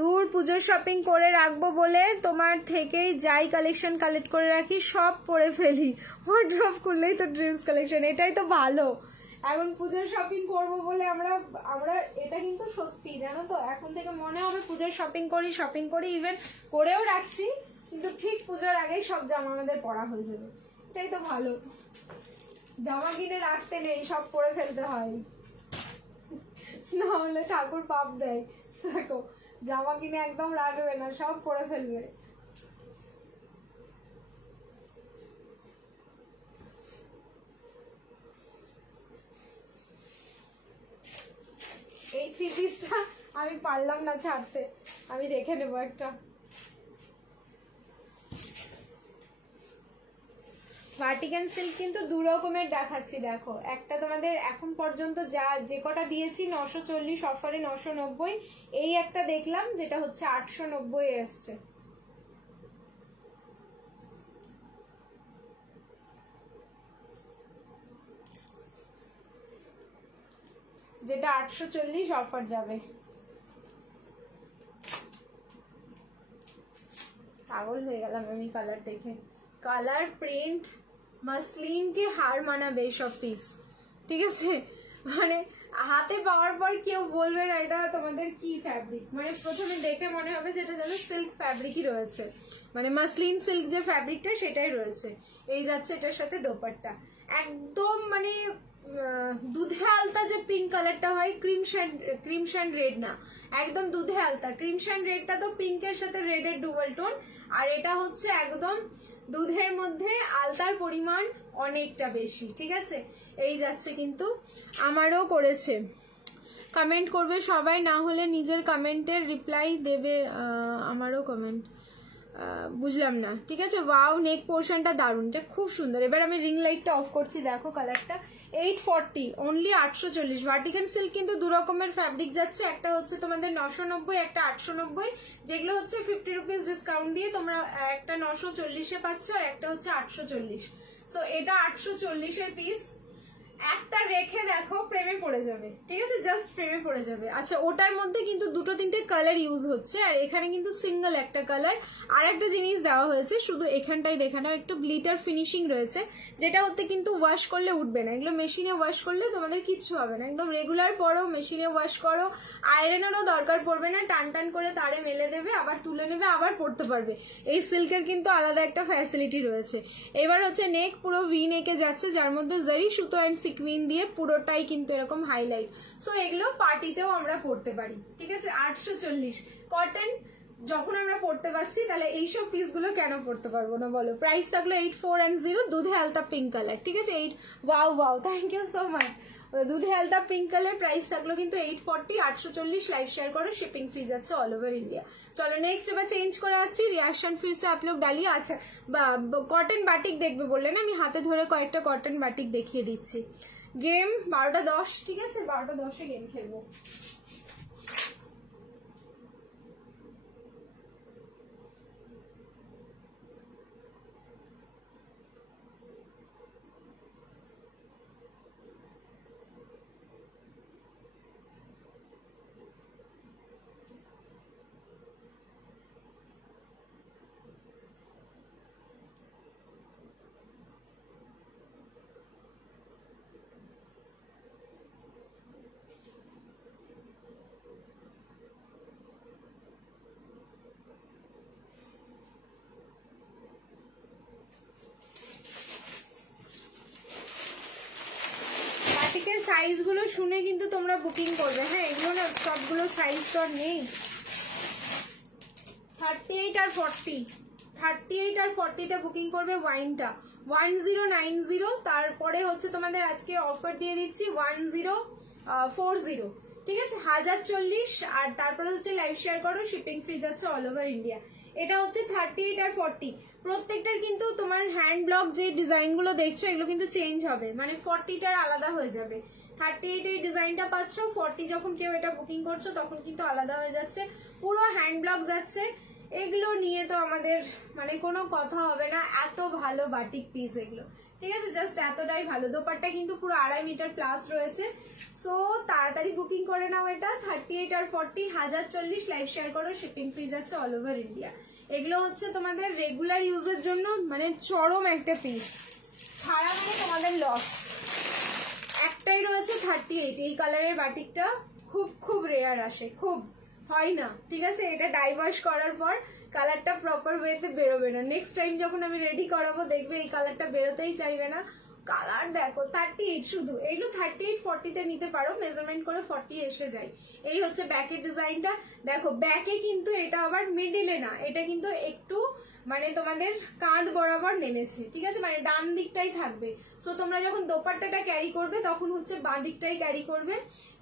দূর পুজোর শপিং করে রাখবো বলে তোমার থেকেই যাই কালেকশন কালেক্ট করে রাখি সব পরে ফেলি, ওয়ার্ড্রপ করলেই তো ড্রিমস কালেকশন। এটাই তো ভালো, এখন পুজোর শপিং করব বলে আমরা এটা কিন্তু সত্যি জানো তো, এখন থেকে মনে হবে পুজোর শপিং করি, ইভেন করেও রাখছি, কিন্তু ঠিক পুজোর আগেই সব জামা আমাদের পরা হয়ে যাবে। এটাই তো ভালো, জামা কিনে রাখতে নেই, সব পরে ফেলতে হয়, না হলে ঠাকুর পাপ দেয়। দেখো জামা কিনে একদম রাখবে না, সব পরে ফেলবে। এই থ্রি পিসটা আমি পারলাম না ছাড়তে, আমি রেখে নেবো একটা। ভার্টিকান সিল্ক কিন্তু দু রকমের দেখাচ্ছি, দেখো একটা তোমাদের এখন পর্যন্ত যে কটা দিয়েছি 940 অফারে 990, এই একটা দেখলাম যেটা হচ্ছে 890 এসছে, যেটা 840 অফার যাবে। পাগল হয়ে গেলাম আমি কালার দেখে, কালার প্রিন্ট মাসলিনকে হার মানাবে সব পিস, ঠিক আছে? মানে হাতে পাওয়ার পর কেউ বলবে না এটা তোমাদের কি ফ্যাব্রিক, মানে প্রথমে দেখে মনে হবে যেটা যেন সিল্ক ফ্যাব্রিকই রয়েছে, মানে মাসলিন সিল্ক যে ফ্যাব্রিকটা সেটাই রয়েছে। এই যাচ্ছে এটার সাথে দোপাট্টা, একদম মানে দুধে আলতা যে পিঙ্ক কালারটা হয়, ক্রিমশন রেড না, একদম দুধে আলতা। ক্রিমশন রেডটা তো পিঙ্কের সাথে রেডের ডুয়াল টোন, আর এটা হচ্ছে একদম দুধের মধ্যে আলতার পরিমাণ অনেকটা বেশি, ঠিক আছে? এই যাচ্ছে, কিন্তু আমারও করেছে। কমেন্ট করবে সবাই, না হলে নিজের কমেন্টের রিপ্লাই দেবে। আমারও কমেন্ট বুঝলাম না, ঠিক আছে? ওয়াও, নেক পোর্শনটা দারুণ, এটা খুব সুন্দর। এবার আমি রিং লাইটটা অফ করছি, দেখো কালারটা 840 অনলি 840। ভার্টিকান সিল্ক কিন্তু দু রকমের ফ্যাব্রিক যাচ্ছে, একটা হচ্ছে তোমাদের 990, একটা 890, যেগুলো হচ্ছে 50 রুপিস ডিসকাউন্ট দিয়ে তোমরা একটা 940-এ পাচ্ছ, আর একটা হচ্ছে 840। সো এটা 840-এর পিস, একটা রেখে দেখো প্রেমে পড়ে যাবে, ঠিক আছে? জাস্ট প্রেমে পড়ে যাবে। আচ্ছা, ওটার মধ্যে কিন্তু দুটো তিনটে কালার ইউজ হচ্ছে, আর এখানে কিন্তু সিঙ্গেল একটা কালার। আর একটা জিনিস দেওয়া হয়েছে, শুধু এখানটাই দেখানো, একটু গ্লিটার ফিনিশিং রয়েছে, যেটা হতে কিন্তু ওয়াশ করলে উঠবে না। এগুলো মেশিনে ওয়াশ করলে তোমাদের কিচ্ছু হবে না, একদম রেগুলার পরো, মেশিনে ওয়াশ করো, আয়রনেরও দরকার পড়বে না, টান টান করে তারে মেলে দেবে, আবার তুলে নেবে, আবার পরতে পারবে। এই সিল্কের কিন্তু আলাদা একটা ফ্যাসিলিটি রয়েছে। এবার হচ্ছে নেক, পুরো ভি নেকে যাচ্ছে, যার মধ্যে জারি সুতো অ্যান্ড সিকুইন দিয়ে পুরোটাই কিন্তু এরকম হাইলাইট। সো এগুলো পার্টিতেও আমরা পরতে পারি, ঠিক আছে? 840 কটন যখন আমরা পড়তে পারছি, তাহলে এইসব পিসগুলো কেন পড়তে পারবো না বলো? প্রাইস থাকলো 8410, দুধে আলতা পিঙ্ক কালার, ঠিক আছে? Wow, thank you so much. দুধে আলতা পিঙ্ক কালার, প্রাইস থাকলো কিন্তু 840, 840। লাইভ শেয়ার করো, শিপিং ফ্রি যাচ্ছে অল ওভার ইন্ডিয়া। চলো নেক্সট এবার চেঞ্জ করে আসছি, রিয়াকশন ফির সে आप लोग डालिए। আচ্ছা, কটন বাটিক দেখবে বললেন, আমি হাতে ধরে কয়েকটা কটন বাটিক দেখিয়ে দিচ্ছি। গেম 12টা 10, ঠিক আছে? 12টা 10-এ গেম খেলবো। সাইজ গুলো শুনে কিন্তু তোমরা বুকিং করবে, হ্যাঁ? এগুলো না সবগুলো সাইজ তো আর নেই। 38 আর 40তে বুকিং করবে ওয়াইনটা 1090। তারপরে হচ্ছে তোমাদের আজকে অফার দিয়ে দিচ্ছি 1040, ঠিক আছে? 1040। আর তারপরে হচ্ছে লাইভ শেয়ার করো, শিপিং ফ্রি যাচ্ছে অল ওভার ইন্ডিয়া। এটা হচ্ছে 38 আর 40। প্রত্যেকটার কিন্তু তোমার হ্যান্ড ব্লক যে ডিজাইনগুলো দেখছো এগুলো কিন্তু চেঞ্জ হবে, মানে 40টার আলাদা হয়ে যাবে। 38 এই ডিজাইনটা পাচ্ছ, 40 যখন কেউ এটা বুকিং করছো তখন কিন্তু আলাদা হয়ে যাচ্ছে, পুরো হ্যান্ড ব্লক যাচ্ছে। এগুলো নিয়ে তো আমাদের মানে কোনো কথা হবে না, এত ভালো বাটিক পিস এগুলো, ঠিক আছে, জাস্ট এতটাই ভালো। দোপাট্টা কিন্তু পুরো 2.5 মিটার প্লাস রয়েছে। সো তাড়াতাড়ি বুকিং করে নাও এটা। 38 আর 40 1040, লাইভ শেয়ার করো, শিপিং ফ্রি যাচ্ছে অল ওভার ইন্ডিয়া। এগুলো হচ্ছে তোমাদের রেগুলার ইউজের জন্য মানে চরম একটা পিস, ছাড়া মানে তোমাদের লস। একটাই রয়েছে 38, এই কালারের বাটিকটা খুব খুব রেয়ার আসে, খুব হয় না, ঠিক আছে। এটা ডাইভার্স করার পর কালারটা প্রপার ওয়েতে বেরোবে না। নেক্সট টাইম যখন আমি রেডি করাবো দেখবে এই কালারটা বেরোতেই চাইবে না। কালার দেখো 38, শুধু এইগুলো 38 40-তে নিতে পারো, মেজারমেন্ট করে 40 এসে যায়। এই হচ্ছে ব্যাকের ডিজাইনটা, দেখো ব্যাকে কিন্তু এটা আবার মিডিলে না, এটা কিন্তু একটু মানে তোমাদের কাঁধ বরাবর নেমেছে, ঠিক আছে, মানে ডান দিকটাই থাকবে। সো তোমরা যখন দোপাট্টাটা ক্যারি করবে তখন হচ্ছে বাঁ দিকটাই ক্যারি করবে।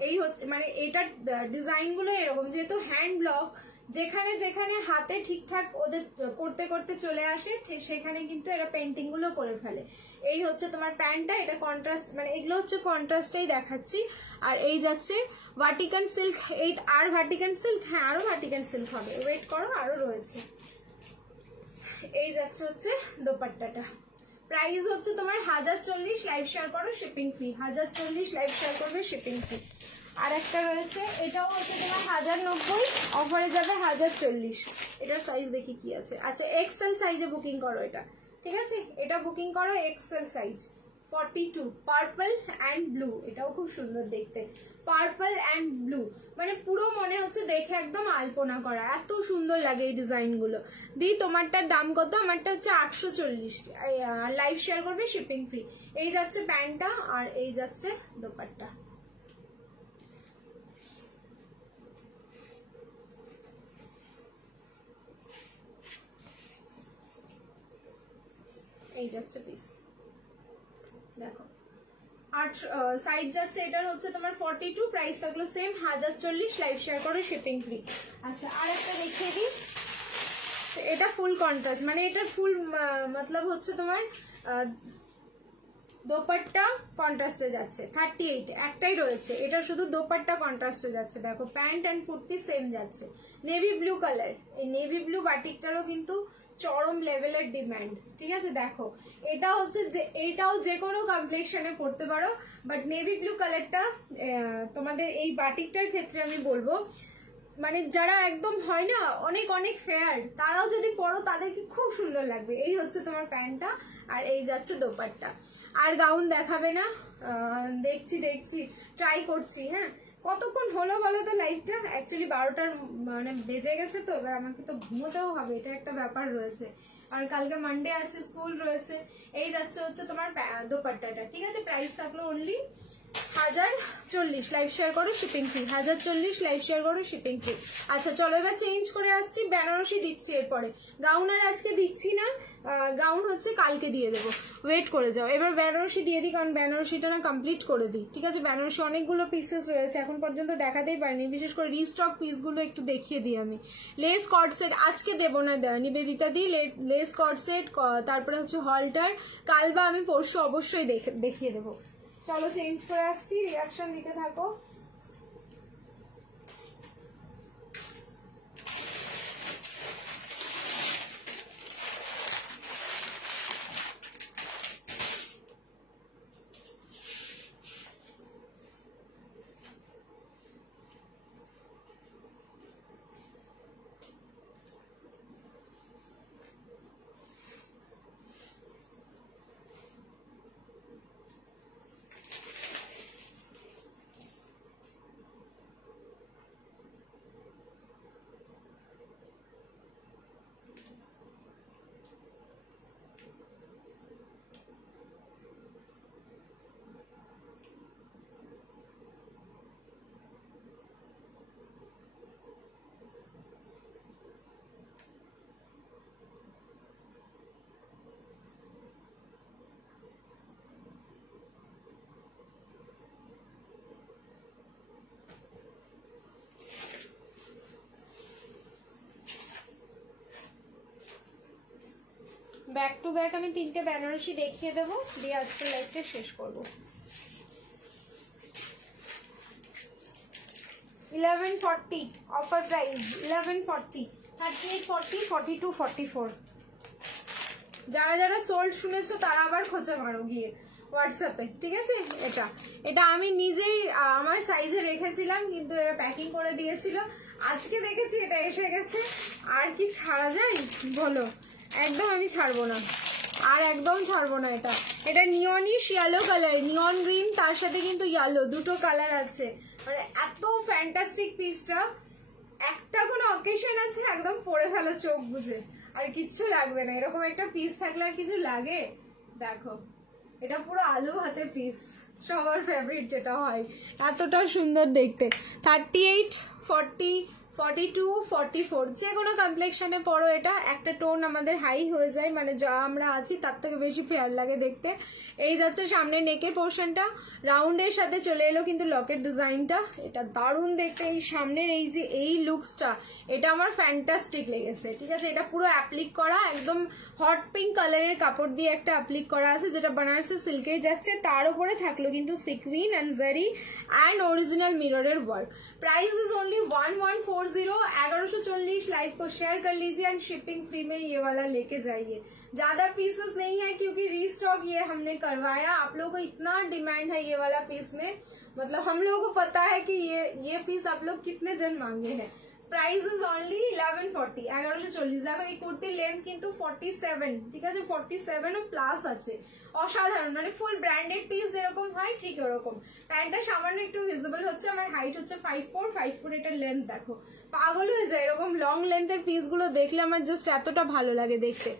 এই হচ্ছে মানে এটার ডিজাইন গুলো এরকম, যেহেতু হ্যান্ড ব্লক, যেখানে যেখানে হাতে ঠিকঠাক ওদের করতে করতে চলে আসে সেখানে কিন্তু এরা পেন্টিং গুলো করে ফেলে। এই হচ্ছে তোমার প্যান্টটা, এটা কন্ট্রাস্ট, মানে এগুলো হচ্ছে কন্ট্রাস্টেই দেখাচ্ছি। আর এই যাচ্ছে ভাটিকান সিল্ক, এই আর ভাটিকান সিল্ক, হ্যাঁ আরো ভাটিকান সিল্ক হবে, ওয়েট করো আরো রয়েছে। এই যাচ্ছে হচ্ছে দোপাট্টাটা, প্রাইস হচ্ছে তোমার 1040, লাইভ শেয়ার করো, শিপিং ফ্রি। 1040 লাইভ শেয়ার করবে, শিপিং ফ্রি। আর একটা রয়েছে, এটাও হচ্ছে তোমার 1090, অফারে যাবে 1040। এটার সাইজ দেখি কি আছে। আচ্ছা এক্সেল সাইজে বুকিং করো এটা, ঠিক আছে, এটা বুকিং করো XL size 42, purple and blue. এটাও খুব সুন্দর দেখতে, পার্পল অ্যান্ড ব্লু, মানে পুরো মনে হচ্ছে দেখে একদম আলপনা করা, এত সুন্দর লাগে এই ডিজাইন গুলো। দি তোমারটার দাম কত? আমারটা হচ্ছে 840, লাইভ শেয়ার করবে, শিপিং ফ্রি। এই যাচ্ছে প্যান্টটা আর এই যাচ্ছে দোপাট্টা। এই যাচ্ছে পিস, দেখো। আর সাইজ যাচ্ছে এটার হচ্ছে তোমার 42, প্রাইস থাকলো সেম 1040, লাইভ শেয়ার করো, শিপিং ফ্রি। আচ্ছা আর একটা দেখিয়ে দিই, এটা ফুল কন্ট্রাস্ট, মানে এটা ফুল মতলব হচ্ছে তোমার দোপাট্টা কন্ট্রাস্টে যাচ্ছে। 38 একটাই রয়েছে, এটা শুধু দোপাট্টা কন্ট্রাস্টে যাচ্ছে। দেখো প্যান্ট অ্যান্ড কুর্তি সেম যাচ্ছে, নেভি ব্লু কালার। এই নেভি ব্লু বাটিকটারও কিন্তু চরম লেভেলের ডিমান্ড, ঠিক আছে। দেখো এটা হচ্ছে যে এটাও যে কোনো কমপ্লেক্সনে পড়তে পারো, বাট নেভি ব্লু কালারটা তোমাদের এই বাটিকটার ক্ষেত্রে আমি বলবো মানে যারা একদম হয় না অনেক অনেক ফেয়ার, তারাও যদি পরো তাদেরকে খুব সুন্দর লাগবে। এই হচ্ছে তোমার প্যান্টটা আর এই যাচ্ছে দোপাট্টা। আর গাউন দেখাবে না? দেখছি ট্রাই করছি। হ্যাঁ কতক্ষণ হলো বলো তো লাইভটা? অ্যাকচুয়ালি 12টার মানে বেজে গেছে, তো এবার আমাকে তো ঘুমোতেও হবে, এটা একটা ব্যাপার রয়েছে। আর কালকে মানডে আছে, স্কুল রয়েছে। এই যাচ্ছে হচ্ছে তোমার দোপাট্টাটা, ঠিক আছে। প্রাইস থাকলো অনলি 1040, লাইভ শেয়ার করো, শিপিং ফ্রি। 1040, লাইভ শেয়ার করো, শিপিং ফ্রি। আচ্ছা চলো এবার চেঞ্জ করে আসছি, বেনারসি দিচ্ছি এরপরে। গাউন আর আজকে দিচ্ছি না, গাউন হচ্ছে কালকে দিয়ে দেবো, ওয়েট করে যাও। এবার বেনারসি দিয়ে দিই, কারণ বেনারসিটা না কমপ্লিট করে দিই, ঠিক আছে। বেনারসি অনেকগুলো পিসেস রয়েছে, এখন পর্যন্ত দেখাতেই পারিনি, বিশেষ করে রিস্টক পিসগুলো একটু দেখিয়ে দিই আমি। লেস কট সেট আজকে দেবো না, নিবেদিতা দিই। লেস কট সেট, তারপরে হচ্ছে হলটার, কাল বা আমি পরশু অবশ্যই দেখিয়ে দেবো। চলো চেঞ্জ করে আসছি, রিয়াকশন দিতে থাকো। ব্যাক টু ব্যাক আমি 3টে বেনারসি দেখিয়ে দেবো, দিয়ে আজকে লাইভটা শেষ করবো। 1140 অফার প্রাইস, 1140 38, 40, 42, 44। যারা যারা সোল্ড শুনেছো তারা আবার খোঁজে মারো গিয়ে হোয়াটসঅ্যাপে, ঠিক আছে। এটা এটা আমি নিজেই আমার সাইজে রেখেছিলাম, কিন্তু এরা প্যাকিং করে দিয়েছিল, আজকে দেখেছি এটা এসে গেছে। আর কি ছাড়া যায় বলো, একদম আমি ছাড়বো না, আর একদম ছাড়বো না। এটা এটা নিয়নিশ ইয়েলো কালার, নিয়ন গ্রিন, তার সাথে কিন্তু ইয়েলো, দুটো কালার আছে। মানে এত ফ্যান্টাস্টিক পিসটা, একটা কোনো অকেশন আছে একদম পরে ফেলো চোখ বুঝে, আর কিচ্ছু লাগবে না। এরকম একটা পিস থাকলে আর কিছু লাগে? দেখো এটা পুরো আলু হাতে পিস, সবার ফেভারিট যেটা হয়, এতটা সুন্দর দেখতে। 38, 40, 42, 44 যে কোনো কমপ্লেক্সনে পড়ো, এটা একটা টোন আমাদের হাই হয়ে যায়, মানে যা আমরা আছি তার থেকে বেশি ফেয়ার লাগে দেখতে। এই যাচ্ছে সামনে নেকের পোর্শনটা, রাউন্ডের সাথে চলে এলো কিন্তু লকেট ডিজাইনটা, এটা দারুণ দেখতে। এই সামনের এই যে এই লুকসটা, এটা আমার ফ্যান্টাস্টিক লেগেছে, ঠিক আছে। এটা পুরো অ্যাপ্লিক করা, একদম হট পিঙ্ক কালারের কাপড় দিয়ে একটা অ্যাপ্লিক করা আছে, যেটা বানারসি সিল্কেই যাচ্ছে, তার উপরে থাকলো কিন্তু সিকুইন অ্যান্ড জারি and original mirror work. Price is only 1140। 1140। Live को शेयर कर लीजिए एंड शिपिंग फ्री में ये वाला लेके जाइए। ज्यादा पीसेस नहीं है क्योंकि रीस्टॉक ये हमने करवाया, आप लोगों को इतना डिमांड है ये वाला पीस में, मतलब हम लोगों को पता है कि ये पीस आप लोग कितने जन मांगे हैं। Price is only 1140। 1140। দেখো এই কুর্তির লেন্থ কিন্তু 47, ঠিক আছে, 47 ও প্লাস আছে, অসাধারণ, মানে ফুল ব্র্যান্ডেড পিস যেরকম হয় ঠিক ওরকম। প্যান্টটা সামান্য একটু ভিজিবল হচ্ছে, আমার হাইট হচ্ছে 54, এটার লেন্থ দেখো, পাগল হয়ে যায় এরকম লং লেন্থের পিস গুলো দেখলে, আমার জাস্ট এতটা ভালো লাগে দেখতে।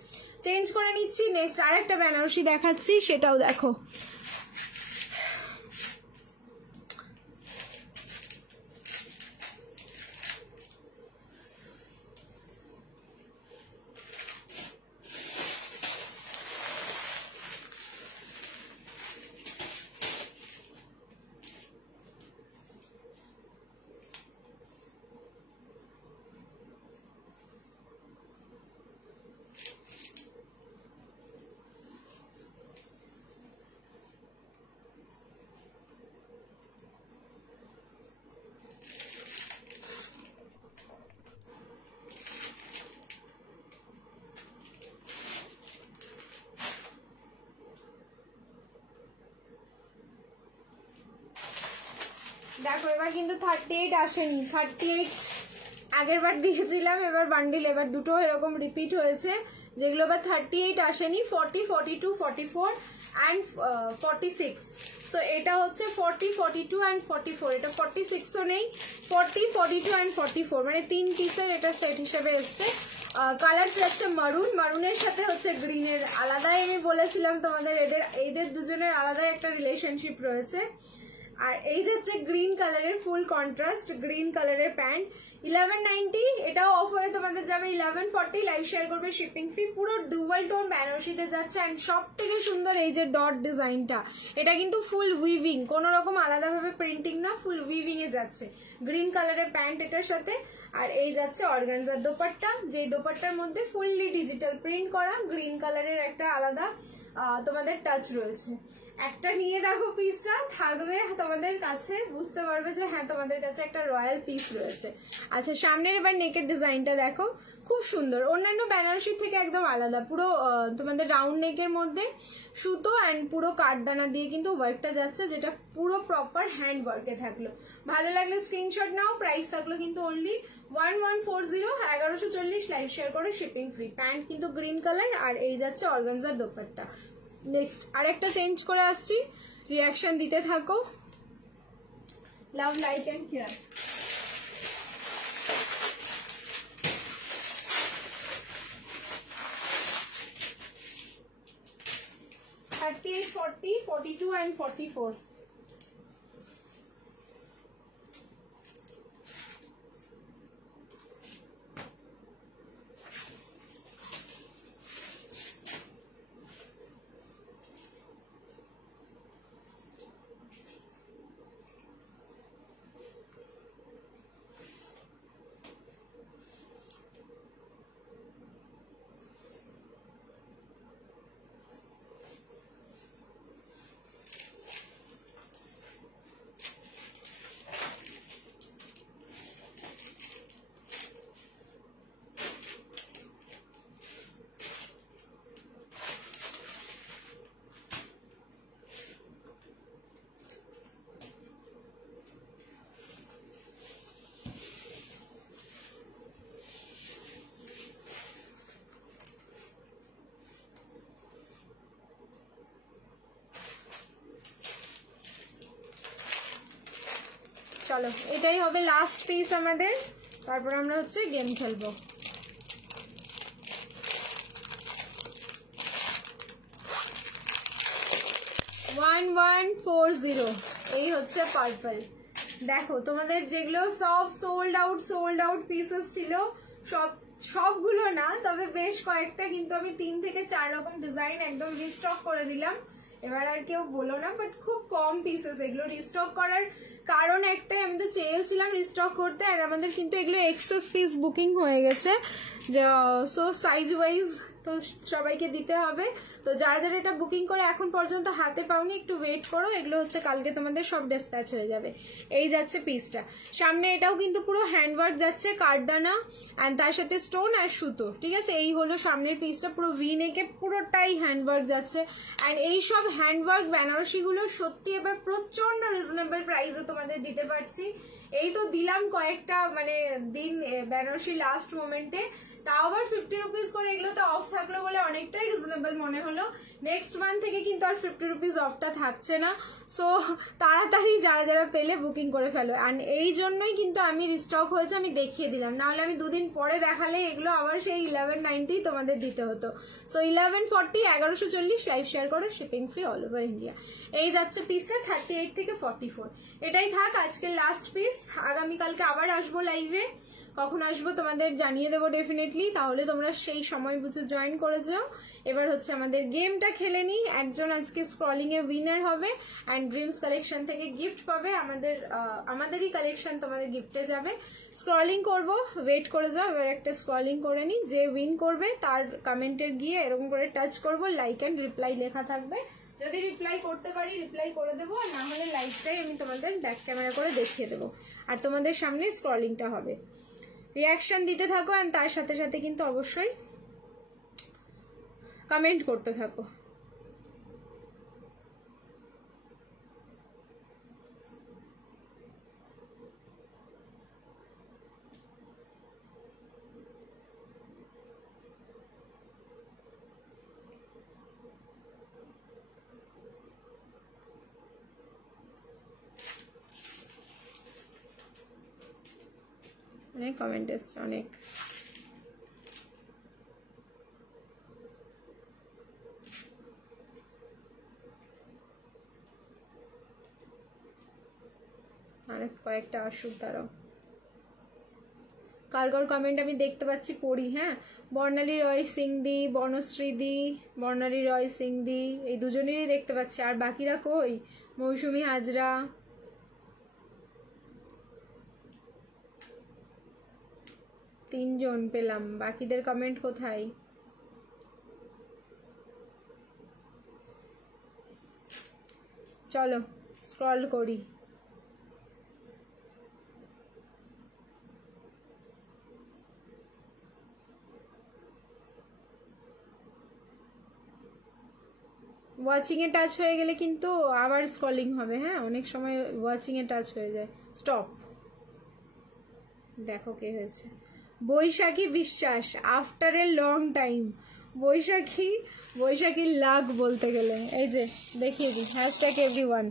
চেঞ্জ করে নিচ্ছি, নেক্সট আরেকটা বেনারসি দেখাচ্ছি, সেটাও দেখো। দেখো এবার কিন্তু 38 আসেনি, 38 আগের বার দিয়েছিলাম, এবার বান্ডিল, এবার দুটো এরকম রিপিট হয়েছে, যেগুলো এবার 38 আসেনি। 40, 42, 44 অ্যান্ড 46। সো এটা হচ্ছে 40, 42 অ্যান্ড 44, এটা 46ও নেই, 40, 42 অ্যান্ড 44, মানে 3 পিসের এটা সেট হিসেবে এসছে। কালারটা হচ্ছে মারুন, মারুনের সাথে হচ্ছে গ্রিনের, আলাদাই আমি বলেছিলাম তোমাদের, এদের দুজনের আলাদাই একটা রিলেশনশিপ রয়েছে। আর এই যাচ্ছে গ্রিন কালারের ফুল কন্ট্রাস্ট গ্রিন কালারের প্যান্ট, 1190, এটাও অফারে তোমাদের যাবে 1140। লাইভ শেয়ার করবে, শিপিং ফ্রি, পুরো ডুয়াল টোন বেনারসিতে যাচ্ছে। অ্যান্ড সব থেকে সুন্দর এই যে ডট ডিজাইনটা, এটা কিন্তু ফুল উইভিং, কোনো রকম আলাদাভাবে প্রিন্টিং না, ফুল উইভিং এ যাচ্ছে। গ্রিন কালারের প্যান্ট এটার সাথে, আর এই যাচ্ছে অর্গানজার দোপাট্টা, যে দোপাট্টার মধ্যে ফুললি ডিজিটাল প্রিন্ট করা, গ্রিন কালারের একটা আলাদা তোমাদের টাচ রয়েছে। একটা নিয়ে দেখো পিসটা, থাকবে তোমাদের কাছে, বুঝতে পারবে যে হ্যাঁ তোমাদের কাছে একটা রয়্যাল পিস রয়েছে। আচ্ছা সামনের এবার নেকের ডিজাইনটা দেখো, খুব সুন্দর, অন্যান্য বেনারসির থেকে একদম আলাদা, পুরো তোমাদের রাউন্ড নেকের মধ্যে সুতো অ্যান্ড পুরো কাঠদানা দিয়ে কিন্তু ওয়ার্কটা যাচ্ছে, যেটা পুরো প্রপার হ্যান্ড ওয়ার্কে থাকলো। ভালো লাগলে স্ক্রিনশট নাও, প্রাইস থাকলো কিন্তু অনলি 1140। 1140। লাইভ শেয়ার করে, শিপিং ফ্রি। প্যান্ট কিন্তু গ্রিন কালার, আর এই যাচ্ছে অর্গানজার দোপাট্টা। নেক্সট আরেকটা চেঞ্জ করে আসছি, রিয়াকশন দিতে থাকো, love like and care. Thirty, 40, 42 and 44। চলো এটাই হবে লাস্ট পিস আমাদের, তারপর আমরা হচ্ছে গেম খেলবো। ওয়ান 140 এই হচ্ছে পার্পল। দেখো তোমাদের যেগুলো সব সোল্ড আউট পিসেস ছিল, সবগুলো না, তবে বেশ কয়েকটা, কিন্তু আমি 3 থেকে 4 রকম ডিজাইন একদম রিস্টক করে দিলাম। এবার আর কেউ বলো না, বাট খুব কম পিসেস এগুলো রিস্টক করার কারণ একটাই, আমি তো চেয়েছিলাম রিস্টক করতে, আর আমাদের কিন্তু এগুলো এক্সেস পিস বুকিং হয়ে গেছে, সো সাইজ ওয়াইজ তো সবাইকে দিতে হবে। তো যারা যারা এটা বুকিং করে এখন পর্যন্ত হাতে পাওনি, একটু ওয়েট করো, এগুলো হচ্ছে কালকে তোমাদের সব ডিসপ্যাচ হয়ে যাবে। এই যাচ্ছে পিসটা, সামনে এটাও কিন্তু পুরো হ্যান্ডওয়ার্ক যাচ্ছে, কাঠদানা অ্যান্ড তার সাথে স্টোন আর সুতো, ঠিক আছে। এই হলো সামনের পিসটা, পুরো ভি নেকে পুরোটাই হ্যান্ডওয়ার্ক যাচ্ছে। অ্যান্ড এইসব হ্যান্ডওয়ার্ক বেনারসিগুলো সত্যি এবার প্রচন্ড রিজনেবল প্রাইসে তোমাদের দিতে পারছি। এই তো দিলাম কয়েকটা মানে দিন বেনারসি লাস্ট মোমেন্টে, তাও আবার 50 রুপিস করে, এগুলো তো অফ থাকলো বলে অনেকটাই রিজনেবল মনে হলো। নেক্সট মান্থ থেকে কিন্তু আর 50 রুপিস অফটা থাকছে না, সো তাড়াতাড়ি যারা যারা পেলে বুকিং করে ফেলো। অ্যান্ড এই জন্যই কিন্তু আমি রিস্টক হয়েছে, আমি দেখিয়ে দিলাম, নাহলে আমি 2 দিন পরে দেখালে এগুলো আবার সেই 1190 তোমাদের দিতে হতো। সো 1140 1140 লাইভ শেয়ার করো, shipping free all over India. এই যাচ্ছে পিসটা 38 থেকে 44। এটাই থাক আজকের লাস্ট পিস, আগামীকালকে আবার আসবো লাইভে, কখন আসবো তোমাদের জানিয়ে দেবো ডেফিনেটলি, তাহলে তোমরা সেই সময় বুঝে জয়েন করে যাও। এবার হচ্ছে আমাদের গেমটা খেলে নিই। একজন আজকে স্ক্রলিং এ উইনার হবে অ্যান্ড ড্রিমস কালেকশন থেকে গিফট পাবে, আমাদেরই কালেকশন তোমাদের গিফটে যাবে। স্ক্রলিং করব, ওয়েট করে যাও। এবার একটা স্ক্রলিং করে নিই, যে উইন করবে তার কমেন্টের গিয়ে এরকম করে টাচ করব, লাইক অ্যান্ড রিপ্লাই লেখা থাকবে, যদি রিপ্লাই করতে পারি রিপ্লাই করে দেবো, আর না হলে লাইভটাই আমি তোমাদের ব্যাক ক্যামেরা করে দেখিয়ে দেবো, আর তোমাদের সামনে স্ক্রলিংটা হবে। রিয়াকশন দিতে থাকো আর তার সাথে সাথে কিন্তু অবশ্যই কমেন্ট করতে থাকো। অনেক কমেন্ট এসছে, অনেক। অনেক কয়েকটা আসুক, দাঁড়াও। কার কমেন্ট আমি দেখতে পাচ্ছি, পড়ি। হ্যাঁ, বর্ণালী রয় সিং দি, বনশ্রী দি, বর্ণালী রয় সিং দি, এই দুজনেরই দেখতে পাচ্ছি, আর বাকিরা কই? মৌসুমী হাজরা, 3 জন পেলাম, বাকিদের কমেন্ট কোথায়? চলো স্ক্রল করি। ওয়াচিং এ টাচ হয়ে গেলে কিন্তু আবার স্ক্রলিং হবে। হ্যাঁ, অনেক সময় ওয়াচিং এ টাচ হয়ে যায়। স্টপ। দেখো কে হয়েছে, বৈশাখী বিশ্বাস, আফটার এ লং টাইম। বৈশাখীর লাগ বলতে গেলে। এই যে দেখিয়ে দিই, হ্যাশট্যাগ এভরিওয়ান।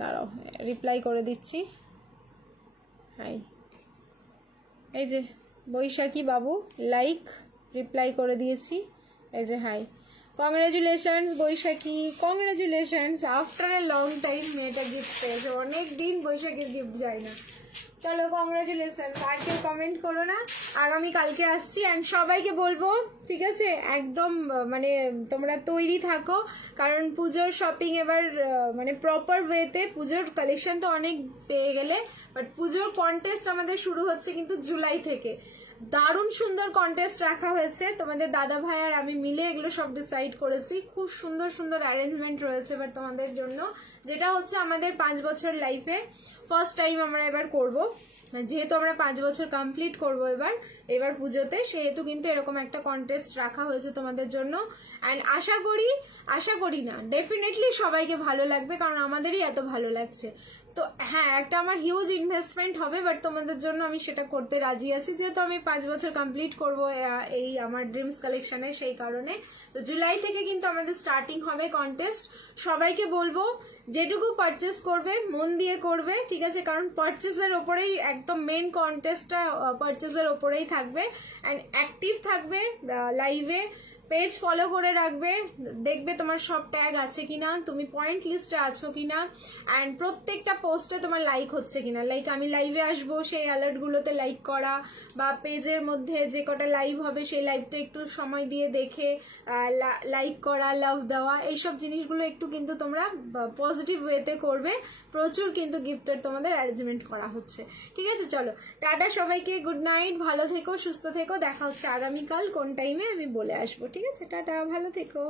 দাঁড়াও রিপ্লাই করে দিচ্ছি। হাই, এই যে বৈশাখী বাবু, লাইক রিপ্লাই করে দিয়েছি। এই যে hi, congratulations Baishakhi, congratulations, after a long time মেয়েটা গিফট পেয়েছে, অনেক দিন বৈশাখীর গিফট যায় না। চলো কংগ্রাচুলেশন, আর কেউ কমেন্ট করো না। আগামী কালকে আসছি অ্যান্ড সবাইকে বলবো, ঠিক আছে, একদম মানে তোমরা তৈরি থাকো, কারণ পুজোর শপিং এবার মানে প্রপার ওয়েতে। পুজোর কালেকশন তো অনেক পেয়ে গেলে, বাট পুজোর কন্টেস্ট আমাদের শুরু হচ্ছে কিন্তু জুলাই থেকে। দারুণ সুন্দর কন্টেস্ট রাখা হয়েছে, তোমাদের দাদা ভাই আর আমি মিলে এগুলো সব ডিসাইড করেছি। খুব সুন্দর সুন্দর অ্যারেঞ্জমেন্ট রয়েছে এবার তোমাদের জন্য, যেটা হচ্ছে আমাদের 5 বছর লাইফে ফার্স্ট টাইম আমরা এবার করব, যেহেতু আমরা 5 বছর কমপ্লিট করব এবার পুজোতে, সেহেতু কিন্তু এরকম একটা কন্টেস্ট রাখা হয়েছে তোমাদের জন্য। অ্যান্ড আশা করি না, ডেফিনেটলি সবাইকে ভালো লাগবে, কারণ আমাদেরই এত ভালো লাগছে। তো হ্যাঁ, একটা আমার হিউজ ইনভেস্টমেন্ট হবে, বাট তোমাদের জন্য আমি সেটা করতে রাজি আছি, যেহেতু আমি 5 বছর কমপ্লিট করব এই আমার ড্রিমস কালেকশনে, সেই কারণে। তো জুলাই থেকে কিন্তু আমাদের স্টার্টিং হবে কন্টেস্ট। সবাইকে বলবো যেটুকু পারচেস করবে মন দিয়ে করবে, ঠিক আছে, কারণ পারচেসের ওপরেই একদম মেন কন্টেস্টটা পারচেসের ওপরেই থাকবে। অ্যান্ড অ্যাক্টিভ থাকবে লাইভে, পেজ ফলো করে রাখবে, দেখবে তোমার সব ট্যাগ আছে কিনা, তুমি পয়েন্ট লিস্টে আছো কিনা, অ্যান্ড প্রত্যেকটা পোস্টে তোমার লাইক হচ্ছে কিনা। লাইক আমি লাইভে আসবো, সেই অ্যালার্টগুলোতে লাইক করা, বা পেজের মধ্যে যে কটা লাইভ হবে সেই লাইভটা একটু সময় দিয়ে দেখে লাইক করা, লাভ দেওয়া, এইসব জিনিসগুলো একটু কিন্তু তোমরা পজিটিভ ওয়েতে করবে। প্রচুর কিন্তু গিফটের তোমাদের অ্যারেঞ্জমেন্ট করা হচ্ছে, ঠিক আছে। চলো টাটা সবাইকে, গুড নাইট, ভালো থেকো, সুস্থ থেকো, দেখা হচ্ছে আগামীকাল কোন টাইমে আমি বলে আসবো, ঠিক আছে। টাটা, ভালো থেকো।